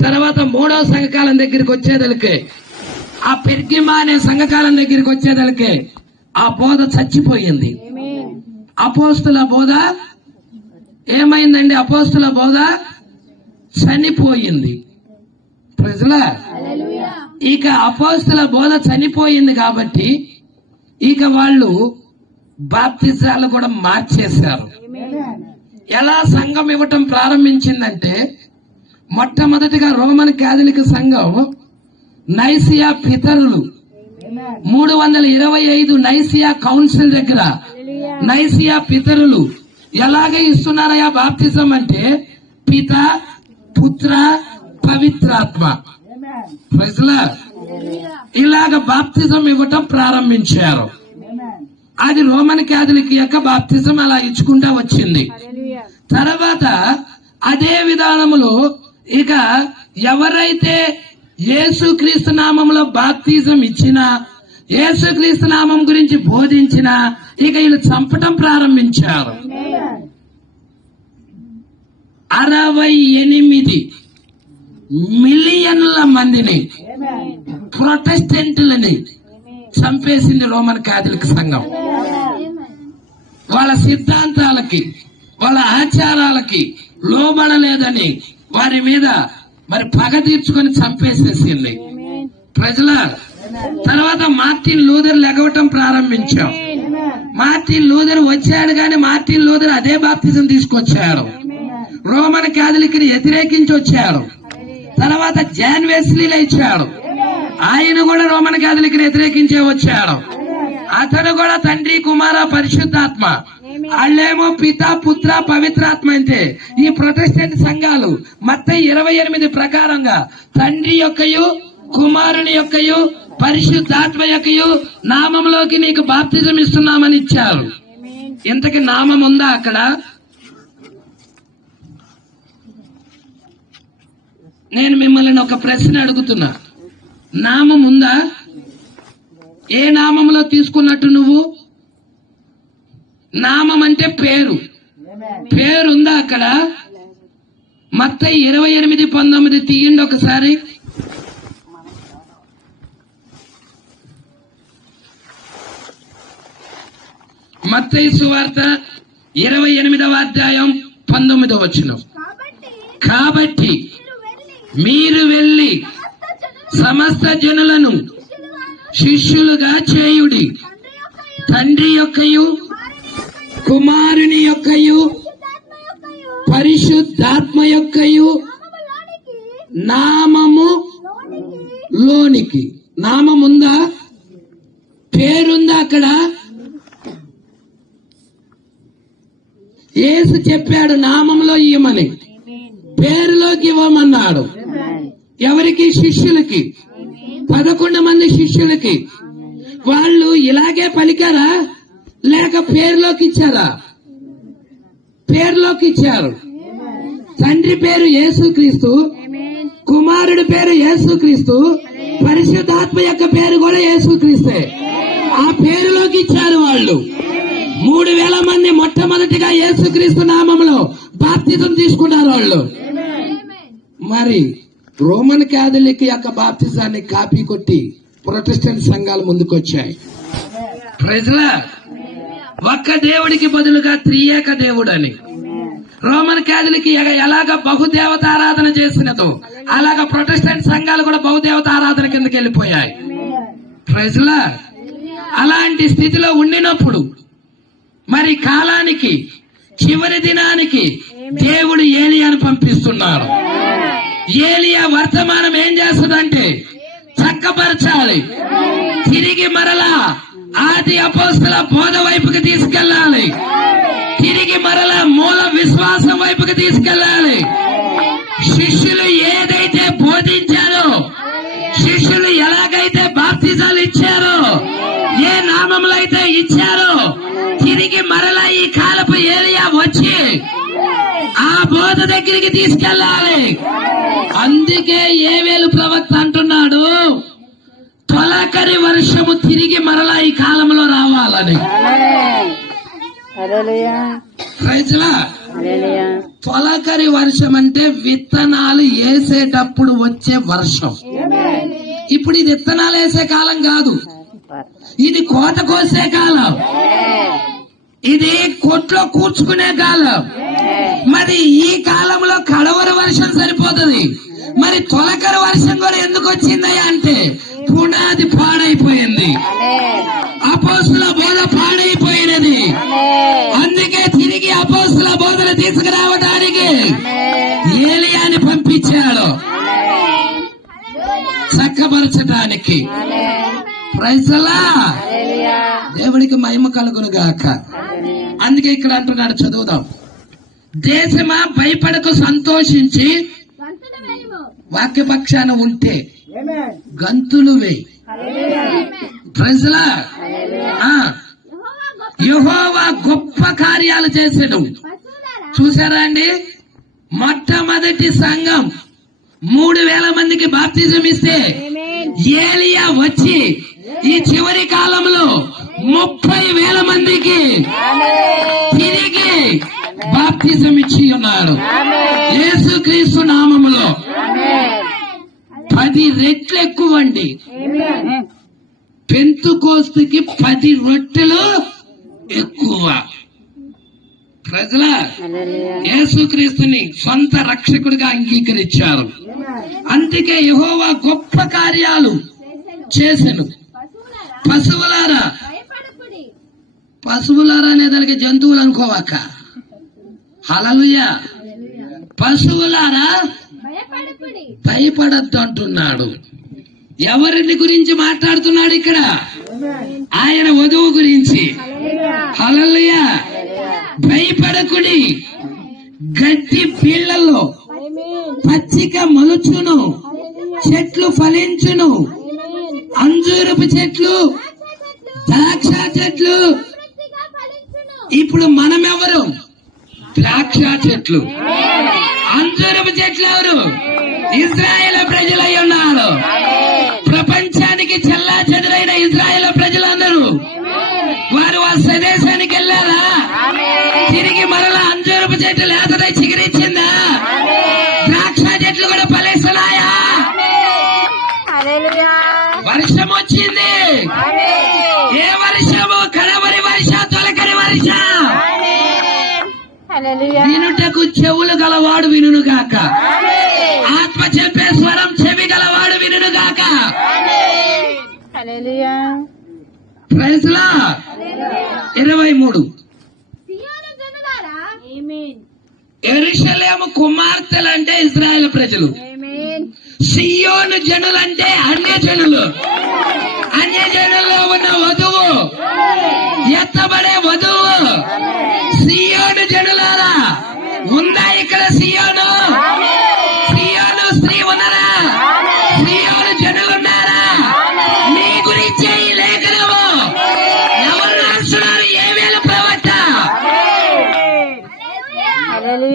తర్వాత మూడవ సంఘకాలం దగ్గరికి వచ్చేదలికే, ఆ పెర్గిమా అనే సంఘకాలం దగ్గరికి వచ్చేదలికే ఆ బోధ చచ్చిపోయింది. అపోస్తుల బోధ ఏమైందండి? అపోస్తుల బోధ చనిపోయింది. ప్రజల ఇక అపోస్తుల బోధ చనిపోయింది కాబట్టి ఇక వాళ్ళు బాప్తిజాలు కూడా మార్చేశారు. ఎలా సంఘం ఇవ్వటం ప్రారంభించిందంటే, మొట్టమొదటిగా రోమన్ క్యాథలిక్ సంఘం నైసియా పితరులు 325 నైసియా కౌన్సిల్ దగ్గర నైసియా పితరులు ఎలాగ ఇస్తున్నారయ్యా బాప్తిజం అంటే పిత, పుత్ర, పవిత్రాత్మ. ఇలాగ బాప్తిజం ఇవ్వటం ప్రారంభించారు. అది రోమన్ క్యాథలిక్ యొక్క బాప్తిజం అలా ఇచ్చుకుంటా వచ్చింది. తర్వాత అదే విధానములో ఇక ఎవరైతే యేసుక్రీస్తు నామంలో బాప్తిజం ఇచ్చినా, యేసుక్రీస్తు నామం గురించి బోధించినా ఇక వీళ్ళు చంపటం ప్రారంభించారు. 68 మిలియన్ల మందిని ప్రొటెస్టెంట్లని చంపేసింది రోమన్ క్యాథలిక్ సంఘం. వాళ్ళ సిద్ధాంతాలకి, వాళ్ళ ఆచారాలకి లోబడలేదని వారి మీద మరి పగ తీర్చుకొని చంపేసేసింది ప్రజల. తర్వాత మార్టిన్ లూథర్ లెగవటం ప్రారంభించాం. మార్టిన్ లూథర్ వచ్చాడు కానీ మార్టిన్ లూథర్ అదే బాప్తిజం తీసుకొచ్చాడు. రోమన్ క్యాథలిక్ ని వ్యతిరేకించి వచ్చాడు. తర్వాత జాన్ వెస్లీ ఇచ్చాడు. ఆయన కూడా రోమన్ క్యాథలిక్ ని వ్యతిరేకించే వచ్చాడు. అతను కూడా తండ్రి కుమార పరిశుద్ధాత్మ, వాళ్ళేమో పిత పుత్ర పవిత్రాత్మ. అంటే ఈ ప్రొటెస్టెంట్ సంఘాలు మత్తయి 28 ప్రకారంగా తండ్రి యొక్కయు కుమారుని యొక్కయు పరిశుద్ధాత్మ యొక్కయు నామంలోకి నీకు బాప్తిజం ఇస్తున్నామని ఇచ్చారు. ఇంతకి నామం ఉందా అక్కడ? నేను మిమ్మల్ని ఒక ప్రశ్న అడుగుతున్నా, నామం ఉందా? ఏ నామంలో తీసుకున్నట్టు నువ్వు? నామం అంటే పేరు. పేరుందా అక్కడ? మత్తయి 28:19 తీయండి ఒకసారి. మత్తయి సువార్త 28వ అధ్యాయం 19వ వచనం. కాబట్టి మీరు వెళ్ళి సమస్త జనులను శిష్యులుగా చేయుడి, తండ్రి యొక్కయు కుమారుని యొక్కయు పరిశుద్ధాత్మ యొక్కయు నామము లోనికి. నామం ఉందా? పేరుందా అక్కడ? యేసు చెప్పాడు నామంలో ఇవ్వమని, పేరులోకి ఇవ్వమన్నాడు. ఎవరికి? శిష్యులకి. 11 మంది శిష్యులకి. వాళ్ళు ఇలాగే పలికారా లేక పేరులోకి ఇచ్చారా? పేరులోకి ఇచ్చారు. తండ్రి పేరు యేసుక్రీస్తు, కుమారుడి పేరు యేసుక్రీస్తు, పరిశుద్ధాత్మ యొక్క పేరు కూడా యేసుక్రీస్తే. ఆ పేరులోకి ఇచ్చారు వాళ్ళు. 3000 మంది మొట్టమొదటిగా యేసుక్రీస్తు నామంలో బాప్తిజం తీసుకున్నారు వాళ్ళు. మరి రోమన్ క్యాథలిక్ యొక్క బాప్తిజాన్ని కాపీ కొట్టి ప్రొటెస్టెంట్ సంఘాలు ముందుకొచ్చాయి. ప్రజల ఒక్క దేవుడికి బదులుగా త్రియేక దేవుడు అని. రోమన్ క్యాథలిక్ ఎలాగ బహుదేవత ఆరాధన చేసినదో అలాగ ప్రొటెస్టెంట్ సంఘాలు కూడా బహుదేవత ఆరాధన కిందకి వెళ్ళిపోయాయి. ప్రజల అలాంటి స్థితిలో ఉండినప్పుడు మరి కాలానికి చివరి దినానికి దేవుడు ఏలియాను పంపిస్తున్నాడు. ఏలియా వర్తమానం ఏం చేస్తుందంటే చక్కపరచాలి, తిరిగి మరలా ఆది అపోస్తల బోధ వైపుకి తీసుకెళ్లాలి, తిరిగి మరలా మూల విశ్వాసం వైపుకి తీసుకెళ్లాలి. శిష్యులు ఏదైతే బోధించారో, శిష్యులు ఎలాగైతే బాప్తిజాలు ఇచ్చారో, ఏ నామంలో అయితే ఇచ్చారో, తిరిగి మరలా ఈ కాలపు ఏలియా వచ్చి ఆ బోధ దగ్గరికి తీసుకెళ్లాలి. అందుకే యేవేలు ప్రవక్త అంటున్నాడు, తొలకరి వర్షము తిరిగి మరలా ఈ కాలంలో రావాలని. తొలకరి వర్షం అంటే విత్తనాలు వేసేటప్పుడు వచ్చే వర్షం. ఇప్పుడు ఇది విత్తనాలు వేసే కాలం కాదు, ఇది కోత కోసే కాలం, ఇది కొట్లో కూర్చుకునే కాలం. మరి ఈ కాలంలో కడవరి వర్షం సరిపోతుంది. మరి తొలకరి వర్షం కూడా ఎందుకు వచ్చిందయ్యా అంటే పునాది పాడైపోయింది, అపోస్తుల బోధ పాడైపోయినది. అందుకే తిరిగి అపోస్తుల బోధన తీసుకురావడానికి ఏలియాని పంపించాడు, చక్కపరచడానికి. ప్రైజలా, దేవుడికి మహిమ కలుగును గాక. అందుకే ఇక్కడ అంటున్నాడు, చదువుదాం. దేశమా భయపడకు, సంతోషించి వాక్యపక్షాన ఉంటే గంతులు వేయి. ప్రజలా, యెహోవా గొప్ప కార్యాలు చేసాడు. చూసారా అండి? మొట్టమొదటి సంఘం 3000 మందికి బాప్తిజం ఇస్తే ఏలియా వచ్చి ఈ చివరి కాలంలో 30,000 మందికి తిరిగి బాప్తిజం ఇచ్చి ఉన్నాడు యేసుక్రీస్తు నామములో. 10 రెట్లు ఎక్కువండి. పెంతుకోస్తుకి 10 రొట్టెలు ఎక్కువ. ప్రజల యేసుక్రీస్తుని సొంత రక్షకుడిగా అంగీకరించారు. అందుకే యెహోవా గొప్ప కార్యాలు చేసెను. పశువులారా, భయపడకుడి. పశువులారా అనేదానికి జంతువులు అనుకోవాక. హల్లెలూయా. పశువులారా భయపడకుడి. భయపడద్దు అంటున్నాడు. ఎవరిని గురించి మాట్లాడుతున్నాడు ఇక్కడ? ఆయన వధువు గురించి. హల్లెలూయా. భయపడకుడి. గడ్డి పీళ్లలో పచ్చిక మొలుచును, చెట్లు ఫలించును, అంజూరపు చెట్లు, ద్రాక్ష చెట్లు. సమృద్ధిగా ఫలించును. ఇప్పుడు మనమెవరు? ద్రాక్ష చెట్లు. అంజూరపు చెట్లు ఎవరు? ఇశ్రాయేలు ప్రజలై ఉన్నారు. ప్రపంచానికి చెల్లా చెదురైన ఇశ్రాయేలు ప్రజలందరూ వారు ఆ స్వదేశానికి వెళ్ళారా? తిరిగి మరలా అంజూరపు చెట్లు లేతదై చిగురించిందా? ద్రాక్ష చెట్లు కూడా ఫలిస్తున్నాయా? వర్షం వచ్చింది. ఏ వర్షము? కడవరి వర్ష, తొలకరి వర్ష. వినుటకు చెవులు గలవాడు వినుగాక. ఆత్మ చెప్పే స్వరం చెవి గలవాడు వినుగాక. Praise lord. 23. సియోను జనులారా, యెరూషలేము కుమార్తెలంటే ఇశ్రాయేలు ప్రజలు. సియోను జనులంటే అన్యజనులు. అన్యజనుల్లో ఉన్న వధువు, ఎత్తబడే వధువు. సియోను జనులారా, ఉందా ఇక్కడ సియోను? సియోను స్త్రీ ఉన్నారా? సియోను జనులున్నారా? మీ గురించే ఈ లేఖనము. ఎవరు రాస్తున్నారు? యోవేలు ప్రవక్త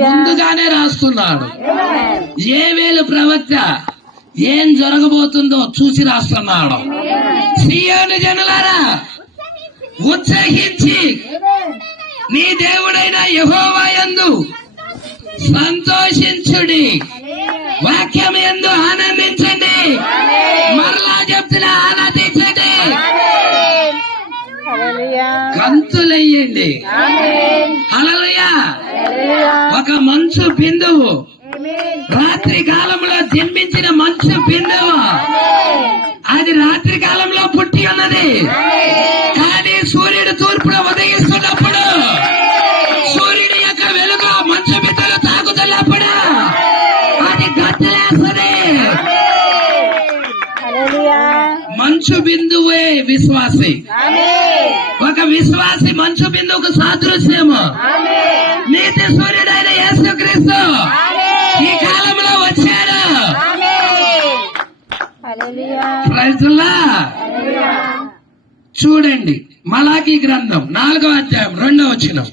ముందుగానే రాస్తున్నాడు. యోవేలు ప్రవక్త ఏం జరగబోతుందో చూసి రాస్తున్నాడు. సియోను జనులారా, ఉత్సహించి నీ దేవుడైన యెహోవా యందు సంతోషించుడి, వాక్యం యందు ఆనందించండి. మరలా చెప్తున్నా, ఆనందించండి, గంతులెయ్యండి. హల్లెలూయా. ఒక మంచు బిందువు, రాత్రి కాలంలో జన్మించిన మంచు బిందువు, అది రాత్రి కాలంలో పుట్టి ఉన్నది. కానీ సూర్యుడు తూర్పున ఉదయిస్తున్నప్పుడు, సూర్యుడి యొక్క వెలుగు మంచు బిందువులు తాకుతున్నప్పుడు అది గంతులేస్తుంది. మంచు బిందువే విశ్వాసి. ఒక విశ్వాసి మంచు బిందువుకు సాదృశ్యము. నీతి సూర్యుడైన యేసుక్రీస్తు ఈ కాలంలో వచ్చాడు. Praise lord. చూడండి, మలాకీ గ్రంథం 4వ అధ్యాయం 2వ వచనం.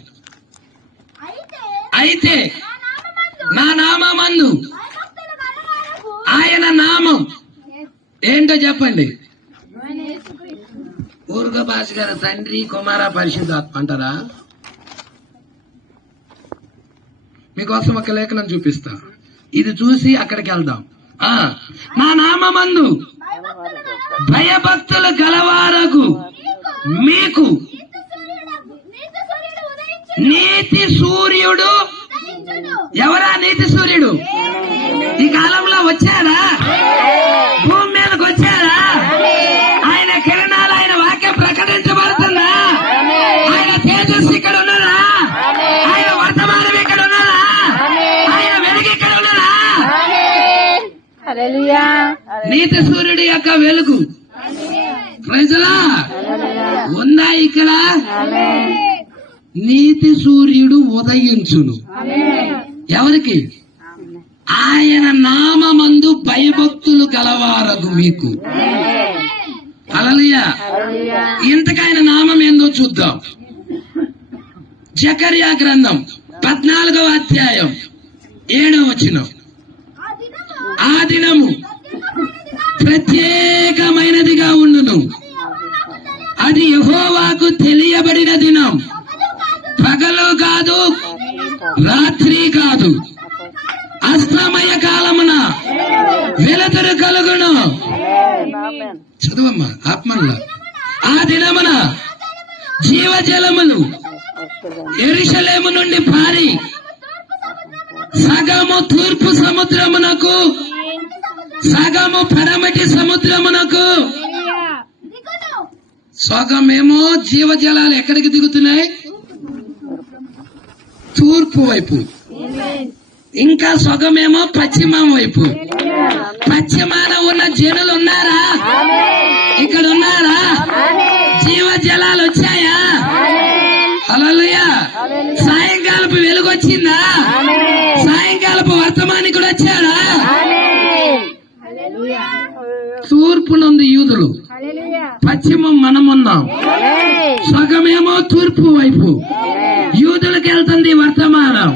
అయితే నా నామమందు, భయభక్తులు గలవారకు ఆయన నామం ఏంటో చెప్పండి. ఊరుగ భాష గారు తండ్రి, కుమార, పరిశుద్ధాత్మ అంటారా? మీకోసం ఒక లేఖనం చూపిస్తా. ఇది చూసి అక్కడికి వెళ్దాం. నా నామమందు భయభక్తులు గలవారకు మీకు నీతి సూర్యుడు. ఎవరా నీతి సూర్యుడు? ఈ కాలంలో వచ్చారా? భూమి మీదకి వచ్చారా? ఆయన కిరణాలు, ఆయన వాక్యం ప్రకటించబడుతుందా? ఆయన తేజస్సు ఇక్కడ ఉన్నదా? ఆయన వర్తమానం ఇక్కడ ఉన్నదా? ఆయన వెలుగు ఇక్కడ ఉన్నదా? నీతి సూర్యుడి యొక్క వెలుగు ప్రజలా ఉందా ఇక్కడ? నీతి సూర్యుడు ఉదయించును. ఎవరికి? ఆయన నామమందు భయభక్తులు గలవారగు మీకు. హల్లెలూయా. ఇంతకైన నామం ఏందో చూద్దాం. జకర్యా గ్రంథం 14వ అధ్యాయం 7వ వచనం. ఆ దినము ప్రత్యేకమైనదిగా ఉండును, అది యెహోవాకు తెలియబడిన దినం. పగలు కాదు, రాత్రి కాదు, అస్తమయ కాలమున వెలుతురు కలుగును. చదువమ్మా ఆత్మల్లా. ఆ దినమున జీవజలములు యెరూషలేము నుండి పారి సగము తూర్పు సముద్రమునకు సగము పడమటి సముద్రమునకు. దిగును. సగమేమో జీవజలాలు ఎక్కడికి దిగుతున్నాయి? తూర్పు వైపు. ఇంకా సగమేమో పశ్చిమం వైపు. పశ్చిమాన ఉన్న జనులు ఉన్నారా? ఇక్కడ ఉన్నారా? జీవజలాలు వచ్చాయా? హల్లెలూయా. సాయంకాలపు వెలుగు వచ్చిందా? సాయంకాలపు వర్తమానికుడు వచ్చాడా? తూర్పు నుండి యూదులు, పశ్చిమం మనమున్నాం. సగమేమో తూర్పు వైపు యూదులకు వెళ్తుంది వర్తమానం,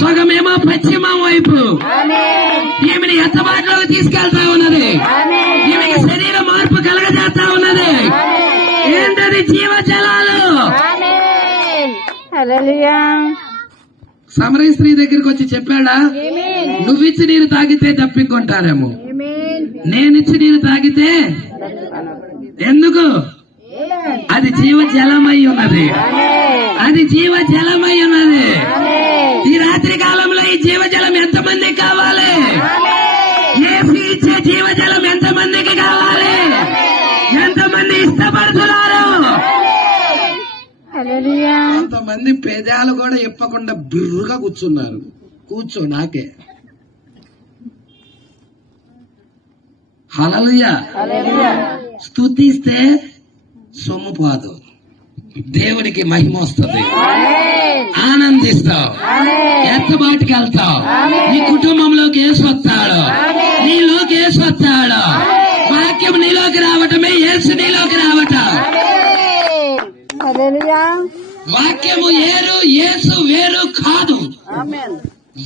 సగమేమో పశ్చిమం వైపు. ఈమెని ఎత్తబాటులోకి తీసుకెళ్తా ఉన్నది, ఈమెకి శరీర మార్పు కలగజేస్తా ఉన్నది. ఏంటది? జీవజలాలు. సమరయ స్త్రీ దగ్గరికి వచ్చి చెప్పాడా, నువ్విచ్చి నీరు తాగితే తప్పింకుంటారేమో, నేనిచ్చి నీరు తాగితే ఎందుకు? అది జీవజలమై ఉన్నది, అది జీవజలమై ఉన్నది. ఈ రాత్రి కాలంలో ఈ జీవజలం ఎంతమందికి కావాలి? యేసు ఇచ్చే జీవజలం ఎంతమందికి కావాలి? ఎంతమంది ఇష్టపడుతున్నారు? కొంతమంది పేదాలు కూడా ఇప్పకుండా బిర్రుగా కూర్చున్నారు. కూర్చో, నాకే. హల్లెలూయా. స్తుతిస్తే సొమ్ము పోదు, దేవుడికి మహిమ వస్తుంది. ఆనందిస్తావు, ఎత్తబాటుకి వెళ్తావు. నీ కుటుంబంలోకి యేసు వస్తాడు, నీలోకి యేసు వస్తాడు. వాక్యం నీలోకి రావటమే యేసు నీలోకి రావటం. వాక్యము ఏరు, యేసు వేరు కాదు.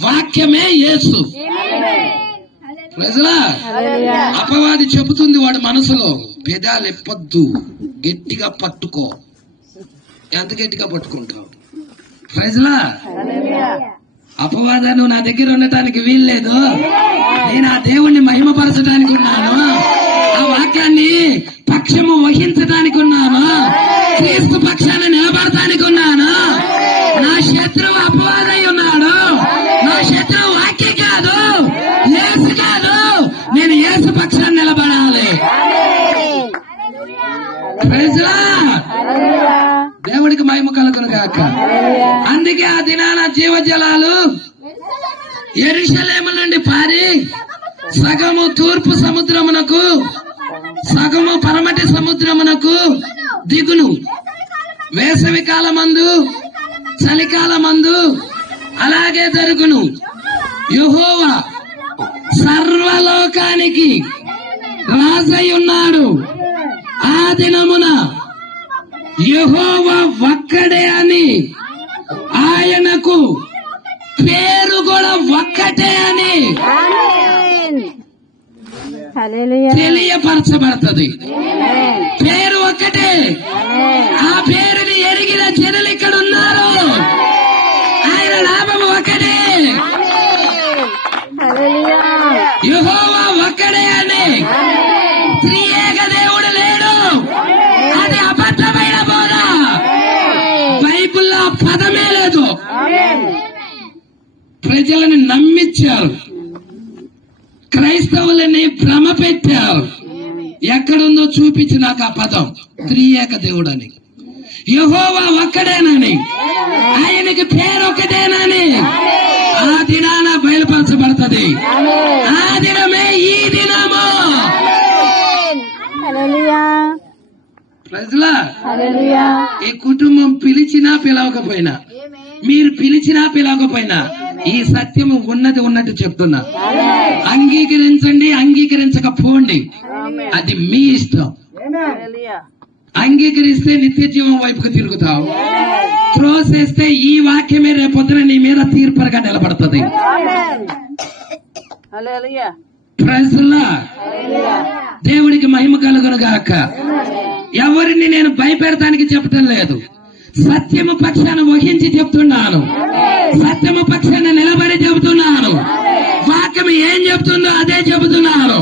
వాక్యమే యేసు. ప్రజలా, అపవాది చెబుతుంది వాడి మనసులో, పెదాలు ఎప్పొద్దు, గట్టిగా పట్టుకో. ఎంత గట్టిగా పట్టుకుంటావు? ప్రజలా, అపవాదాన్ని నా దగ్గర ఉండటానికి వీల్లేదు. నేను ఆ దేవుణ్ణి మహిమపరచడానికి ఉన్నాను, ఆ వాక్యాన్ని పక్షము వహించడానికి ఉన్నాను, క్రీస్తు పక్షాన నిలబడటానికి ఉన్నాను. నా శత్రువు అపవాదై ఉన్నాడు, నా శత్రువు వాక్యం కాదు, యేసు కాదు. నేను యేసు పక్షాన్ని నిలబడాలి. ప్రజలా, దేవుడికి మహిమ కలుగును గాక. అందుకే ఆ దినాన జీవజలాలు యెరూషలేము నుండి పారి సగము తూర్పు సముద్రమునకు సగము పరమటి సముద్రమునకు దిగును. వేసవి కాలమందు, చలికాలమందు అలాగే జరుగును. యెహోవా సర్వలోకానికి రాజై ఉన్నాడు. ఆ దినమున యెహోవా ఒక్కడే అని, ఆయనకు పేరు కూడా ఒక్కటే అని తెలియపరచబడుతుంది. పేరు ఒక్కటే. ఆ పేరుని ఎరిగిన జనులు ఇక్కడ ఉన్నారు. ఆయన నామం ఒక్కటే, యెహోవా ఒక్కడే అని. త్రియేక దేవుడు లేడు, అది అబద్ధమైన బోధ. బైబిల్లో పదమే లేదు. ప్రజలను నమ్మించారు, క్రైస్తవులని భ్రమ పెట్టారు. ఎక్కడుందో చూపించి నాకు ఆ పదం, త్రియేక దేవుడని. యెహోవా ఒక్కడేనని, ఆయనకి పేరు ఒక్కటేనని ఆ దినాన బయలుపరచబడుతుంది. ఆ దినమే ఈ దినము. ప్రజలా, ఈ కుటుంబం పిలిచినా పిలవకపోయినా, మీరు పిలిచినా పిలవకపోయినా, ఈ సత్యము ఉన్నది ఉన్నట్టు చెప్తున్నా. అంగీకరించండి, అంగీకరించకపోండి, అది మీ ఇష్టం. అంగీకరిస్తే నిత్య జీవం వైపుకు తిరుగుతావు, త్రోసేస్తే ఈ వాక్యమే రేపొద్దున నీ మీద తీర్పుగా నిలబడుతుంది. ప్రజలా, దేవుడికి మహిమ కలుగును గాక. ఎవరిని నేను భయపెడతానికి చెప్పటం లేదు, సత్యము పక్షాన వహించి చెప్తున్నాను, సత్యము పక్షాన నిలబడి చెబుతున్నాను. వాక్యం ఏం చెబుతుందో అదే చెబుతున్నాను.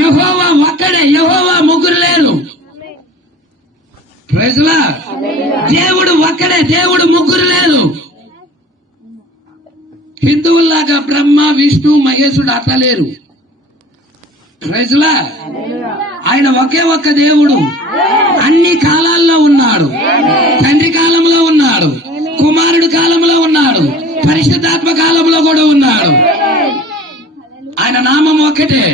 యెహోవా ఒక్కడే, యెహోవా ముగ్గురు లేరు. ప్రైజ్లా. దేవుడు ఒక్కడే, దేవుడు ముగ్గురు లేరు. హిందువుల్లాగా బ్రహ్మ విష్ణు మహేశుడు అట్లా లేరు. ప్రైజ్లా. ఆయన ఒకే ఒక్క దేవుడు. అన్ని కాలాల్లో ఉన్నాడు. తండ్రి కాలంలో ఉన్నాడు, కుమారుడు కాలంలో ఉన్నాడు, పరిశుద్ధాత్మ కాలంలో కూడా ఉన్నాడు. ఆయన నామం ఒక్కటే.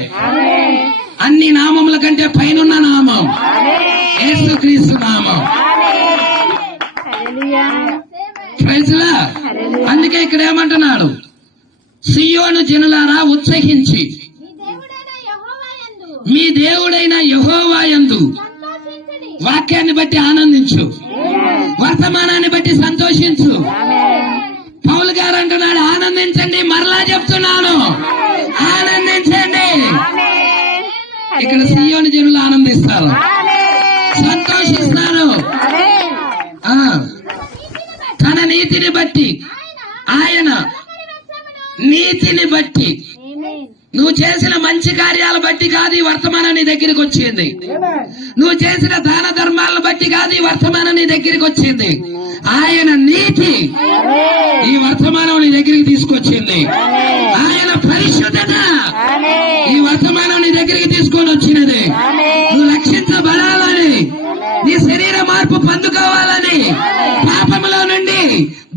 అన్ని నామముల కంటే పైనున్న నామం యేసుక్రీస్తు నామం. ప్రైజ్లా. అందుకే ఇక్కడ ఏమంటున్నాడు, సియోను జనులారా ఉత్సహించి మీ దేవుడైన యెహోవా యందు వాక్యాన్ని బట్టి ఆనందించు, వర్తమానాన్ని బట్టి సంతోషించు. పౌలు గారు అంటున్నాడు, ఆనందించండి. మరలా చెప్తున్నాను, ఆనందించండి. ఇక్కడ సియోను జనులు ఆనందిస్తారు, సంతోషిస్తారు. తన నీతిని బట్టి, ఆయన నీతిని బట్టి, నువ్వు చేసిన మంచి కార్యాల బట్టి కాదు ఈ వర్తమానం నీ దగ్గరికి వచ్చింది. నువ్వు చేసిన దాన ధర్మాలను బట్టి కాదు ఈ వర్తమానం నీ దగ్గరికి వచ్చింది. ఆయన నీతి ఈ వర్తమానం నీ దగ్గరికి తీసుకొచ్చింది. ఆయన పరిశుద్ధత ఈ వర్తమానం నీ దగ్గరికి తీసుకొని వచ్చినది. నువ్వు రక్షించబడాలని, నీ శరీర మార్పు పొందుకోవాలని, పాపములో నుండి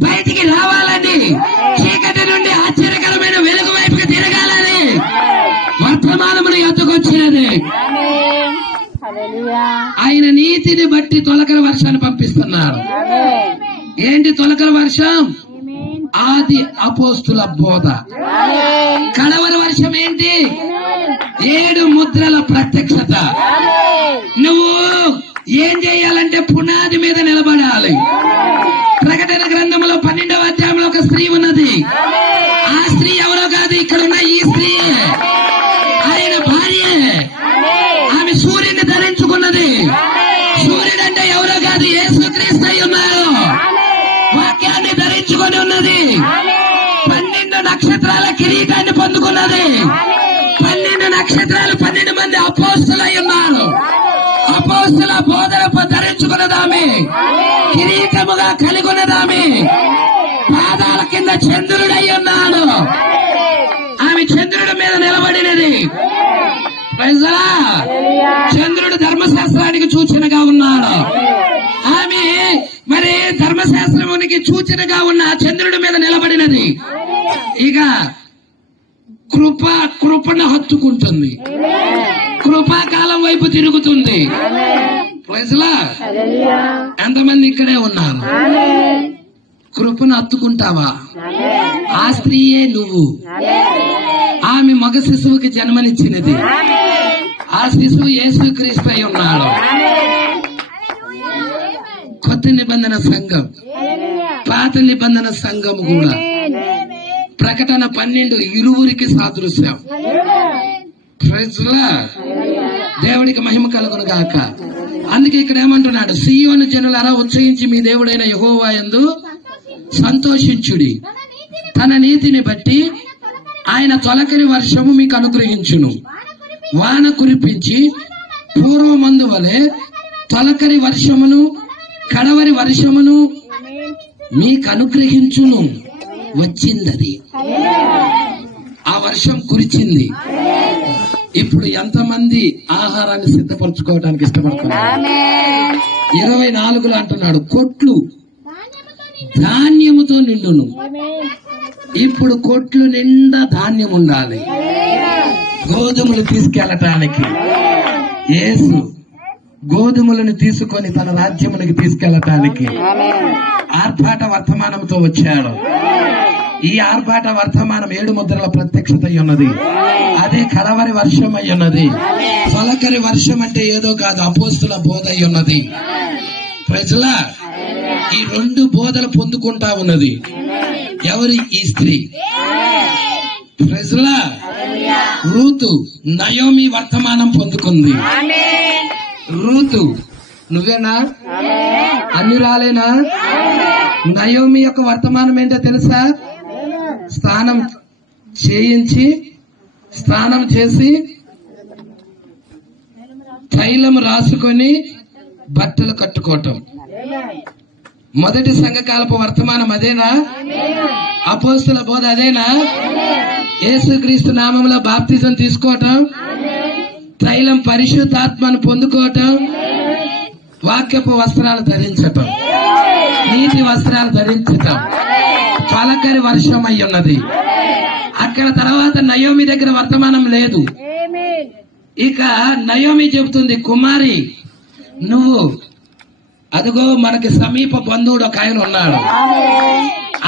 బయటికి రావాలని, చీకటి నుండి ఆశ్చర్యకరమైన వెలుగు వైపుకి తిరగాలని వర్తమానమును ఎత్తుకొచ్చినది. ఆయన నీతిని బట్టి తొలకరి వర్షాన్ని పంపిస్తున్నాడు. ఏంటి తొలకరి వర్షం? ఆది అపోస్తుల బోధ. కడవరి వర్షం ఏంటి? 7 ముద్రల ప్రత్యక్షత. నువ్వు ఏం చేయాలంటే పునాది మీద నిలబడాలి. ప్రకటన గ్రంథంలో 12వ అధ్యాయంలో ఒక స్త్రీ ఉన్నది. ఆ స్త్రీ ఎవరో కాదు, ఇక్కడ ఉన్న ఈ స్త్రీ ఆయన భార్య. ఆమె సూర్యుని ధరించుకున్నది. సూర్యుడు అంటే ఎవరో కాదు, యేసుక్రీస్తు అయి ఉన్నారు. వాక్యాన్ని ధరించుకొని ఉన్నది. 12 నక్షత్రాల కిరీటాన్ని పొందుకున్నది. 12 నక్షత్రాలు 12 మంది అపోస్తులై ఉన్నారు. అపోస్తుల బోధన ధరించుకున్నదామె, కిరీటముగా కలిగి ఉన్నదామె, పాదాల కింద చంద్రుడై ఉన్నాడు. ఆమె చంద్రుడి మీద నిలబడినది. ప్రైజ్లా. చంద్రుడు ధర్మశాస్త్రానికి సూచనగా ఉన్నాడు. ఆమె మరి ధర్మశాస్త్రానికి సూచనగా ఉన్న చంద్రుడి మీద నిలబడినది. ఇక కృపను హత్తుకుంటుంది. కృపాకాలం వైపు తిరుగుతుంది. ప్రైజ్లా. ఎంతమంది ఇక్కడే ఉన్నారు? కృపను హత్తుకుంటావా? ఆ స్త్రీయే నువ్వు. ఆమె మగ శిశువుకి జన్మనిచ్చినది. ఆ శిశువు యేసుక్రీస్తు అయి ఉన్నాడు. కొత్త నిబంధన సంఘం, పాత నిబంధన సంఘం కూడా. ప్రకటన 12 ఇరువురికి సాదృశ్యం. ప్రైజ్లా. దేవుడికి మహిమ కలుగును గాక. అందుకే ఇక్కడ ఏమంటున్నాడు, సియోను జనులారా ఉత్సహించి మీ దేవుడైన యెహోవా యందు సంతోషించుడి. తన నీతిని బట్టి ఆయన తొలకరి వర్షము మీకు అనుగ్రహించును. వాన కురిపించి పూర్వమందు వలె తొలకరి వర్షమును కడవరి వర్షమును మీకు అనుగ్రహించును. వచ్చిందది. ఆ వర్షం కురిచింది. ఇప్పుడు ఎంతమంది ఆహారాన్ని సిద్ధపరచుకోవడానికి ఇష్టపడుతున్నారు? 24లో అంటున్నాడు, కొట్లు ధాన్యముతో నిండును. ఇప్పుడు కొట్లు నిండా ధాన్యం ఉండాలి. గోధుమలు తీసుకెళ్లటానికి యేసు గోధుమలను తీసుకొని తన రాజ్యమునికి తీసుకెళ్లటానికి ఆర్భాట వర్తమానంతో వచ్చాడు. ఈ ఆర్భాట వర్తమానం 7 ముద్రల ప్రత్యక్షత అయి ఉన్నది. అదే కడవరి వర్షం అయి ఉన్నది. తొలకరి వర్షం అంటే ఏదో కాదు, అపోస్తుల బోధ అయి ఉన్నది. ప్రజలా, ఈ 2 బోధలు పొందుకుంటా ఉన్నది. ఎవరి? ఈ స్త్రీ. ప్రజలా, రూతు నయోమి వర్తమానం పొందుకుంది. రూతు నువ్వేనా? అన్ని రాలేనా? నయోమి యొక్క వర్తమానం ఏంటో తెలుసా? స్నానం చేసి తైలం రాసుకొని బట్టలు కట్టుకోవటం. మొదటి సంఘకాలపు వర్తమానం అదేనా? అపోస్తుల బోధ అదేనా? యేసుక్రీస్తు నామములో బాప్తిజం తీసుకోవటం, తైలం పరిశుద్ధాత్మను పొందుకోవటం, వాక్యపు వస్త్రాలు ధరించటం, నీతి వస్త్రాలు ధరించటం, పలకరి వర్షం అయి ఉన్నది. అక్కడ తర్వాత నయోమి దగ్గర వర్తమానం లేదు. ఇక నయోమి చెబుతుంది, కుమారి నువ్వు అదిగో మనకి సమీప బంధువుడు ఒక ఆయన ఉన్నాడు.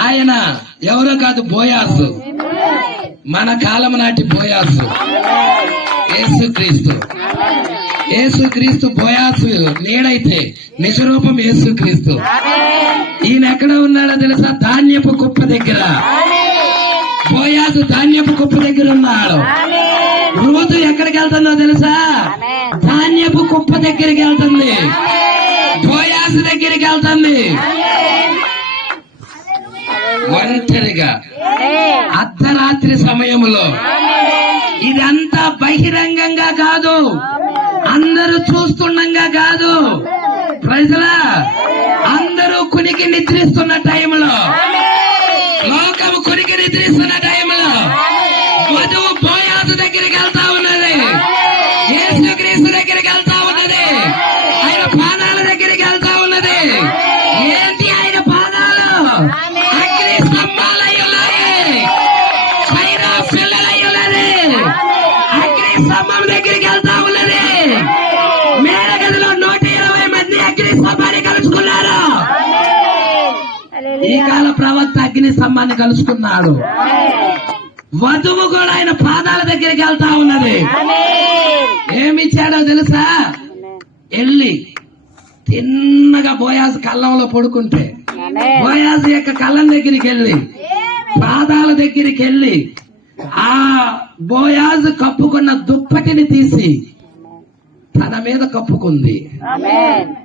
ఆయన ఎవరో కాదు, బోయాసు, మన కాలం నాటి బోయాసు, యేసుక్రీస్తు. యేసుక్రీస్తు బోయాసు నీడైతే నిజరూపం యేసుక్రీస్తు. ఈయన ఎక్కడ ఉన్నాడో తెలుసా? ధాన్యపు కుప్ప దగ్గర. బోయాసు ధాన్యపు కుప్ప దగ్గర ఉన్నాడు. రూతు ఎక్కడికి వెళ్తుందో తెలుసా? ధాన్యపు కుప్ప దగ్గరికి వెళ్తుంది, బోయాసు దగ్గరికి వెళ్తుంది. ఒంటరిగా అర్ధరాత్రి సమయంలో. ఇదంతా బహిరంగంగా కాదు, అందరూ చూస్తుండగా కాదు, ప్రజలా అందరూ కునికి నిద్రిస్తున్న టైంలో, లోకము కునికి నిద్రిస్తున్న టైంలో వధువు బోయాసు దగ్గరికి వెళ్తా ఉన్నది, యేసుక్రీస్తు దగ్గరికి వెళ్తా ఉన్నది, ఆయన పాదాల దగ్గరికి వెళ్తా ఉన్నది. ఏంటి ఆయన పాదాలు? అగ్ని స్తంభాలై ఉన్నాయి, ఖైరా పిల్లలై ఉన్నది. అగ్ని స్తంభం దగ్గరికి వెళ్తా ఉన్నది. మేడగదిలో 120 మంది అగ్ని స్తంభాన్ని కలుసుకున్నారు. ఈ కాల ప్రవక్త అగ్ని స్తంభాన్ని కలుసుకున్నాడు. వధువు కూడా ఆయన పాదాల దగ్గరికి వెళ్తా ఉన్నది. ఏమిచ్చాడో తెలుసా? వెళ్ళి తిన్నగా బోయాజు కళ్ళంలో పడుకుంటే, బోయాజు యొక్క కళ్ళం దగ్గరికి వెళ్ళి పాదాల దగ్గరికి వెళ్ళి ఆ బోయాజు కప్పుకున్న దుప్పటిని తీసి తన మీద కప్పుకుంది.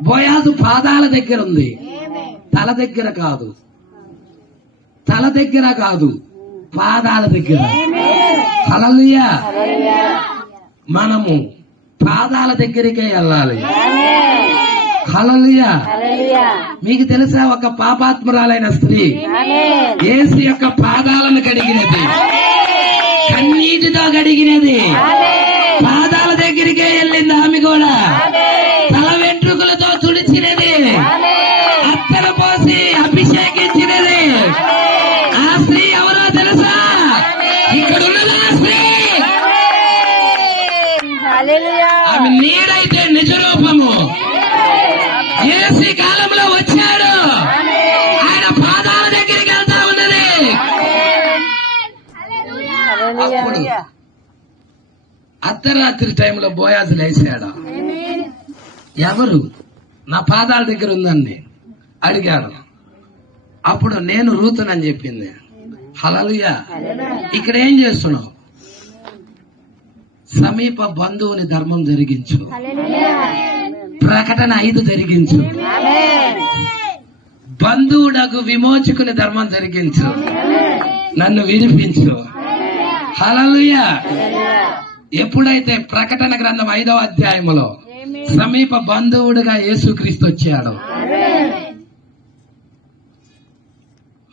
బోయాజు పాదాల దగ్గర ఉంది, తల దగ్గర కాదు, తల దగ్గర కాదు, పాదాల దగ్గర. హల్లెలూయా. మనము పాదాల దగ్గరికే వెళ్ళాలి. హల్లెలూయా. మీకు తెలుసా, ఒక పాపాత్మురాలైన స్త్రీ యేసు యొక్క పాదాలను కడిగినది, కన్నీటితో కడిగినది, పాదాల దగ్గరికే వెళ్ళింది. ఆమె కూడా తల వెంట్రుకలతో తుడిచినది, అత్తరు పోసి అభిషేకించినది. ఆ స్త్రీ ఎవరో తెలుసా? ఇక్కడ ఉన్నదా స్త్రీ? ఆమె నీడైతే నిజ రూపము. యేసు కాలంలో వచ్చాడు, ఆయన పాదాల దగ్గరికి వెళ్తా ఉన్నది. అప్పుడు అర్ధరాత్రి టైంలో బోయాజు లేచాడు. ఎవరు నా పాదాల దగ్గర ఉందండి అడిగాడు. అప్పుడు నేను రూతునని చెప్పింది. హల్లెలూయా. ఇక్కడ ఏం చేస్తున్నావు? సమీప బంధువుని ధర్మం జరిగించు. ప్రకటన 5 జరిగించు. బంధువుడకు విమోచకుని ధర్మం జరిగించు. నన్ను విడిపించు. హల్లెలూయా. ఎప్పుడైతే ప్రకటన గ్రంథం 5వ అధ్యాయములో సమీప బంధువుడుగా యేసుక్రీస్తు వచ్చాడు.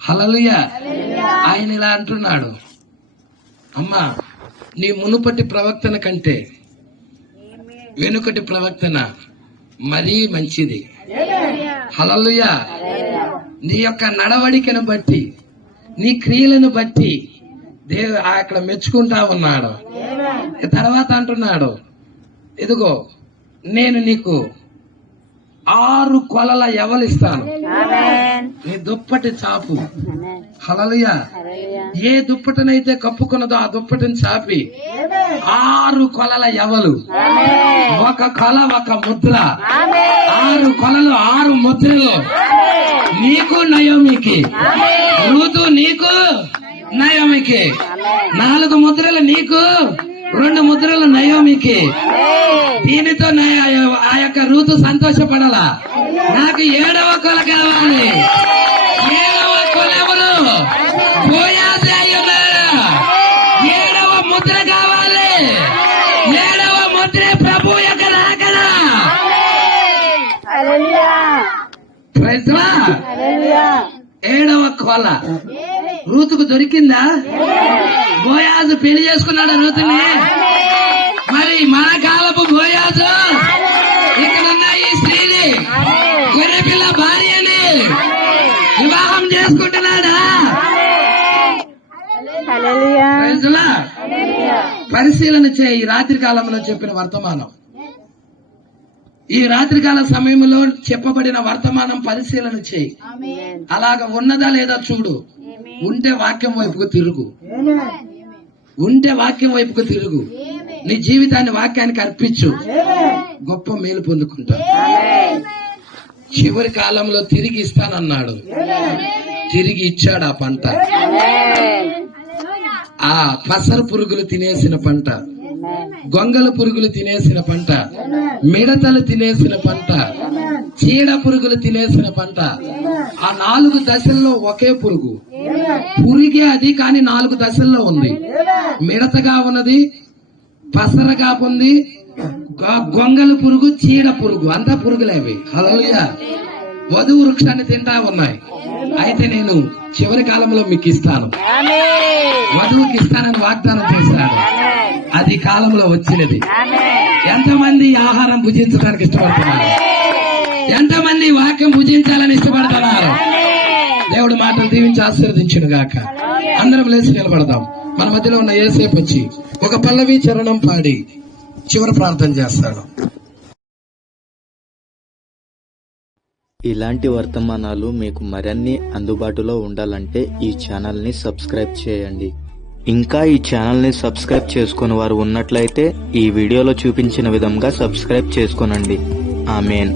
హల్లెలూయా. ఆయన ఇలా అంటున్నాడు, అమ్మా నీ మునుపటి ప్రవర్తన కంటే వెనుకటి ప్రవర్తన మరీ మంచిది. హల్లెలూయా. నీ యొక్క నడవడికను బట్టి, నీ క్రియలను బట్టి దేవుడు అక్కడ మెచ్చుకుంటా ఉన్నాడు. తర్వాత అంటున్నాడు, ఇదిగో నేను నీకు 6 కొలల ఎవలిస్తాను, నీ దుప్పటి చాపు. హల్లెలూయా. ఏ దుప్పటినైతే కప్పుకున్నదో ఆ దుప్పటిని చాపి 6 కొలల ఎవలు, ఒక కొల ఒక ముద్ర, 6 కొలలు 6 ముద్రలు నీకు నయోమికి, రూతు నీకు నయోమికి, 4 ముద్రలు నీకు, 2 ముద్రలు నయోమికి. దీనితో ఆ యొక్క రూతు సంతోషపడాలా? నాకు 7వ కొల కావాలి. 7వ కొల ఎవరు? బోయాజు అయి ఉన్నాడు. 7వ ముద్ర కావాలి. 7వ ముద్ర ప్రభు యొక్క రాకడ. ప్రైజ్ లా. 7వ కోల రూతుకు దొరికిందా? బోయాజు పెళ్లి చేసుకున్నాడు రూతుని. మరి మన కాలపు బోయాజు ఇక్కడున్న ఈ స్త్రీని గొర్రెపిల్ల భార్యని వివాహం చేసుకుంటున్నాడా? ప్రైజ్ లా. పరిశీలన చేయి ఈ రాత్రి కాలంలో చెప్పిన వర్తమానం. ఈ రాత్రికాల సమయంలో చెప్పబడిన వర్తమానం పరిశీలన చేయి. అలాగ ఉన్నదా లేదా చూడు. ఉంటే వాక్యం వైపుకు తిరుగు. ఉంటే వాక్యం వైపుకు తిరుగు. నీ జీవితాన్ని వాక్యానికి అర్పించు. గొప్ప మేలు పొందుకుంటావు. చివరి కాలంలో తిరిగి ఇస్తానన్నాడు. తిరిగి ఇచ్చాడు ఆ పంట. ఆ పసర పురుగులు తినేసిన పంట, గొంగల పురుగులు తినేసిన పంట, మిడతలు తినేసిన పంట, చీడ పురుగులు తినేసిన పంట. ఆ 4 దశల్లో ఒకే పురుగు. పురుగే అది, కానీ 4 దశల్లో ఉంది. మిడతగా ఉన్నది, పసరగా ఉంది, గొంగల పురుగు, చీడ పురుగు. అంతా పురుగులేవి. హల్లెలూయా. వధువు వృక్షాన్ని తింటా ఉన్నాయి. అయితే నేను చివరి కాలంలో మీకు ఇస్తాను, వధువుకి ఇస్తానని వాగ్దానం చేశాను. అది కాలంలో వచ్చినది. ఎంతమంది ఆహారం భుజించడానికి ఇష్టపడుతున్నారు? ఎంతమంది వాక్యం భుజించాలని ఇష్టపడుతున్నారు? దేవుడు మాటలు దీవించి ఆశీర్వదించును గాక. అందరం లేచి నిలబడదాం. మన మధ్యలో ఉన్న యేసేపు వచ్చి ఒక పల్లవి చరణం పాడి చివరి ప్రార్థన చేస్తాడు. ఇలాంటి వర్తమానాలు మీకు మరిన్ని అందుబాటులో ఉండాలంటే ఈ ఛానల్ని సబ్స్క్రైబ్ చేయండి. ఇంకా ఈ ఛానల్ని సబ్స్క్రైబ్ చేసుకుని వారు ఉన్నట్లయితే ఈ వీడియోలో చూపించిన విధంగా సబ్స్క్రైబ్ చేసుకోనండి. ఆమేన్.